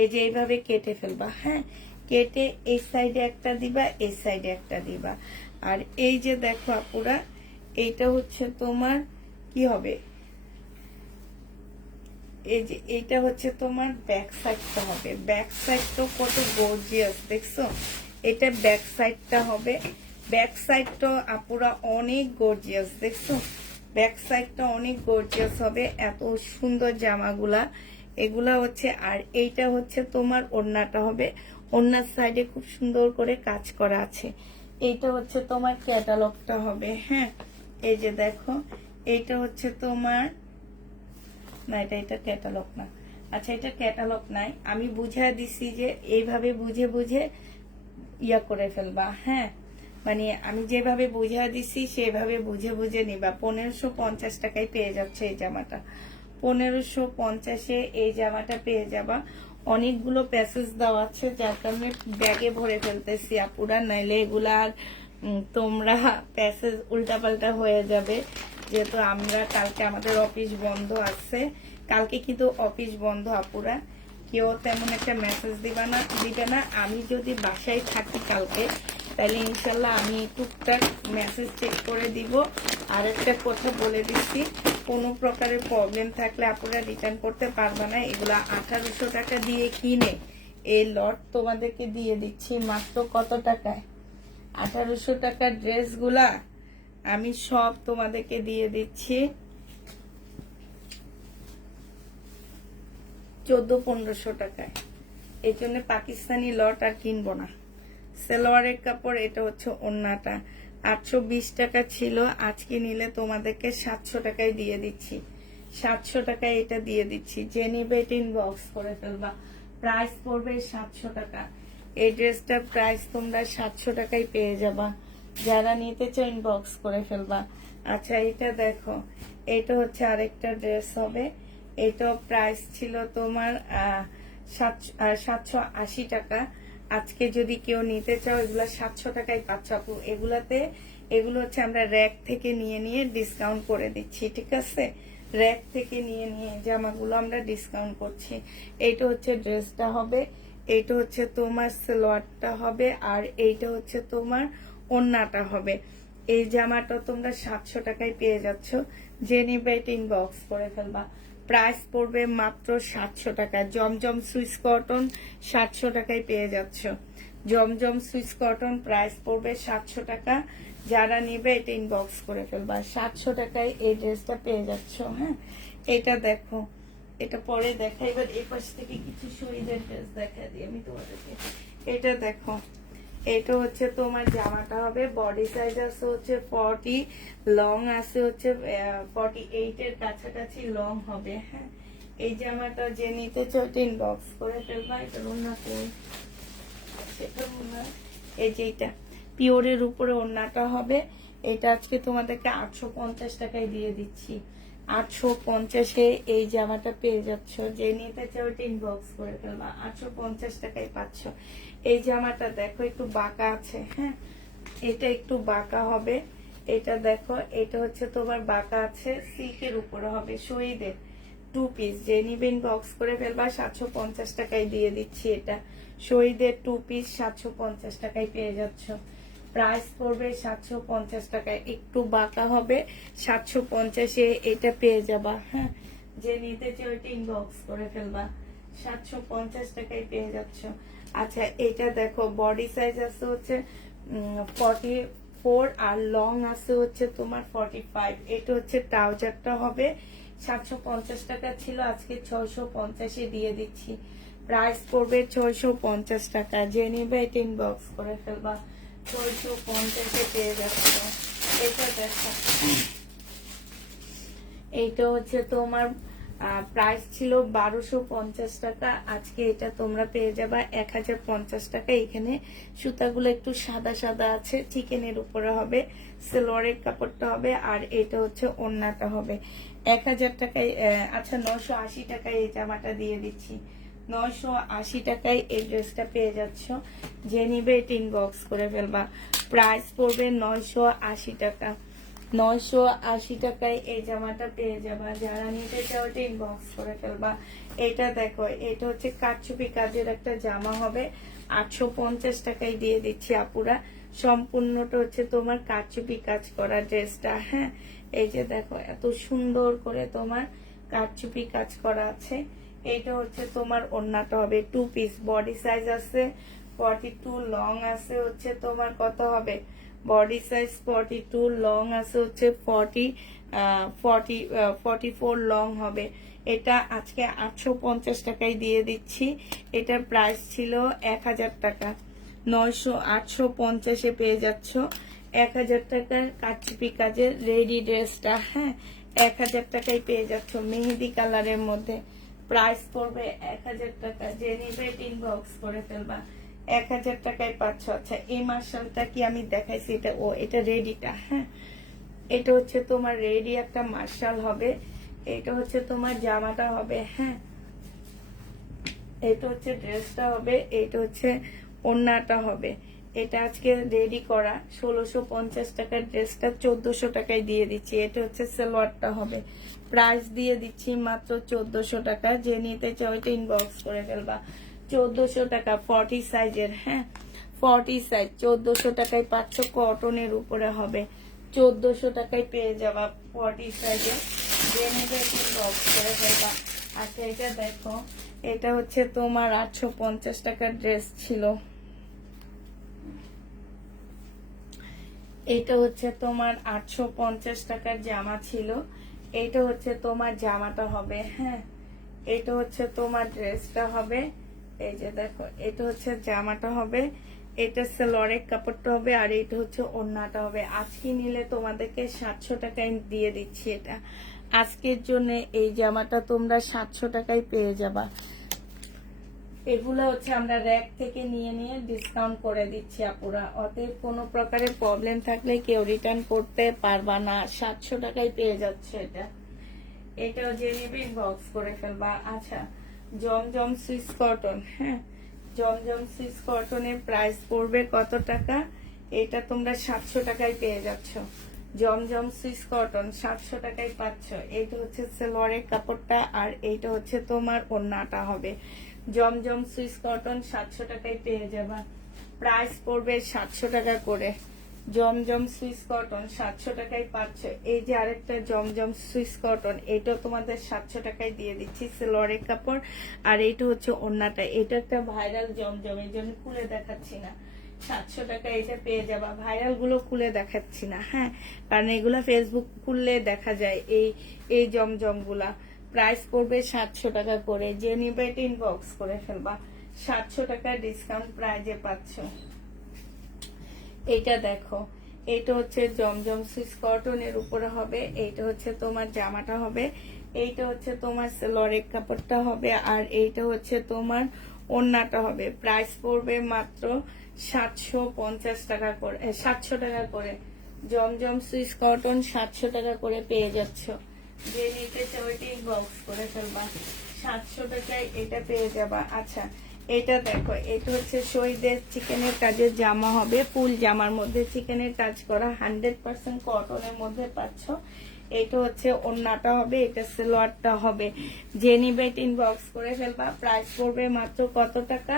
এই যে এইভাবে কেটে ফেলবা। হ্যাঁ, কেটে এই সাইডে একটা দিবা, এই সাইডে একটা দিবা। আর এই যে দেখো আপুরা, এইটা হচ্ছে তোমার কি হবে, এই যে এইটা হচ্ছে তোমার ব্যাক সাইডটা হবে। ব্যাক সাইডটা কত গর্জিয়াস দেখছো, এটা ব্যাক সাইডটা হবে। ব্যাক সাইডটা আপুরা অনেক গর্জিয়াস দেখছো, ব্যাক সাইডটা অনেক গর্জিয়াস হবে। এত সুন্দর জামাগুলা এগুলা হচ্ছে। আর এইটা হচ্ছে তোমার ওড়নাটা হবে, ওড়নার সাইডে খুব সুন্দর করে কাজ করা আছে। এইটা হচ্ছে তোমার ক্যাটালগটা হবে। হ্যাঁ, এই যে দেখো, এইটা হচ্ছে তোমার, না এটা ক্যাটালগ না। আচ্ছা, এটা ক্যাটালগ নাই, আমি বুঝিয়ে দিছি যে এইভাবে বুঝে বুঝে ইয়া করে ফেলবা। হ্যাঁ, মানে আমি যেভাবে বুঝিয়ে দিছি সেভাবে বুঝে বুঝে নিবা। 1550 টাকায় পেয়ে যাচ্ছে এই জামাটা, 1550-এ এই জামাটা পেয়ে যাবা। অনেকগুলো প্যাসেজ দেওয়া আছে, যার কারণে ব্যাগে ভরে ফেলতেছি আপুরা, নাইলে এগুলা আর তোমরা প্যাসেজ উল্টাপাল্টা হয়ে যাবে। যেহেতু আমরা কালকে আমাদের অফিস বন্ধ আছে, কালকে কিন্তু অফিস বন্ধ আপুরা, কেউ তেমন একটা মেসেজ দিবে না। আমি যদি বাসায় থাকি কালকে, তাহলে ইনশাল্লাহ আমি টুকটাক মেসেজ চেক করে দিব। আর একটা কথা বলে দিচ্ছি, কোনো প্রকারের প্রবলেম থাকলে আপনারা রিটার্ন করতে পারবে না। এগুলা 1800 টাকা দিয়ে কিনে এই লট তোমাদেরকে দিয়ে দিচ্ছি মাত্র কত টাকায়, 1800 টাকার ড্রেসগুলা আমি সব তোমাদেরকে দিয়ে দিচ্ছি 1400-1500 টাকায়। এই জন্য পাকিস্তানি লট আর কিনবো না। সালোয়ারের কাপড়, এটা হচ্ছে ওড়নাটা, 820 টাকা ছিল, আজকে নিলে তোমাদেরকে 700 টাকায় দিয়ে দিচ্ছি। 700 টাকায় এটা দিয়ে দিচ্ছি, যে নিবে এটা ইনবক্স করে ফেলবা। প্রাইস পড়বে 700 টাকা। এই ড্রেসটার প্রাইস তোমরা 700 টাকায় পেয়ে যাবা, যারা নিতে চাও ইনবক্স করে ফেলবা। আচ্ছা, এটা দেখো, এটা হচ্ছে আরেকটা ড্রেস হবে। এটা প্রাইস ছিল তোমার 780 টাকা। আজকে যদি কেউ নিতে চাও, এগুলা 700 টাকায় পাচ্ছ আপু। এগুলো হচ্ছে আমরা র্যাক থেকে নিয়ে নিয়ে ডিসকাউন্ট করে দিচ্ছি, ঠিক আছে? র্যাক থেকে নিয়ে নিয়ে জামাগুলো আমরা ডিসকাউন্ট করছি। এইটা হচ্ছে ড্রেসটা হবে, এইটা হচ্ছে তোমার সালোয়ারটা হবে, আর এইটা হচ্ছে তোমার ওড়নাটা হবে। এই জামাটা তোমরা 700 টাকায় পেয়ে যাচ্ছ, যে নিবে এটা ইনবক্স করে ফেলবা। প্রাইস পড়বে মাত্র 700 টাকা। জমজম সুইস কটন 700 টাকায় পেয়ে যাচ্ছ। জমজম সুইস কটন প্রাইস পড়বে 700 টাকা, যারা নিবে এটা ইনবক্স করে ফেলবা। 700 টাকায় এই ড্রেসটা পেয়ে যাচ্ছ। হ্যাঁ, এটা দেখো, এটা পরে দেখাই। এবার এই পাশ থেকে কিছু শরীরের ড্রেস দেখা দিই আমি তোমাদেরকে। এটা দেখো, এটা হচ্ছে তোমার জামাটা হবে, বডি সাইজ আছে হচ্ছে 40, লং আছে হচ্ছে 48 এর কাছাকাছি লং হবে। হ্যাঁ, এই জামাটা যে নিতে চাও ইনবক্স করে ফেলবা। এটা ওড়না কই, সেটা ওড়না, এই যে এটা পিওরের উপরে ওড়নাটা হবে। এটা আজকে তোমাদেরকে 850 টাকায় দিয়ে দিচ্ছি। 850-এ এই জামাটা পেয়ে যাচ্ছ, যে নিতে চাও ইনবক্স করে ফেলবা। 850 টাকায় পাচ্ছ। এই জামাটা দেখো একটু বাঁকা আছে। হ্যাঁ, এটা একটু বাঁকা হবে। এটা দেখো, এটা হচ্ছে তোমার বাঁকা আছে, সিল্কের উপরে হবে, শহীদের 2 পিস। যে নিবে ইনবক্স করে ফেলবা। 750 টাকায় দিয়ে দিচ্ছি এটা। শহীদের 2 পিস 750 টাকায় পেয়ে যাচ্ছ। প্রাইস পড়বে 750 টাকায়, একটু বাঁকা হবে। 750-এ এটা পেয়ে যাবা। হ্যাঁ, যে নিতে চাও এটা ইনবক্স করে ফেলবা। 750 টাকায় পেয়ে যাচ্ছ। আচ্ছা, এটা দেখো, বডি সাইজ আছে হচ্ছে 44 আর লং আছে হচ্ছে তোমার 45। এটা হচ্ছে ট্রাউজারটা হবে। 750 টাকা ছিল, আজকে 650-এ দিয়ে দিচ্ছি। প্রাইস পড়বে 650 টাকা, যে নিবে এটা ইনবক্স করে ফেলবা। 650-এ পেয়ে যাচ্ছ। এটা দেখো, এইটা হচ্ছে তোমার প্রাইস ছিল 1250 টাকা, আজকে এটা তোমরা পেয়ে যাবা 1050 টাকা। এখানে সুতাগুলো একটু সাদা সাদা আছে, চিকেনের উপরে হবে, সেলোয়ারের কাপড়টা হবে, আর এটা হচ্ছে ওড়নাটা হবে 1000 টাকায়। আচ্ছা 980 টাকায় এই জামাটা দিয়ে দিচ্ছি, 980 টাকায় এই ড্রেসটা পেয়ে যাচ্ছ। যে নিবে টিন বক্স করে ফেলবা, প্রাইস পড়বে 980 টাকা। 980 টাকায় এই জামাটা পেয়ে যাবা, যারা নিতে চাও টিন বক্স করে ফেলবা। এটা দেখো, এটা হচ্ছে কারচুপি কাজের একটা জামা হবে, 850 টাকায় দিয়ে দিচ্ছি আপুরা। সম্পূর্ণটা হচ্ছে তোমার কারচুপি কাজ করা ড্রেসটা। হ্যাঁ, এই যে দেখো এত সুন্দর করে তোমার কারচুপি কাজ করা আছে। এইটা হচ্ছে তোমার ওড়নাটা হবে 2 পিস, বডি সাইজ আছে 42, লং আছে হচ্ছে তোমার কত হবে, বডি সাইজ 42, লং আছে হচ্ছে 44 লং হবে। এটা আজকে 850 টাকায় দিয়ে দিচ্ছি। এটার প্রাইস ছিল 1000 টাকা, 850-এ পেয়ে যাচ্ছ 1000 টাকার কারচুপি কাজের রেডি ড্রেসটা। হ্যাঁ, 1000 টাকায় পেয়ে যাচ্ছ মেহেদি কালারের মধ্যে, প্রাইস পড়বে 1000 টাকা। যে নিবে টিন বক্স করে ফেলবা, 1000 টাকায় পাচ্ছ। আচ্ছা এই মার্শালটা কি আমি দেখাইছি, এটা এটা রেডিটা। হ্যাঁ, এটা হচ্ছে তোমার রেডি একটা মার্শাল হবে, এটা হচ্ছে তোমার জামাটা হবে। হ্যাঁ, এটা হচ্ছে ড্রেসটা হবে, এটা হচ্ছে ওড়নাটা হবে। এটা আজকে রেডি করা 1650 টাকার ড্রেসটা 1400 টাকায় দিয়ে দিচ্ছি। এটা হচ্ছে সালোয়ারটা হবে, প্রাইস দিয়ে দিচ্ছি মাত্র 1400 টাকা। যে নিতে চাও এটা ইনবক্স করে ফেলবা, 1400 টাকা 40 সাইজের। হ্যাঁ, 40 সাইজ 1400 টাকায় পাচ্ছ, কটনের উপরে হবে, 1400 টাকায় পেয়ে যাবা 40 সাইজের। যে নিতে ইনবক্স করে ফেলবা। আচ্ছা এটা দেখো, এটা হচ্ছে তোমার 850 টাকার ড্রেস ছিল, এটা হচ্ছে তোমার 850 টাকার জামা ছিল, এটা হচ্ছে তোমার জামাটা হবে। হ্যাঁ, এটা হচ্ছে তোমার ড্রেসটা হবে। এই যে দেখো, এটা হচ্ছে জামাটা হবে, এটা সালোয়ারের কাপড়টা হবে, আর এটা হচ্ছে ওড়নাটা হবে। আজকে নিলে তোমাদেরকে 700 টাকায় দিয়ে দিচ্ছি। এটা আজকের জন্য এই জামাটা তোমরা 700 টাকায় পেয়ে যাবা। এগুলো হচ্ছে আমরা র‍্যাক থেকে নিয়ে নিয়ে ডিসকাউন্ট করে দিচ্ছি আপুরা। অতএব কোনো প্রকারের প্রবলেম থাকলে কেউ রিটার্ন করতে পারবা না, 700 টাকায় পেয়ে যাচ্ছে এটা। এটাও যে নেবে বক্স করে ফেলবা। আচ্ছা জমজম সুইস কটন, হ্যাঁ জমজম সুইস কটনের প্রাইস পড়বে কত টাকা, এটা তোমরা 700 টাকায় পেয়ে যাচ্ছ। জমজম সুইস কটন 700 টাকায় পাচ্ছ। এইটা হচ্ছে সালোয়ারের কাপড়টা, আর এইটা হচ্ছে তোমার ওড়নাটা হবে। জমজম সুইস কটন 700 টাকায় পেয়ে যাবা, প্রাইস পড়বে 700 টাকা করে। জমজম সুইস কটন 700 টাকায় পাচ্ছ। এই যে আরেকটা জমজম সুইস কটন, এটা তোমাদের 700 টাকায় দিয়ে দিচ্ছি, সালোয়ারের কাপড়, আর এইটা হচ্ছে ওড়নাটা। এটা একটা ভাইরাল জমজম, এই জন্য খুলে দেখাচ্ছি না, 700 টাকা এটা পেয়ে যাবা। ভাইরাল গুলো খুলে দেখাচ্ছি না, হ্যাঁ, কারণ এগুলা ফেসবুক খুললে দেখা যায়। এই জমজম গুলা প্রাইস পড়বে 700 টাকা করে। যে নিবে ইনবক্স করে ফেলবা, 700 টাকা ডিসকাউন্ট প্রাইজে পাচ্ছ। এইটা দেখো, এইটা হচ্ছে জমজম সুইস কটনের উপরে হবে, এইটা হচ্ছে তোমার জামাটা হবে, এইটা হচ্ছে তোমার সালোয়ারের কাপড়টা হবে, আর এইটা হচ্ছে তোমার ওড়নাটা হবে। প্রাইস পড়বে মাত্র 750 টাকা করে, 700 টাকা করে। জমজম সুইস কটন 700 টাকা করে পেয়ে যাচ্ছ। যে নিতে চাও এটা বক্স করে ফেলবা, 700 টাকায় এটা পেয়ে যাবা। আচ্ছা এটা দেখো, এটা হচ্ছে শহীদের চিকেনের কাজের জামা হবে, ফুল জামার মধ্যে চিকেনের কাজ করা, 100% কটনের মধ্যে পাচ্ছ। এটা হচ্ছে ওড়নাটা হবে, এটা সালোয়ারটা হবে। যে নিবে ইনবক্স করে ফেলবা, প্রাইস পড়বে মাত্র কত টাকা,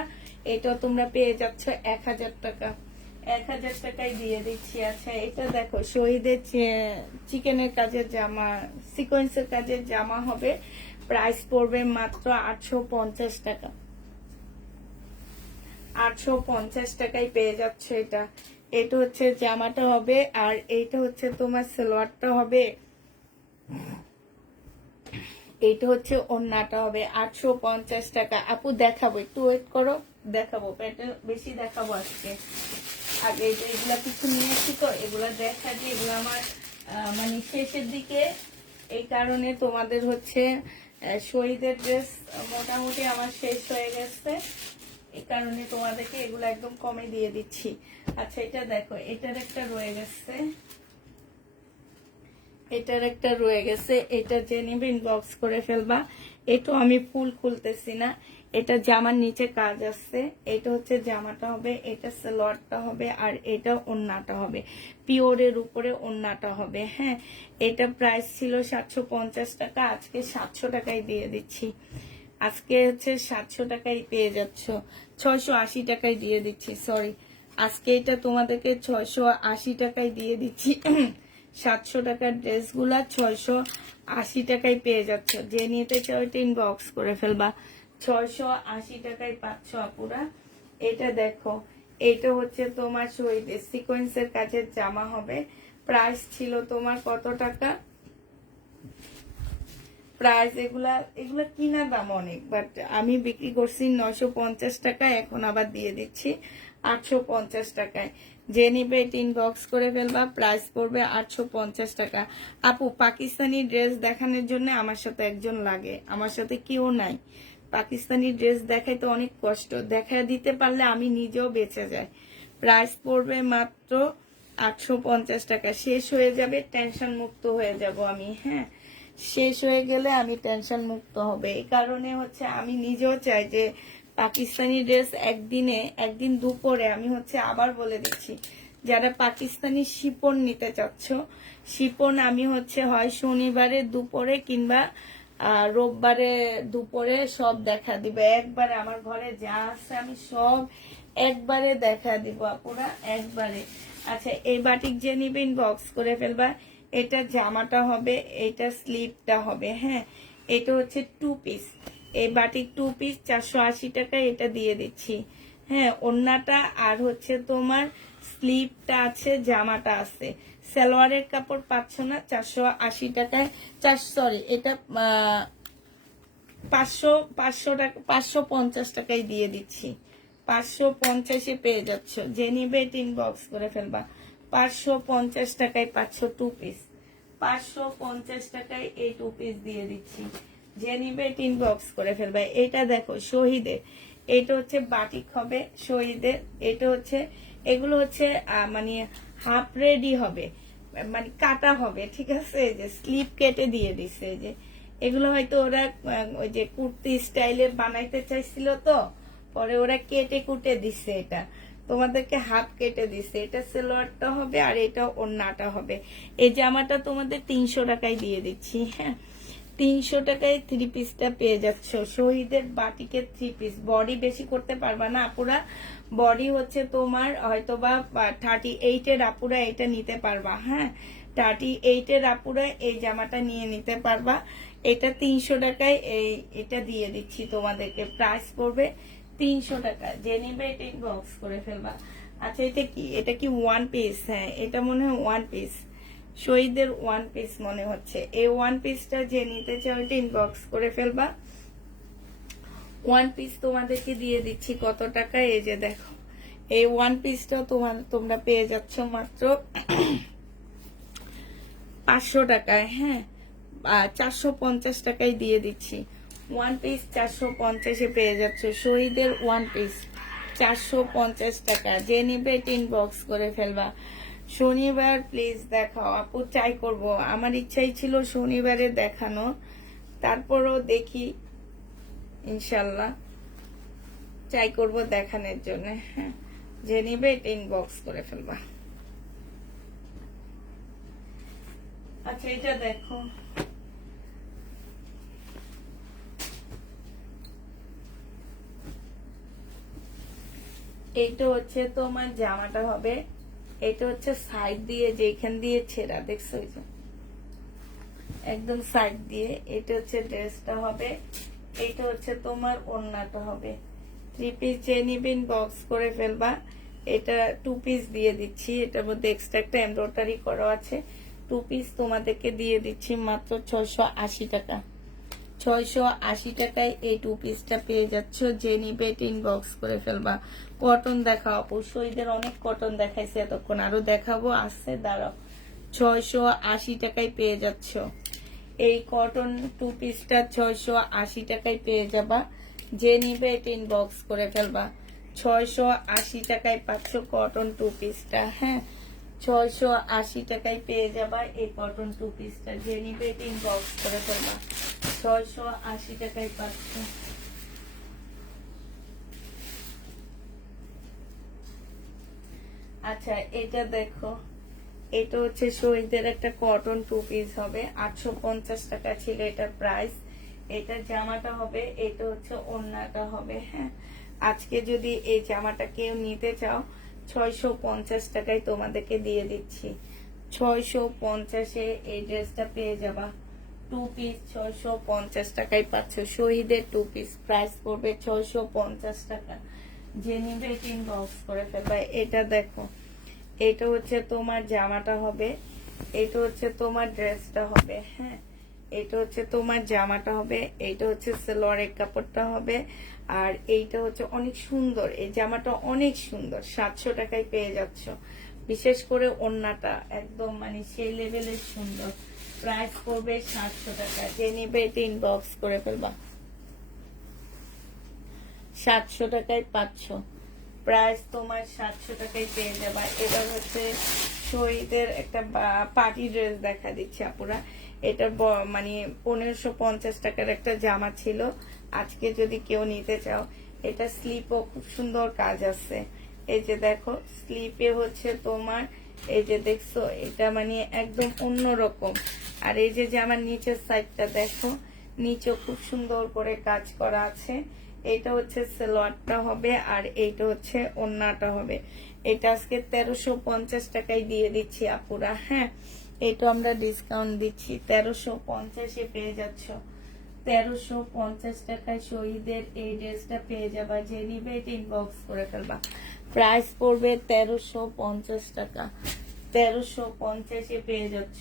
এটা তোমরা পেয়ে যাচ্ছ 1000 টাকা। 1000 টাকায় দিয়ে দিচ্ছি। আচ্ছা এটা দেখো, শহীদের চিকেনের কাজের জামা, সিকোয়েন্সের কাজের জামা হবে, প্রাইস পড়বে মাত্র 850 টাকা। 850 টাকায় পেয়ে যাচ্ছে এটা। এটা হচ্ছে জামাটা হবে, আর এইটা হচ্ছে তোমার সালোয়ারটা হবে, এইটা হচ্ছে ওড়নাটা হবে। 850 টাকা। আপু দেখাবো, একটু ওয়েট করো, দেখাবো, প্যাটার্ন বেশি দেখাবো আজকে। আগে এগুলা কিছু নিয়েছি তো, এগুলা দেখা দিয়ে এগুলো আমার মানে শেষের দিকে, এই কারণে তোমাদের হচ্ছে শহীদের ড্রেস মোটামুটি আমার শেষ হয়ে গেছে, এই কারণে তোমাদেরকে এগুলো একদম কমে দিয়ে দিচ্ছি। আচ্ছা এটা দেখো, এটার একটা রয়ে গেছে, এটা যে নিবে ইনবক্স করে ফেলবা। এটা আমি ফুল খুলতেছি না, এটা জামার নিচে কাজ আছে, এটা হচ্ছে জামাটা হবে, এটা সালোয়ারটা হবে, আর এটা ওড়নাটা হবে, পিওরের উপরে ওড়নাটা হবে। হ্যাঁ, এটা প্রাইস ছিল 750 টাকা, আজকে 700 টাকায় দিয়ে দিচ্ছি। আজকে হচ্ছে 700 টাকায় পেয়ে যাচ্ছ, 680 টাকায় দিয়ে দিচ্ছি, সরি আজকে এটা তোমাদেরকে 680 টাকায় দিয়ে দিচ্ছি। 700 টাকার ড্রেসগুলা 680 টাকায় পেয়ে যাচ্ছ, যে নিতে চাও এটা ইনবক্স করে ফেলবা। 680 টাকায় পাচ্ছ আপুরা। এটা দেখো, এটা হচ্ছে তোমার শহীদ সিকোয়েন্সের কাজের জামা হবে, প্রাইস ছিল তোমার কত টাকা, প্রাইস এগুলা কিনা দাম অনেক, বাট আমি বিক্রি করছি 950 টাকা, এখন আবার দিয়ে দিচ্ছি 850 টাকায়। যে নিবে এটা ইনবক্স করে ফেলবা, প্রাইস পড়বে 850 টাকা। আপু পাকিস্তানি ড্রেস দেখানোর জন্য আমার সাথে একজন লাগে, আমার সাথে কেউ নাই। পাকিস্তানি ড্রেস দেখাইতে অনেক কষ্ট, দেখা দিতে পারলে আমি নিজেও বেঁচে যাই। প্রাইস পড়বে মাত্র 850 টাকা। শেষ হয়ে যাবে, টেনশন মুক্ত হয়ে যাব আমি। হ্যাঁ, শেষ হয়ে গেলে আমি টেনশন মুক্ত হবে, এই কারণে হচ্ছে আমি নিজেও চাই যে পাকিস্তানি ড্রেস একদিন দুপুরে, আমি হচ্ছে আবার বলে দিচ্ছি, যারা পাকিস্তানি শিপন নিতে চাচ্ছ, শিপন আমি হচ্ছে হয় শনিবারে দুপুরে কিংবা রোববারে দুপুরে সব দেখা দিব একবারে। আমার ঘরে যা আছে আমি সব একবারে দেখা দিব আপুরা, একবারে। আচ্ছা এই বাটিক যে নিবে ইনবক্স করে ফেলবা। এটা জামাটা হবে, এটা স্লিপটা হবে। হ্যাঁ, এটা হচ্ছে 2 পিস, এই বাটিক 2 পিস 480 টাকা এটা দিয়ে দিচ্ছি। হ্যাঁ, ওড়নাটা আর হচ্ছে তোমার স্লিপটা আছে, জামাটা আছে। সালোয়ারের কাপড় পাচ্ছ না, 480 টাকায়, সরি এটা 500 টাকা, 550 টাকায় দিয়ে দিচ্ছি। 550-এ পেয়ে যাচ্ছ, যে নিবে এটা ইনবক্স করে ফেলবা। 550 টাকায় পাচ্ছ 2 পিস, 550 টাকায় এই 2 পিস দিয়ে দিচ্ছি, যে নিবে এটা ইনবক্স করে ফেলবা। এটা দেখো শহীদের, এটা হচ্ছে বাটিক হবে শহীদের, এটা হচ্ছে এগুলো হচ্ছে মানে হাফ রেডি হবে, মানে কাটা হবে, ঠিক আছে। এই যে স্লিপ কেটে দিয়ে দিচ্ছে, যে এগুলো হয়তো ওরা ওই যে কুর্তি স্টাইলে বানাইতে চাইছিল, তো পরে ওরা কেটে কুটে দিচ্ছে, এটা তোমাদেরকে হাফ কেটে দিচ্ছে। এটা সালোয়ারটা হবে আর এটা ওড়নাটা হবে। এই জামাটা তোমাদের 300 টাকায় দিয়ে দিচ্ছি। হ্যাঁ, 300 টাকায় 3 পিসটা পেয়ে যাচ্ছ, শহীদের বাটিকের 3 পিস। বডি বেশি করতে পারবা না আপুরা, বডি হচ্ছে তোমার হয়তোবা 38-এর আপুরা এটা নিতে পারবা। হ্যাঁ, 38-এর আপুরা এই জামাটা নিয়ে নিতে পারবা। এটা 300 টাকায় এটা দিয়ে দিচ্ছি তোমাদেরকে, প্রাইস পড়বে 300 টাকা। যে নিবে এটা ইনবক্স করে ফেলবা। আচ্ছা এটা কি, এটা কি 1 পিস? হ্যাঁ, এটা মনে হয় 1 পিস, শহীদের 1 পিস মনে হচ্ছে। এই 1 পিসটা যে নিতে চাও এটা ইনবক্স করে ফেলবা। 1 পিস তোমাদেরকে দিয়ে দিচ্ছি কত টাকা, এই যে দেখো, এই 1 পিসটা তোমরা পেয়ে যাচ্ছ মাত্র 500 টাকায়। হ্যাঁ, 450 টাকায় দিয়ে দিচ্ছি। 1 পিস 450-এ পেয়ে যাচ্ছ, শহীদের 1 পিস 450 টাকা। যে নিবে এটা ইনবক্স করে ফেলবা। শনিবার প্লিজ দেখাও আপু, ট্রাই করব, আমার ইচ্ছাই ছিল শনিবারে দেখানো, তারপরও দেখি ইনশাল্লাহ ট্রাই করব দেখানোর জন্য। হ্যাঁ, যে নিবে এটা ইনবক্স করে ফেলবা। আচ্ছা এটা দেখো, এইটা হচ্ছে তোমার জামাটা হবে, এটা হচ্ছে সাইড দিয়ে, যেখান দিয়ে ছেঁড়া দেখছো, একদম সাইড দিয়ে। এটা হচ্ছে ড্রেসটা হবে, এটা হচ্ছে তোমার ওড়নাটা হবে। 3 পিস যে নিবেন বক্স করে ফেলবা। এটা 2 পিস দিয়ে দিচ্ছি, এটার মধ্যে এক্সট্রা একটা এমব্রয়ডারি করা আছে। 2 পিস তোমাদেরকে দিয়ে দিচ্ছি মাত্র 680 টাকা। 680 টাকায় এই 2 পিসটা পেয়ে যাচ্ছ, যে নিবে এটা ইনবক্স করে ফেলবা। কটন দেখাও আপু, শহীদের অনেক কটন দেখাইছে এতক্ষণ, আরো দেখাবো, আসছে দাঁড়াও। 680 টাকায় পেয়ে যাচ্ছ। এই কটন 2 পিসটা 680 টাকায় পেয়ে যাবা। যে নিবে এটা ইনবক্স করে ফেলবা। 680 টাকায় পাচ্ছ কটন 2 পিসটা। হ্যাঁ, 680 টাকায় পেয়ে যাবা এই কটন 2 পিসটা। যে নিবে এটা ইনবক্স করে ফেলবা। 680 টাকায় পাচ্ছ। আচ্ছা, এটা দেখো, এটা হচ্ছে শহীদের একটা কটন 2 পিস হবে। 850 টাকা ছিল এটার প্রাইস। এটা জামাটা হবে, এটা হচ্ছে ওড়নাটা হবে। হ্যাঁ, আজকে যদি এই জামাটা কেউ নিতে চাও 650 টাকায় তোমাদেরকে দিয়ে দিচ্ছি। 650-এ এই ড্রেসটা পেয়ে যাবা। 2 পিস 650 টাকায় পাচ্ছ। শহীদের 2 পিস প্রাইস পড়বে 650 টাকা। যে নিবে এটা ইনবক্স করে ফেলবা। এটা দেখো, এটা হচ্ছে তোমার জামাটা হবে, এটা হচ্ছে তোমার ড্রেসটা হবে। হ্যাঁ, এটা হচ্ছে তোমার জামাটা হবে, এটা হচ্ছে সালোয়ারের কাপড়টা হবে, আর এইটা হচ্ছে অনেক সুন্দর। এই জামাটা অনেক সুন্দর, 700 টাকায় পেয়ে যাচ্ছ। বিশেষ করে ওড়নাটা একদম মানে সেই লেভেলের সুন্দর। প্রাইস পড়বে 700 টাকা। যে নিবে এটা ইনবক্স করে ফেলবা। 700 টাকায় পাচ্ছ। প্রাইস তোমার 700 টাকায় পেয়ে যাবা। এবার হচ্ছে শহীদের একটা পার্টি ড্রেস দেখা দিচ্ছে আপুরা। এটা মানে 1550 টাকার একটা জামা ছিল। আজকে যদি কেউ নিতে চাও, এটা স্লিপও খুব সুন্দর কাজ আছে। এই যে দেখো, স্লিপে হচ্ছে তোমার, এই যে দেখছো, এটা মানে একদম অন্যরকম। আর এই যে আমার নিচের সাইডটা দেখো, নিচে খুব সুন্দর করে কাজ করা আছে। এটা হচ্ছে সালোয়ারটা হবে, আর এইটা হচ্ছে ওড়নাটা হবে। এটা আজকে 1350 টাকায় দিয়ে দিচ্ছি আপুরা। হ্যাঁ, এটা আমরা ডিসকাউন্ট দিচ্ছি, 1350-এ পেয়ে যাচ্ছ। 1350 টাকায় শহীদের এই ড্রেসটা পেয়ে যাবা। যে নিবে এটা ইনবক্স করে ফেলবা। প্রাইস পড়বে 1350 টাকা। 1350-এ পেয়ে যাচ্ছ।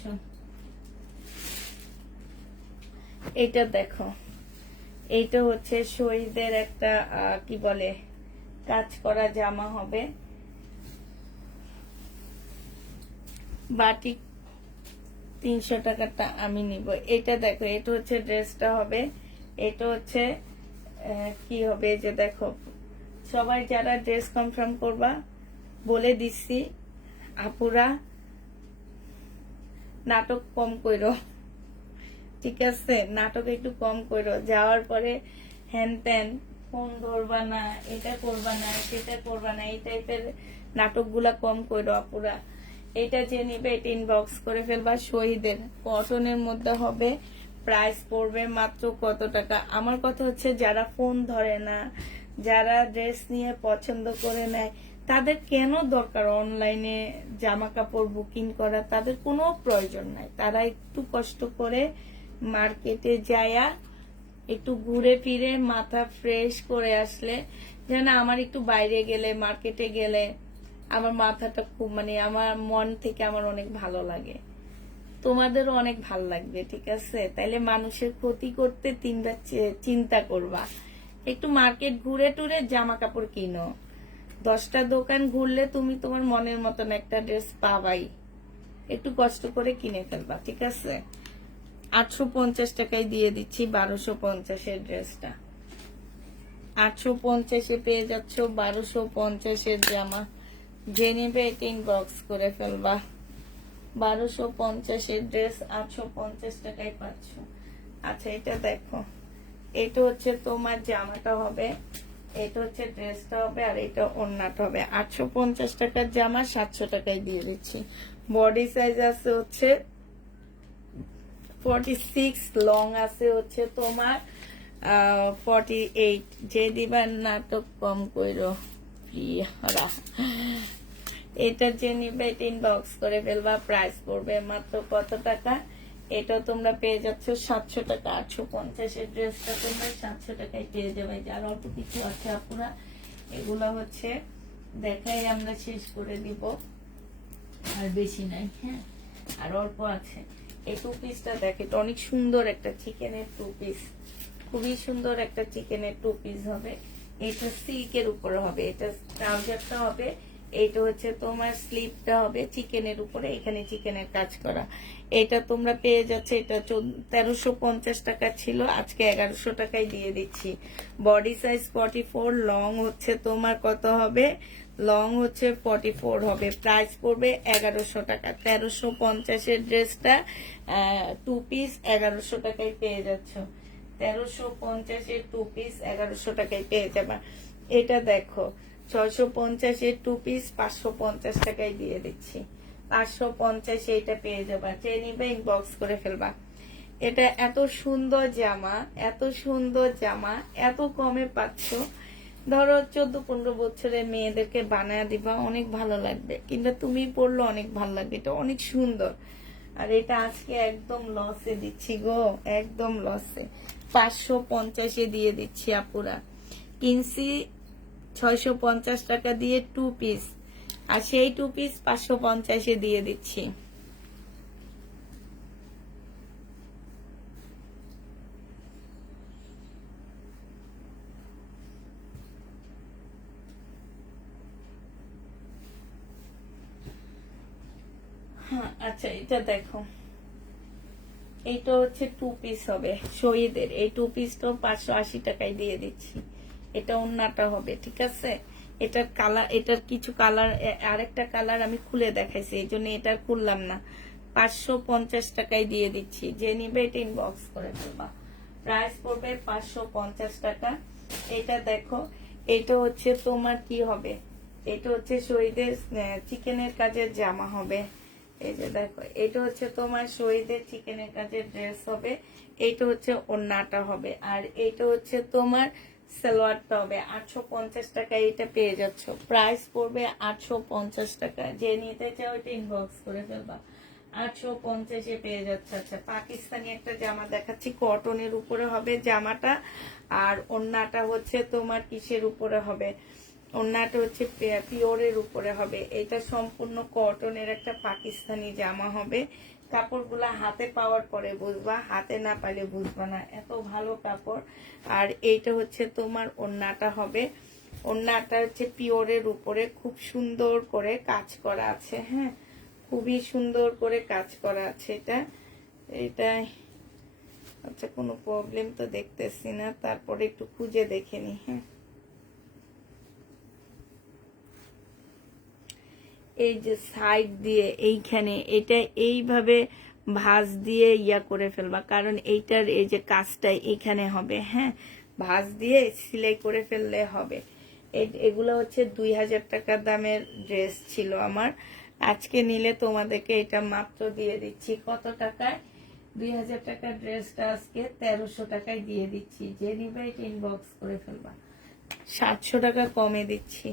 এটা দেখো, এইটা হচ্ছে শহীদের একটা কি বলে কাজ করা জামা হবে, বাটিক 300 টাকাটা আমি নিব। এটা দেখো, এটা হচ্ছে ড্রেসটা হবে, এটা হচ্ছে কি হবে, যে দেখো, সবাই যারা ড্রেস কনফার্ম করবা বলে দিচ্ছি আপুরা, নাটক কম কইরো, ঠিক আছে? নাটক একটু কম করো। যাওয়ার পরে হ্যান ত্যান ফোন ধরবা না, এটা করবা না, সেটা করবা না, এই টাইপের নাটকগুলা কম করো আপুরা। এটা যে নিবে এটা ইনবক্স করে ফেলবা। শহীদের কটনের মধ্যে হবে। প্রাইস পড়বে মাত্র কত টাকা? আমার কথা হচ্ছে, যারা ফোন ধরে না, যারা ড্রেস নিয়ে পছন্দ করে নেয়, তাদের কেন দরকার অনলাইনে জামা কাপড় বুকিং করা? তাদের কোনো প্রয়োজন নাই। তারা একটু কষ্ট করে মার্কেটে যায়া একটু ঘুরে ফিরে মাথা ফ্রেশ করে আসলে, যেন আমার একটু বাইরে গেলে, মার্কেটে গেলে আমার মাথাটা খুব মানে আমার মন থেকে আমার অনেক ভালো লাগে, তোমাদেরও অনেক ভালো লাগবে, ঠিক আছে? তাইলে মানুষের ক্ষতি করতে 3বার চিন্তা করবা। একটু মার্কেট ঘুরে টুরে জামা কাপড় কিনো। 10টা দোকান ঘুরলে তুমি তোমার মনের মতন একটা ড্রেস পাবাই। একটু কষ্ট করে কিনে ফেলবা, ঠিক আছে? 850 টাকায় দিয়ে দিচ্ছি 1250-এর ড্রেসটা। 850-এ পেয়ে যাচ্ছ 1250-এর জামা। যে নেবে এটা ইনবক্স করে ফেলবা। 1250-এর ড্রেস 850 টাকায় পাচ্ছ। আচ্ছা, এটা দেখো, এটা হচ্ছে তোমার জামাটা হবে, এটা হচ্ছে ড্রেসটা হবে, আর এটা ওড়নাটা হবে। 850 টাকার জামা 700 টাকায় দিয়ে দিচ্ছি। বডি সাইজ আছে হচ্ছে 46, লং আছে হচ্ছে তোমার 48। যে দিবার নাটক কম কইরো প্রিয়ারা। এটা যে নিবে এটা ইনবক্স করে ফেলবা। প্রাইস পড়বে মাত্র কত টাকা? এটা তোমরা পেয়ে যাচ্ছ 700 টাকা। 850-এর ড্রেসটা তোমরা 700 টাকায় পেয়ে যাবে। যার অল্প কিছু আছে আপুরা, এগুলো হচ্ছে দেখাই আমরা শেষ করে দিব, আর বেশি নাই। হ্যাঁ, আর অল্প আছে। এই 2 পিসটা দেখ, এটা অনেক সুন্দর একটা চিকেনের 2 পিস, খুবই সুন্দর একটা চিকেনের 2 পিস হবে। এটা সিল্কের উপরে হবে, এটা ট্রাউজারটা হবে, এইটা হচ্ছে তোমার স্লিপটা হবে চিকেনের উপরে, এখানে চিকেনের কাজ করা। এটা তোমরা পেয়ে যাচ্ছে, এটা 1350 টাকা ছিল, আজকে 1100 টাকায় দিয়ে দিচ্ছি। বডি সাইজ 44, লং হচ্ছে তোমার কত হবে, লং হচ্ছে 44 হবে। প্রাইস পড়বে 1100 টাকা। 1350-এর ড্রেসটা 2 পিস 1100 টাকায় পেয়ে যাচ্ছ। 1350-এর 2 পিস 1100 টাকায় পেয়ে যাবা। এটা দেখো 650-এর 2 পিস 550 টাকায় দিয়ে দিচ্ছি। 550 এটা পেয়ে যাবা। যে নিবে ইনবক্স করে ফেলবা। এটা এত সুন্দর জামা, এত সুন্দর জামা, এত কমে পাচ্ছ। ধরো 14-15 বছরের মেয়েদেরকে বানায় দিবা, অনেক ভালো লাগবে, কিংবা তুমি পরলে অনেক ভালো লাগবে। এটা অনেক সুন্দর। আর এটা আজকে একদম লসে দিচ্ছি গো, একদম লসে। 550-এ দিয়ে দিচ্ছি আপুরা। কিনছি 650 টাকা দিয়ে 2 পিস, আর সেই 2 পিস 550-এ দিয়ে দিচ্ছি। হ্যাঁ আচ্ছা, এটা দেখো, এইটা হচ্ছে 2 পিস হবে শহীদের। এই 2 পিসটাও 580 টাকায় দিয়ে দিচ্ছি। এটা ওন্নাটা হবে, ঠিক আছে। এটার কালার, এটার কিছু কালার, আরেকটা কালার আমি খুলে দেখাইছি, এই জন্য এটা খুললাম না। 550 টাকায় দিয়ে দিচ্ছি। যে নিবে এটা ইনবক্স করে ফেলবা। প্রাইস পড়বে 550 টাকা। এটা দেখো, এটা হচ্ছে তোমার কি হবে, এটা হচ্ছে শহীদের চিকেনের কাজের জামা হবে। এই যে দেখো, এটা হচ্ছে তোমার শহীদের চিকেনের কাজের ড্রেস হবে। এইটা হচ্ছে ওড়নাটা হবে, আর এইটা হচ্ছে তোমার সালোয়ারটা হবে। 850 টাকা এটা পেয়ে যাচ্ছ। প্রাইস পড়বে 850 টাকা। যে নিতে চাও এটা ইনবক্স করে ফেলবা। 850-এ পেয়ে যাচ্ছে। আচ্ছা, পাকিস্তানি একটা জামা দেখাচ্ছি, কটনের উপরে হবে জামাটা, আর ওড়নাটা হচ্ছে তোমার কিসের উপরে হবে, ওড়নাটা হচ্ছে পিওরের উপরে হবে। এটা সম্পূর্ণ কটনের একটা পাকিস্তানি জামা হবে। কাপড়গুলা হাতে পাওয়ার পরে বুঝবা, হাতে না পাইলে বুঝবা না, এত ভালো কাপড়। আর এইটা হচ্ছে তোমার ওড়নাটা হবে। ওড়নাটা হচ্ছে পিওরের উপরে, খুব সুন্দর করে কাজ করা আছে। হ্যাঁ, খুবই সুন্দর করে কাজ করা আছে। এটা আচ্ছা, কোনো প্রবলেম তো দেখতেছি না, তারপরে একটু খুঁজে দেখে নি। হ্যাঁ, এই যে সাইড দিয়ে এইখানে এটা এইভাবে ভাঁজ দিয়ে ইয়া করে ফেলবা, কারণ এইটার এই যে কাজটা এইখানে হবে। হ্যাঁ, ভাঁজ দিয়ে সেলাই করে ফেললে হবে। এগুলো হচ্ছে 2000 টাকা দামের ড্রেস ছিল আমার। আজকে নিলে তোমাদেরকে এটা মাত্র দিয়ে দিচ্ছি কত টাকায়, 2000 টাকার ড্রেসটা আজকে 1300 টাকায় দিয়ে দিচ্ছি। যে নিবে এটা ইনবক্স করে ফেলবা। 700 টাকা কমে দিচ্ছি,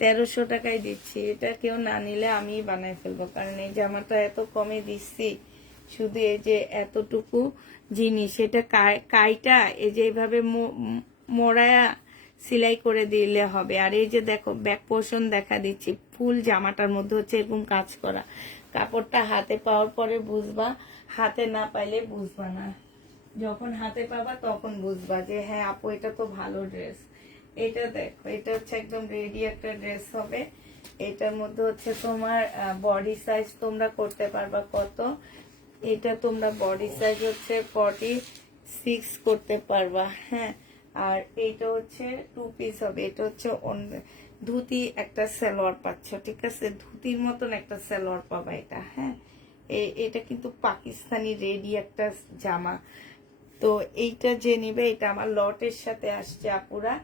1300 টাকায় দিচ্ছি। এটা কেউ না নিলে আমি বানাই ফেলবো, কারণ এই জামাটা এত কমে দিচ্ছি। শুধু এই যে এতটুকু জিনিস, এটা কাইটা এই যে এইভাবে মোড়ায়া সেলাই করে দিলে হবে। আর এই যে দেখো, ব্যাক পোর্শন দেখা দিচ্ছি, ফুল জামাটার মধ্যে হচ্ছে এরকম কাজ করা। কাপড়টা হাতে পাওয়ার পরে বুঝবা, হাতে না পাইলে বুঝবা না। যখন হাতে পাবা তখন বুঝবা যে হ্যাঁ আপু এটা তো ভালো ড্রেস। এটা দেখো, এটা হচ্ছে একদম রেডি একটা ড্রেস হবে। এটার মধ্যে হচ্ছে তোমার বডি সাইজ তোমরা করতে পারবা কত, এটা তোমরা বডি সাইজ হচ্ছে 46 করতে পারবা। হ্যাঁ, আর এইটা হচ্ছে 2 পিস হবে। এটা হচ্ছে ধুতি একটা সালোয়ার পাচ্ছ, ঠিক আছে, ধুতির মতন একটা সালোয়ার পাবা এটা। হ্যাঁ, এটা কিন্তু পাকিস্তানি রেডি একটা জামা। তো এইটা যে নিবে, এটা আমার লটের সাথে আসছে আপুরা।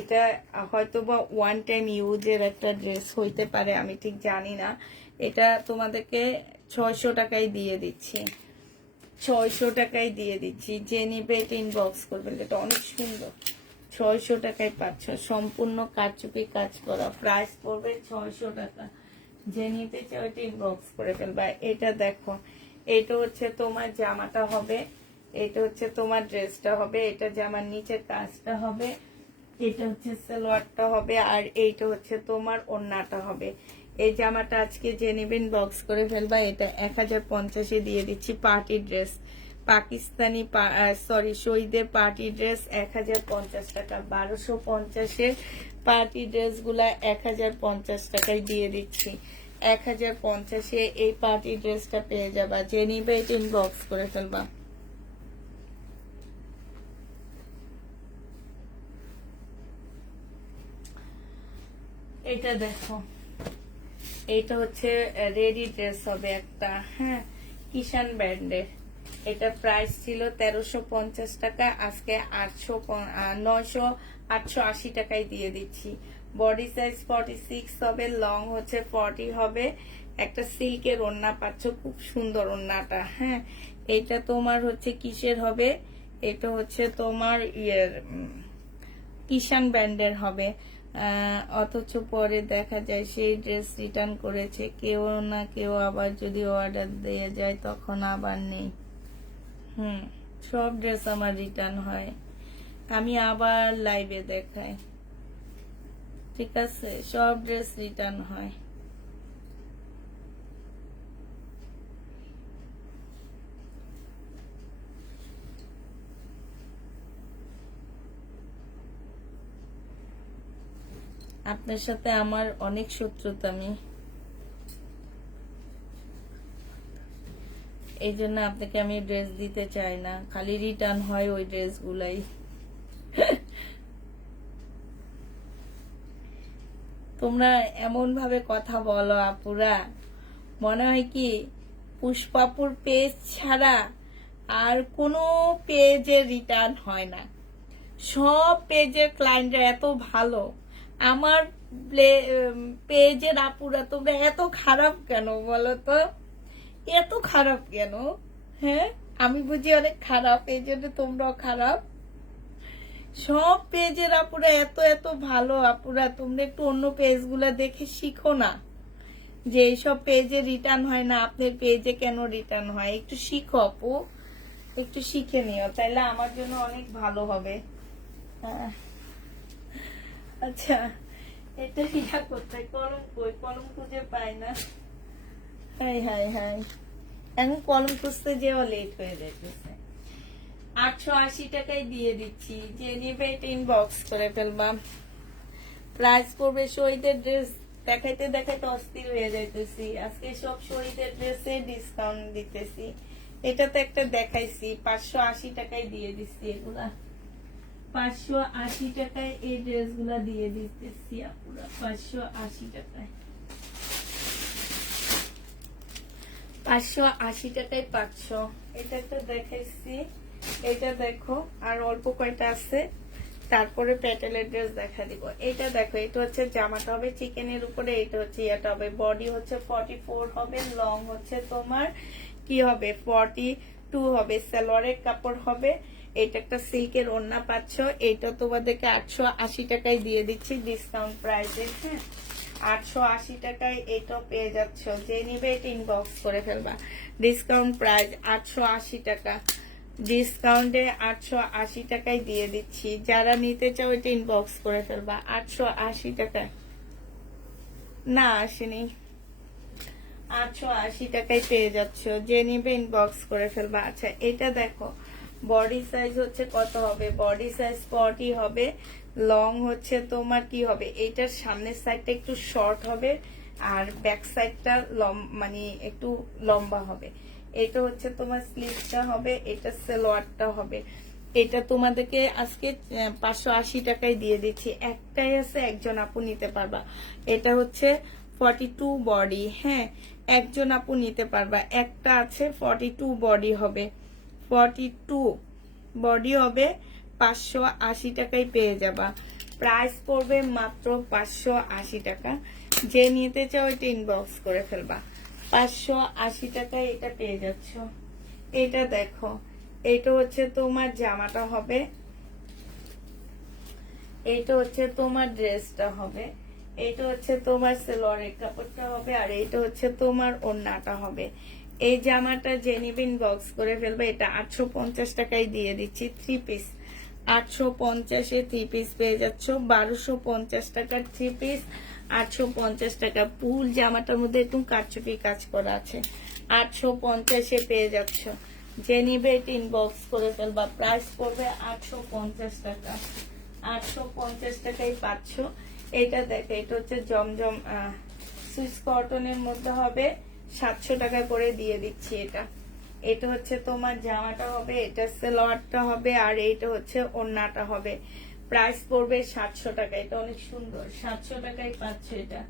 এটা হয়তো বা ওয়ান টাইম ইউজের একটা ড্রেস হইতে পারে, আমি ঠিক জানি না। এটা তোমাদেরকে 600 টাকায় দিয়ে দিচ্ছি, 600 টাকায় দিয়ে দিচ্ছি। যে নিবে এটা ইনবক্স করবেন। এটা অনেক সুন্দর, 600 টাকায় পাচ্ছ, সম্পূর্ণ কারচুপি কাজ করা। প্রাইস পড়বে 600 টাকা। যে নিতে চাও এটা ইনবক্স করে ফেলবা। এটা দেখো, এটা হচ্ছে তোমার জামাটা হবে, এটা হচ্ছে তোমার ড্রেসটা হবে, এটা জামার নিচের কাজটা হবে, এটা হচ্ছে সালোয়ারটা হবে, আর এইটা হচ্ছে তোমার ওড়নাটা হবে। এই জামাটা আজকে যে নেবেন বক্স করে ফেলবা। এটা 1050-এ দিয়ে দিচ্ছি। পার্টি ড্রেস, পাকিস্তানি শহীদের পার্টি ড্রেস 1050 টাকা। 1250-এর পার্টি ড্রেসগুলা 1050 টাকায় দিয়ে দিচ্ছি। 1050-এ এই পার্টি ড্রেসটা পেয়ে যাবা। যে নিবে এটা ইনবক্স করে ফেলবা। এটা দেখো, এটা হচ্ছে রেডি ড্রেস হবে একটা, হ্যাঁ, কিষান ব্র্যান্ডের। এটা প্রাইস ছিল 1350 টাকা, আজকে 880 টাকায় দিয়ে দিচ্ছি। বডি সাইজ 46 হবে, লং হচ্ছে 40 হবে। একটা সিল্কের ওড়না পাচ্ছ, খুব সুন্দর ওড়নাটা, হ্যাঁ। এটা তোমার হচ্ছে কিসের হবে, এটা হচ্ছে তোমার কিষান ব্র্যান্ডের হবে। অথচ পরে দেখা যায় সেই ড্রেস রিটার্ন করেছে কেউ না কেউ, আবার যদি অর্ডার দিয়ে যায় তখন আবার নেই। সব ড্রেস আমার রিটার্ন হয়, আমি আবার লাইভে দেখাই, ঠিক আছে? সব ড্রেস রিটার্ন হয়। আপনার সাথে আমার অনেক শত্রুতা, এই জন্য আপনাকে আমি ড্রেস দিতে চাই না, খালি রিটার্ন হয় ওই ড্রেস গুলাই। তোমরা এমন ভাবে কথা বলো আপুরা, মনে হয় কি পুষ্পাপুর পেজ ছাড়া আর কোনো পেজে রিটার্ন হয় না। সব পেজের ক্লায়েন্টরা এত ভালো, আমার পেজের আপুরা তোমরা এত খারাপ কেন বলো তো? এত খারাপ কেন? হ্যাঁ, আমি বুঝি অনেক খারাপ, এই জন্য তোমরাও খারাপ। সব পেজের আপুরা এত এত ভালো আপুরা, তোমরা একটু অন্য পেজগুলা দেখে শিখো না, যে এইসব পেজে রিটার্ন হয় না, আপনার পেজে কেন রিটার্ন হয়। একটু শিখো আপু, একটু শিখে নিও, তাইলে আমার জন্য অনেক ভালো হবে। আচ্ছা, এটা ইয়া কোথায়, কলম কই? কলম খুঁজে পাই না। হাই হাই হাই, এখন কলম খুঁজতে যেও লেট হয়ে যাইতেছে। 880 টাকায় দিয়ে দিচ্ছি, যে নিবে এটা ইনবক্স করে ফেলবা। প্রাইস পড়বে, শহীদের ড্রেস দেখাইতে দেখাইতে অস্থির হয়ে যাইতেছি, আজকে সব শহীদের ড্রেসে ডিসকাউন্ট দিতেছি। এটা তো একটা দেখাইছি, 580 টাকায় দিয়ে দিচ্ছি এগুলা। 580 টাকায় এই ড্রেস গুলা দিয়ে দিতেছি আপুরা, 580 টাকায়। 580 টাকায় 500। এটা একটা দেখাইছি, এটা দেখো, আর অল্প কয়টা আছে, তারপরে প্যাটেলের ড্রেস দেখা দিব। এটা দেখো, এটা হচ্ছে জামাটা হবে চিকেনের উপরে, এটা হচ্ছে ইয়াটা হবে, বডি হচ্ছে 44 হবে, লং হচ্ছে তোমার কি হবে 42 হবে, সালোয়ারের কাপড় হবে। এটা একটা সিল্কের ওড়না পাচ্ছ, এইটা তোমাদেরকে 880 টাকায় দিয়ে দিচ্ছি ডিসকাউন্ট প্রাইসে, হ্যাঁ। 880 টাকায় এটাও পেয়ে যাচ্ছ, যে নিবে এটা ইনবক্স করে ফেলবা। ডিসকাউন্ট প্রাইস 880 টাকা, ডিসকাউন্টে 880 টাকায় দিয়ে দিচ্ছি। যারা নিতে চাও এটা ইনবক্স করে ফেলবা। 880 টাকায় না আসেনি, 880 টাকায় পেয়ে যাচ্ছ, যে নিবে ইনবক্স করে ফেলবা। আচ্ছা, এটা দেখো, বডি সাইজ হচ্ছে কত হবে, বডি সাইজ 40 হবে, লং হচ্ছে তোমার কি হবে, এইটার সামনের সাইডটা একটু শর্ট হবে আর ব্যাক সাইডটা মানে একটু লম্বা হবে। এটা হচ্ছে তোমার স্লিভটা হবে, এটা সালোয়ারটা হবে। এটা তোমাদেরকে আজকে 580 টাকায় দিয়ে দিচ্ছি। একটাই আছে, একজন আপু নিতে পারবা। এটা হচ্ছে 42 বডি, হ্যাঁ, একজন আপু নিতে পারবা। একটা আছে 42 বডি হবে, 42 বডি হবে, 580 টাকায় পেয়ে যাবা। প্রাইস পড়বে মাত্র 580 টাকা। যে নিতে চাও এটা ইনবক্স করে ফেলবা। 580 টাকায় এটা পেয়ে যাচ্ছ। এটা দেখো, এটা হচ্ছে তোমার জামাটা হবে, এটা হচ্ছে তোমার ড্রেসটা হবে, এটা হচ্ছে তোমার সালোয়ারের কাপড়টা হবে, আর এটা হচ্ছে তোমার ওড়নাটা হবে। এই জামাটা যে নিবে ইনবক্স করে ফেলবে। এটা 850 টাকায় দিয়ে দিচ্ছি, 3 পিস। 850-এ 3 পিস পেয়ে যাচ্ছ, 1250 টাকার 3 পিস, 850 টাকা। ফুল জামাটার মধ্যে একটু কারচুপি কাজ করা আছে, 850-এ পেয়ে যাচ্ছ। যে নিবে এটা ইনবক্স করে ফেলবা। প্রাইস পড়বে 850 টাকা, 850 টাকায় পাচ্ছ। এটা দেখো, এটা হচ্ছে জমজম সুইস কটনের মধ্যে হবে, 700 টাকা করে দিয়ে দিচ্ছি। এটা এটা হচ্ছে তোমার জামাটা হবে, এটা সালোয়ারটা হবে, আর এইটা হচ্ছে ওড়নাটা হবে। প্রাইস পড়বে 700 টাকা। এটা অনেক সুন্দর, 700 টাকায় পাচ্ছ। এটা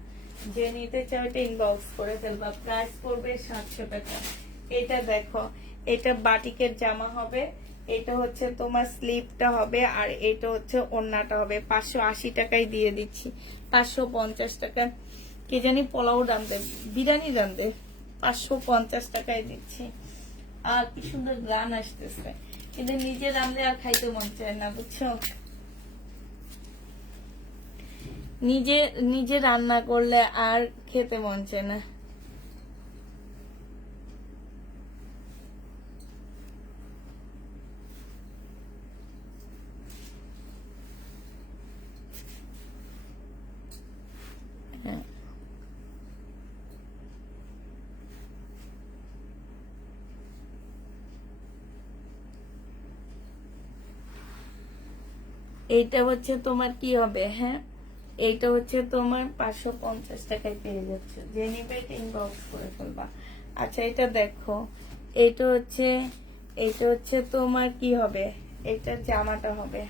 যে নিতে চাও এটা ইনবক্স করে ফেলবা। প্রাইস পড়বে 700 টাকা। এটা দেখো, এটা বাটিকের জামা হবে, এটা হচ্ছে তোমার স্লিপটা হবে, আর এটা হচ্ছে ওড়নাটা হবে। 580 টাকায় দিয়ে দিচ্ছি। 550 টাকা কে জানি পোলাও রান্ধে, বিরিয়ানি রান্ধে, 550 টাকায় দিচ্ছি। আর কি সুন্দর গ্রান আসতেছে, কিন্তু নিজে রান্ধলে আর খাইতে মন চায় না, বুঝছো? নিজে নিজে রান্না করলে আর খেতে মন চায় না। হ্যাঁ, এইটা হচ্ছে তোমার কি হবে, হ্যাঁ এইটা হচ্ছে তোমার 550 টাকায় পেয়ে যাচ্ছে। যে নিবে ইনবক্স করে ফেলবা। আচ্ছা এটা দেখো, এটা হচ্ছে তোমার কি হবে, এটা জামাটা হবে।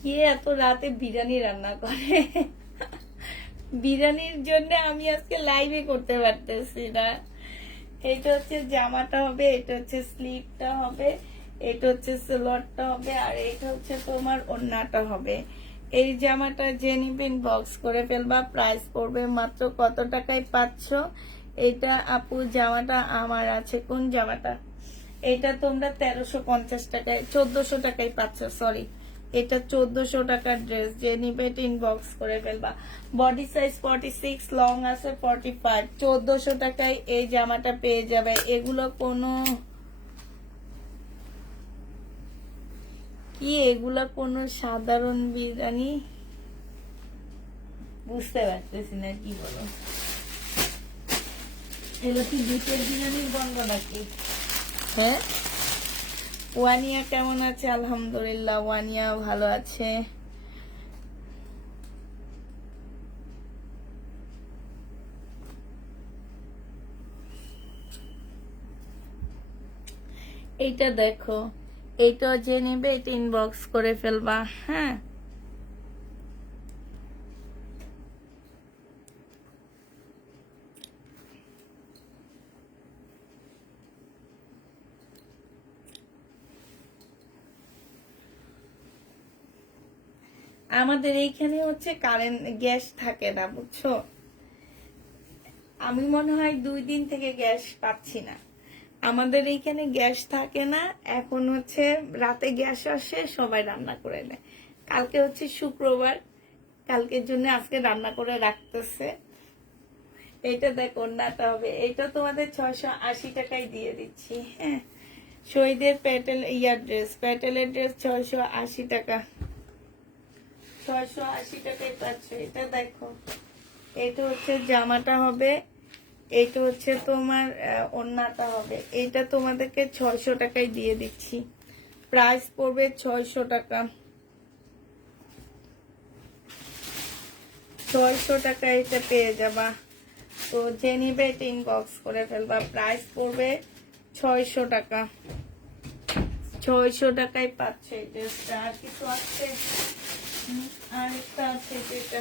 কে এত রাতে বিরিয়ানি রান্না করে? বিরিয়ানির জন্য আমি আজকে লাইভে করতে পারতেছি না। এটা হচ্ছে জামাটা হবে, এটা হচ্ছে স্লিভটা হবে, এটা হচ্ছে সালোয়ারটা হবে, আর এটা হচ্ছে তোমার ওড়নাটা হবে। এই জামাটা যে নিবেন বক্স করে ফেলবা। প্রাইস পড়বে মাত্র কত টাকায় পাচ্ছ? এটা আপু জামাটা আমার আছে। কোন জামাটা? এটা তোমরা 1350 টাকায়, 1400 টাকায় পাচ্ছ, সরি এটা 1400 টাকার ড্রেস। যে নিবে ইনবক্স করে ফেলবা। বডি সাইজ 46, লং আছে 45। 1400 টাকায় এই জামাটা পেয়ে যাবে। এগুলো কোনো কি, এগুলা কোনো সাধারণ বিরিয়ানি? বুঝতে পারতেছি না কি বলো। এগুলো কি দুটের বিরিয়ানির গন্ধ নাকি? হ্যাঁ, ওয়ানিয়া কেমন আছে? আলহামদুলিল্লাহ, ওয়ানিয়া ভালো আছে। এইটা দেখো, এইটা যে নেবে এটা ইনবক্স করে ফেলবা। হ্যাঁ, আমাদের এইখানে হচ্ছে কারেন্ট, গ্যাস থাকে না, বুঝছো? আমি মনে হয় 2 দিন থেকে গ্যাস পাচ্ছি না। আমাদের এইখানে গ্যাস থাকে না। এখন হচ্ছে রাতে গ্যাস আসে, সবাই রান্না করে নেয়। কালকে হচ্ছে শুক্রবার, কালকের জন্য আজকে রান্না করে রাখতেছে। এটা দেখো, ওড়নাটা হবে, এটা তোমাদের 680 টাকায় দিয়ে দিচ্ছি। হ্যাঁ, শহীদের প্যাটেল ইয়ার ড্রেস, প্যাটেলের ড্রেস 680 টাকা। 680 টাকায় পাচ্ছ। এটা দেখো, এটা হচ্ছে জামাটা হবে, এইটা হচ্ছে তোমার ওড়নাটা হবে। এটা তোমাদেরকে 600 টাকায় দিয়ে দিচ্ছি। প্রাইস পড়বে 600 টাকা। 600 টাকায় এটা পেয়ে যাবা। তো যে নিবে এটা ইনবক্স করে ফেলবা। প্রাইস পড়বে 600 টাকা। 600 টাকায় পাচ্ছে এই ড্রেসটা। আর কিছু আছে? আরেকটা আছে যেটা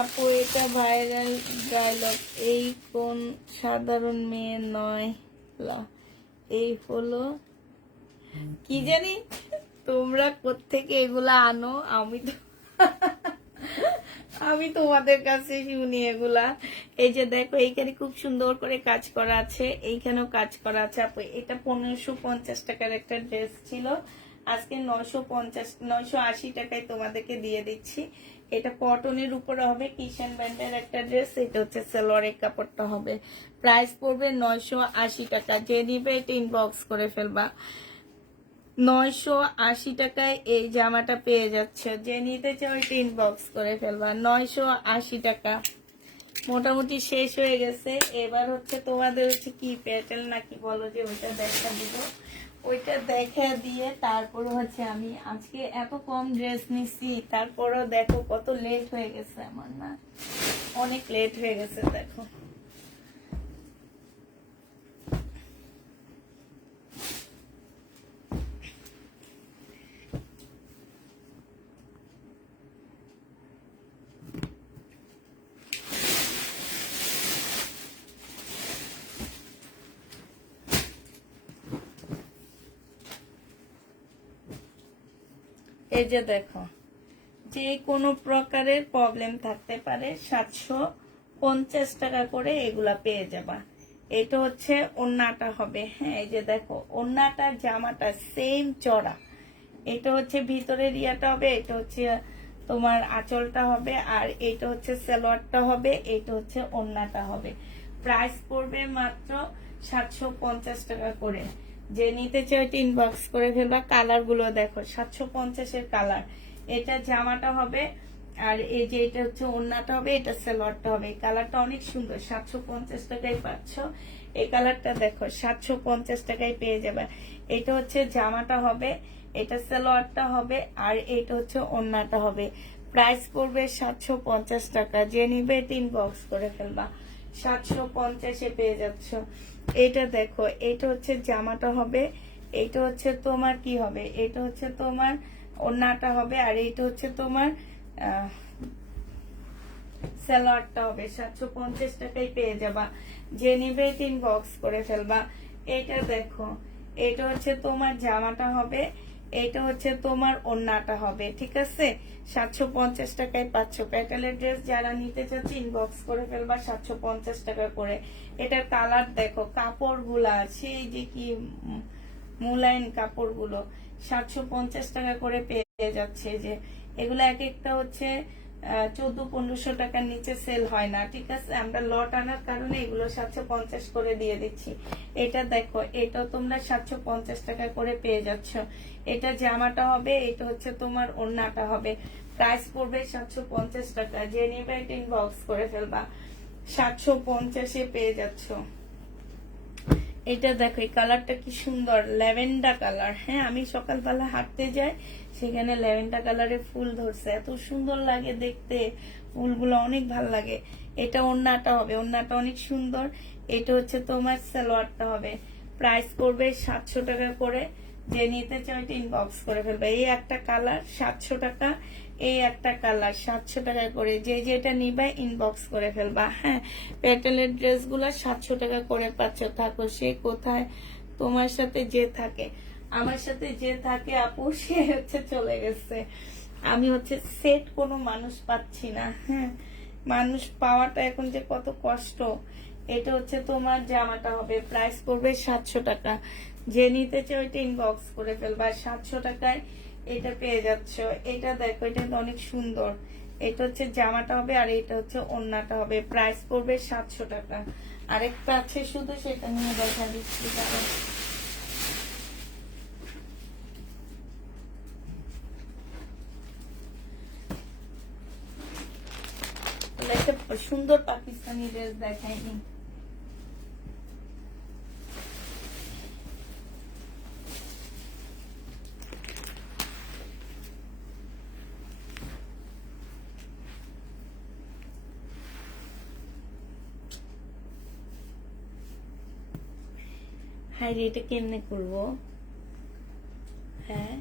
আপু, এটা ভাইরাল ডায়লগ। এই কোন সাধারণ মেয়ে নয়, এই হলো কি জানি, তোমরা কোত্থেকে এগুলা আনো? আমি তোমাদের কাছে শুনি এগুলা। এই যে দেখো, এইখানে খুব সুন্দর করে কাজ করা আছে, এইখানেও কাজ করা আছে। আপু এটা 1550 টাকার একটা ড্রেস ছিল, আজকে 980 টাকায় তোমাদেরকে দিয়ে দিচ্ছি। এটা কটনের উপরে হবে, কিষান ব্যান্ডের একটা ড্রেস। এটা হচ্ছে সালোয়ারের কাপড়টা হবে। প্রাইস পড়বে 980 টাকা। যে নিবে এটা ইনবক্স করে ফেলবা। 980 টাকায় এই জামাটা পেয়ে যাচ্ছে। যে নিতে চাও এটা ইনবক্স করে ফেলবা। 980 টাকা। মোটামুটি শেষ হয়ে গেছে। এবার হচ্ছে তোমাদের হচ্ছে কি প্যাটেল নাকি বলো যে ওইটা দেখা দিব, ওইটা দেখা দিয়ে তারপরে হচ্ছে আমি আজকে এত কম ড্রেস নিছি, তারপরেও দেখো কত লেট হয়ে গেছে আমার, না অনেক লেট হয়ে গেছে দেখো। এই যে দেখো, যে কোনো প্রকারের প্রবলেম থাকতে পারে 750 টাকা করে এগুলা পেয়ে যাবা। এটা হচ্ছে ওড়নাটা হবে, হ্যাঁ এই যে দেখো ওড়নাটা জামাটা সেম চড়া। এটা হচ্ছে ভিতরের ইয়াটা হবে, এটা হচ্ছে তোমার আঁচলটা হবে, আর এটা হচ্ছে সালোয়ারটা হবে, এটা হচ্ছে ওড়নাটা হবে। প্রাইস পড়বে মাত্র 750 টাকা করে। যে নিতে চাই ইনবক্স করে ফেলবা। কালার গুলো দেখো 750-এর কালার। এটা জামাটা হবে, আর এই যে এটা হচ্ছে ওড়নাটা হবে, এটা সালোয়ারটা হবে। এই কালারটা অনেক সুন্দর, 750 টাকায় পাচ্ছ। এই কালারটা দেখো 750 টাকায় পেয়ে যাবে। এটা হচ্ছে জামাটা হবে, এটা সালোয়ারটা হবে, আর এটা হচ্ছে ওড়নাটা হবে। প্রাইস পড়বে 750 টাকা। যে নিবে ইনবক্স করে ফেলবা। 750-এ পেয়ে যাচ্ছ। এটা দেখো, এটা হচ্ছে জামাটা হবে, এটা হচ্ছে তোমার কি হবে, এটা হচ্ছে তোমার ওড়নাটা হবে, আর এটা হচ্ছে তোমার সালোয়ারটা হবে। 750 টাকায় পেয়ে যাবা। যে নিবে ইনবক্স করে ফেলবা। এটা দেখো, এটা হচ্ছে তোমার জামাটা হবে, এটা হচ্ছে তোমার ওড়নাটা হবে, ঠিক আছে। 750 টাকায় পাচ্ছ। প্যাটেলের ড্রেস যারা নিতে চাচ্ছে ইনবক্স করে ফেলবা 750 টাকা করে। এটার কালার দেখো, কাপড় গুলা সেই যে কি মুলায়ন কাপড় গুলো 750 টাকা করে পেয়ে যাচ্ছে। যে এগুলো এক একটা হচ্ছে 1400-1500 টাকার নিচে সেল হয় না, ঠিক আছে। আমরা লট আনার কারণে এগুলো 750 করে দিয়ে দিচ্ছি। এটা দেখো, এটা তোমরা 750 টাকা করে পেয়ে যাচ্ছ। এটা জামাটা হবে, এটা হচ্ছে তোমার ওড়নাটা হবে। প্রাইস পড়বে 750 টাকা। যে নেবে ইনবক্স করে ফেলবা। 750-এ পেয়ে যাচ্ছ। এটা দেখো, এই কালারটা কি সুন্দর, ল্যাভেন্ডার কালার। হ্যাঁ, আমি সকালবেলা হাঁটতে যাই, সেখানে ল্যাভেন্ডার কালারের ফুল ধরছে, এত সুন্দর লাগে দেখতে, ফুলগুলো অনেক ভাল লাগে। এটা ওড়নাটা হবে, ওড়নাটা অনেক সুন্দর। এটা হচ্ছে তোমার সালোয়ারটা হবে। প্রাইস পড়বে 700 টাকা করে। যে নিতে চাই ইনবক্স করে ফেলবে। এই একটা কালার 700 টাকা, এই একটা কালার 700 টাকা করে। যে যেটা নিবে ইনবক্স করে ফেলবা। হ্যাঁ, প্যাটেলের ড্রেস গুলা 700 টাকা করে পাচ্ছ। থাকো সে কোথায়, তোমার সাথে যে থাকে, আমার সাথে যে থাকে আপু, সে হচ্ছে চলে গেছে। আমি হচ্ছে সেট কোনো মানুষ পাচ্ছি না। হ্যাঁ, মানুষ পাওয়াটা এখন যে কত কষ্ট। এটা হচ্ছে তোমার জামাটা হবে। প্রাইস পড়বে 700 টাকা। যে নিতে চাই ওইটা ইনবক্স করে ফেলবা। 700 টাকায় এটা পেয়ে যাচ্ছ। এটা দেখো, এটা অনেক সুন্দর। এটা হচ্ছে জামাটা হবে, আর এটা হচ্ছে ওড়নাটা হবে। প্রাইস পড়বে 700 টাকা। আরেকটা আছে শুধু, সেটা নিয়ে দেখা দিচ্ছি। কারণ একটা সুন্দর পাকিস্তানি ড্রেস দেখাইনি। হাই রে, এটা কেমনে করবো? হ্যাঁ,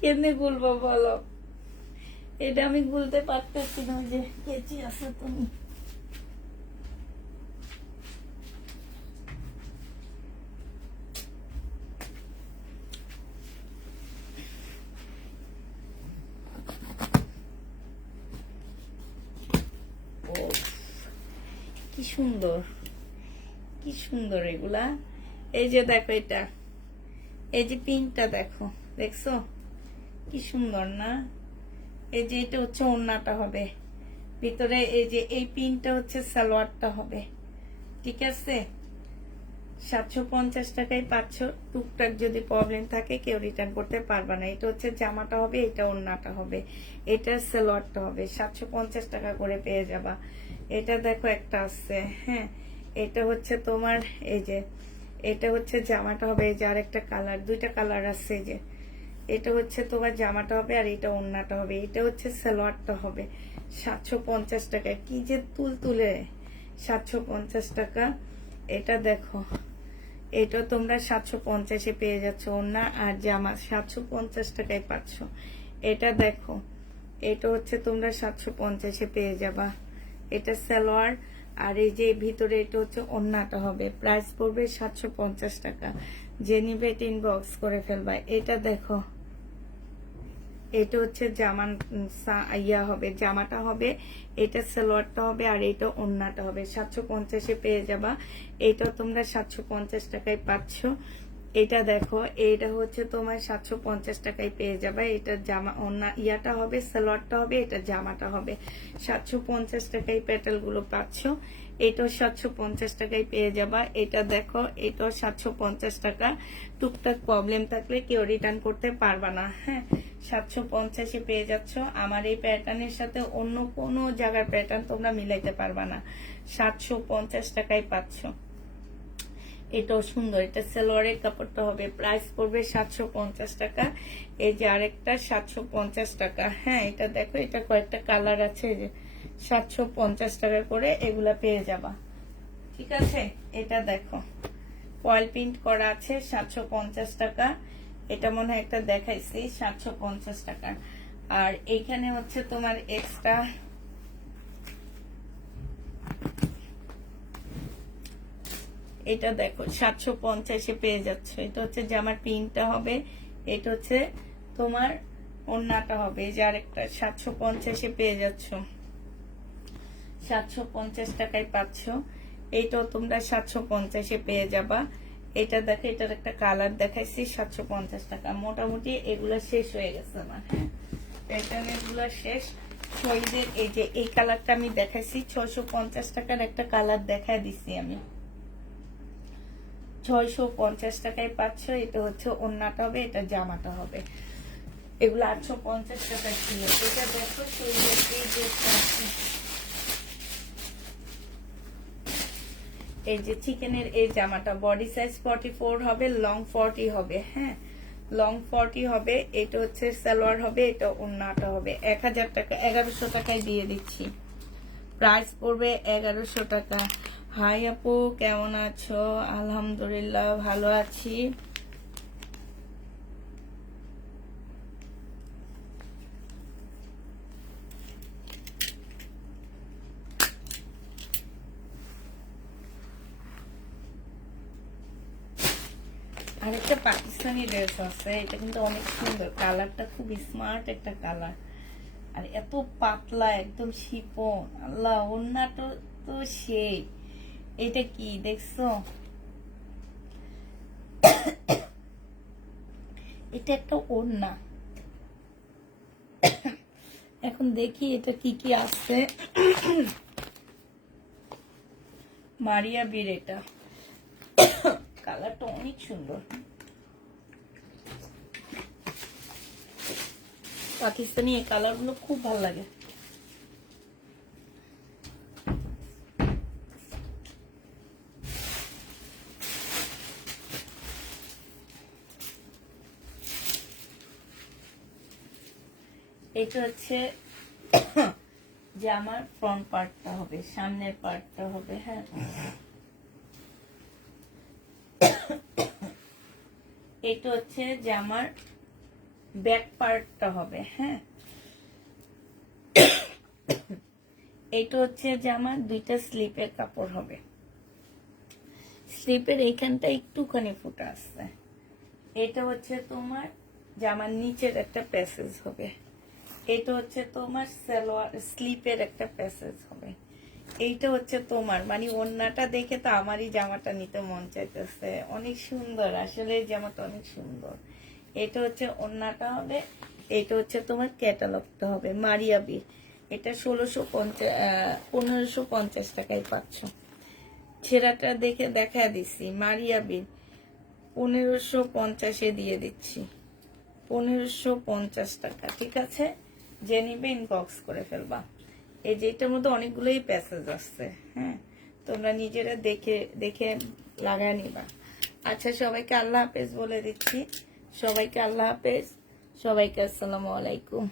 কেমনে গুলবো বলো? এটা আমি গুলতে পারতেছি না, যে কেচি আছে তুমি। সুন্দর, কি সুন্দর এগুলা। এই যে দেখো এটা, এই যে পিনটা দেখো, দেখছো কি সুন্দর না? এই যে এটা হচ্ছে ওড়নাটা হবে, ভিতরে এই যে এই পিনটা হচ্ছে সালোয়ারটা হবে, ঠিক আছে? 750 টাকায় পাচ্ছ। টুকটাক যদি প্রবলেম থাকে কেউ রিটার্ন করতে পারবে না। এটা হচ্ছে জামাটা হবে, এটা ওড়নাটা হবে, এটা সালোয়ারটা হবে, 750 টাকা করে পেয়ে যাবা। এটা দেখো একটা আছে, হ্যাঁ, এটা হচ্ছে তোমার এই যে, এটা হচ্ছে জামাটা হবে, এই যে আরেকটা কালার, দুইটা কালার আছে, এই যে এটা হচ্ছে তোমার জামাটা হবে আর এটা ওড়নাটা হবে, এটা হচ্ছে সালোয়ারটা হবে। 750 টাকায় কি যে তুলে, 750 টাকা। এটা দেখো, এটা তোমরা 750-এ পেয়ে যাচ্ছ, ওড়না আর জামা 750 টাকায় পাচ্ছ। এটা দেখো, এটা হচ্ছে তোমরা 750-এ পেয়ে যাবা, এটা সালোয়ার আর এই যে ভিতরে এটা হচ্ছে ওড়নাটা হবে। প্রাইস পড়বে 750 টাকা। যে নিবে এটা ইনবক্স করে ফেলবা। এটা দেখো, এটা হচ্ছে জামান ইয়া হবে, জামাটা হবে, এটা সালোয়ারটা হবে আর এটা ওড়নাটা হবে। 750-এ পেয়ে যাবা। এটা তোমরা 750 টাকায় পাচ্ছ। এটা দেখো, এটা হচ্ছে তোমার 750 টাকায় পেয়ে যাবে। এটা জামা ওড়না ইয়াটা হবে, সালোয়ারটা হবে, এটা জামাটা হবে। 750 টাকায় প্যাটেল গুলো পাচ্ছ। এটাও 750 টাকায় পেয়ে যাবা। এটা দেখো, এটাও 750 টাকা। টুকটাক প্রবলেম থাকলে কেউ রিটার্ন করতে পারবা না, হ্যাঁ। 750-এ পেয়ে যাচ্ছ। আমার এই প্যাটার্নের সাথে অন্য কোনো জায়গার প্যাটার্ন তোমরা মিলাইতে পারবা না। 750 টাকায় পাচ্ছ। এটাও সুন্দর, এটা সালোয়ারের কাপড়টা হবে। প্রাইস পড়বে 750 টাকা। এই যে আরেকটা 750 টাকা, হ্যাঁ। এটা দেখো, এটা কয়েকটা কালার আছে, যে 750 টাকা করে এগুলা পেয়ে যাবা, ঠিক আছে? এটা দেখো, ফয়েল প্রিন্ট করা আছে, 750 টাকা। এটা মনে হয় একটা দেখাইছি, 750 টাকা। আর এইখানে হচ্ছে তোমার এক্সট্রা, এটা দেখো 750-এ পেয়ে যাচ্ছে। এটা হচ্ছে জামার প্রিন্টটা হবে, এটা হচ্ছে তোমার ওড়নাটা হবে। এই যে আরেকটা 750-এ পেয়ে যাচ্ছ, 750 টাকায় পাচ্ছ। এইটাও তোমরা 750-এ পেয়ে যাবা। এটা দেখো, এটার একটা কালার দেখাইছি, 750 টাকা। মোটামুটি এগুলা শেষ হয়ে গেছে আমার, হ্যাঁ, প্যাটার্নের গুলা শেষ। শহীদের এই যে এই কালারটা আমি দেখাইছি, 650 টাকার একটা কালার দেখাই দিছি আমি, 650 টাকায় পাচ্ছ। এটা হচ্ছে ওড়নাটা হবে, এটা জামাটা হবে। এগুলো 850 টাকা ছিল। এটা দেখো, শহীদের এই যে চিকেনের এই জামাটা বডি সাইজ 44 হবে, লং 40 হবে, হ্যাঁ, লং 40 হবে। এটা হচ্ছে সালোয়ার হবে, এটা ওড়নাটা হবে। 1000 টাকা, 1100 টাকায় দিয়ে দিচ্ছি। প্রাইস পড়বে 1100 টাকা। হাই আপু, কেমন আছো? আলহামদুলিল্লাহ ভালো আছি। আরেকটা পাকিস্তানি ড্রেস আছে, এটা কিন্তু অনেক সুন্দর, কালারটা খুব স্মার্ট একটা কালার, আর এত পাতলা, একদম শিপন। আল্লাহ, ওড়নাটা তো সেই। এটা কি দেখছো? এটা একটা ওড়না। এখন দেখি এটা কি কি আছে। মারিয়া বীর, এটা কালারটা অনেক সুন্দর। পাকিস্তানি এই কালার গুলো খুব ভালো লাগে। এটা হচ্ছে জামার ফ্রন্ট পার্টটা হবে, সামনের পার্টটা হবে, হ্যাঁ। এটা হচ্ছে জামার ব্যাক পার্টটা হবে, হ্যাঁ। এটা হচ্ছে জামার দুইটা স্লিপের কাপড় হবে। স্লিপের এইখানটা একটুখানি ফুটা আছে। এটা হচ্ছে তোমার জামার নিচের একটা প্যাসেজ হবে। এটা হচ্ছে তোমার সালোয়ার স্লিপের একটা প্যাসেজ হবে। এইটা হচ্ছে তোমার, মানে ওড়নাটা দেখে তো আমারই জামাটা নিতে মন চাইতেছে। অনেক সুন্দর, আসলে এই জামাটা অনেক সুন্দর। এটা হচ্ছে ওড়নাটা হবে, এটা হচ্ছে তোমার ক্যাটালগটা হবে মারিয়া বি। এটা 1550 টাকায় পাচ্ছ। ছেঁড়াটা দেখে দেখা দিচ্ছি, মারিয়া বি 1550-এ দিয়ে দিচ্ছি, 1550 টাকা। ঠিক আছে, যে নিবে ইনবক্স করে ফেলবা। এই যে এটার মধ্যে অনেকগুলোই প্যাসেজ আসছে, হ্যাঁ, তোমরা নিজেরা দেখে দেখে লাগায় নিবা। আচ্ছা, সবাইকে আল্লাহ হাফেজ বলে দিচ্ছি, সবাইকে আল্লাহ হাফেজ, সবাইকে আসসালামু আলাইকুম।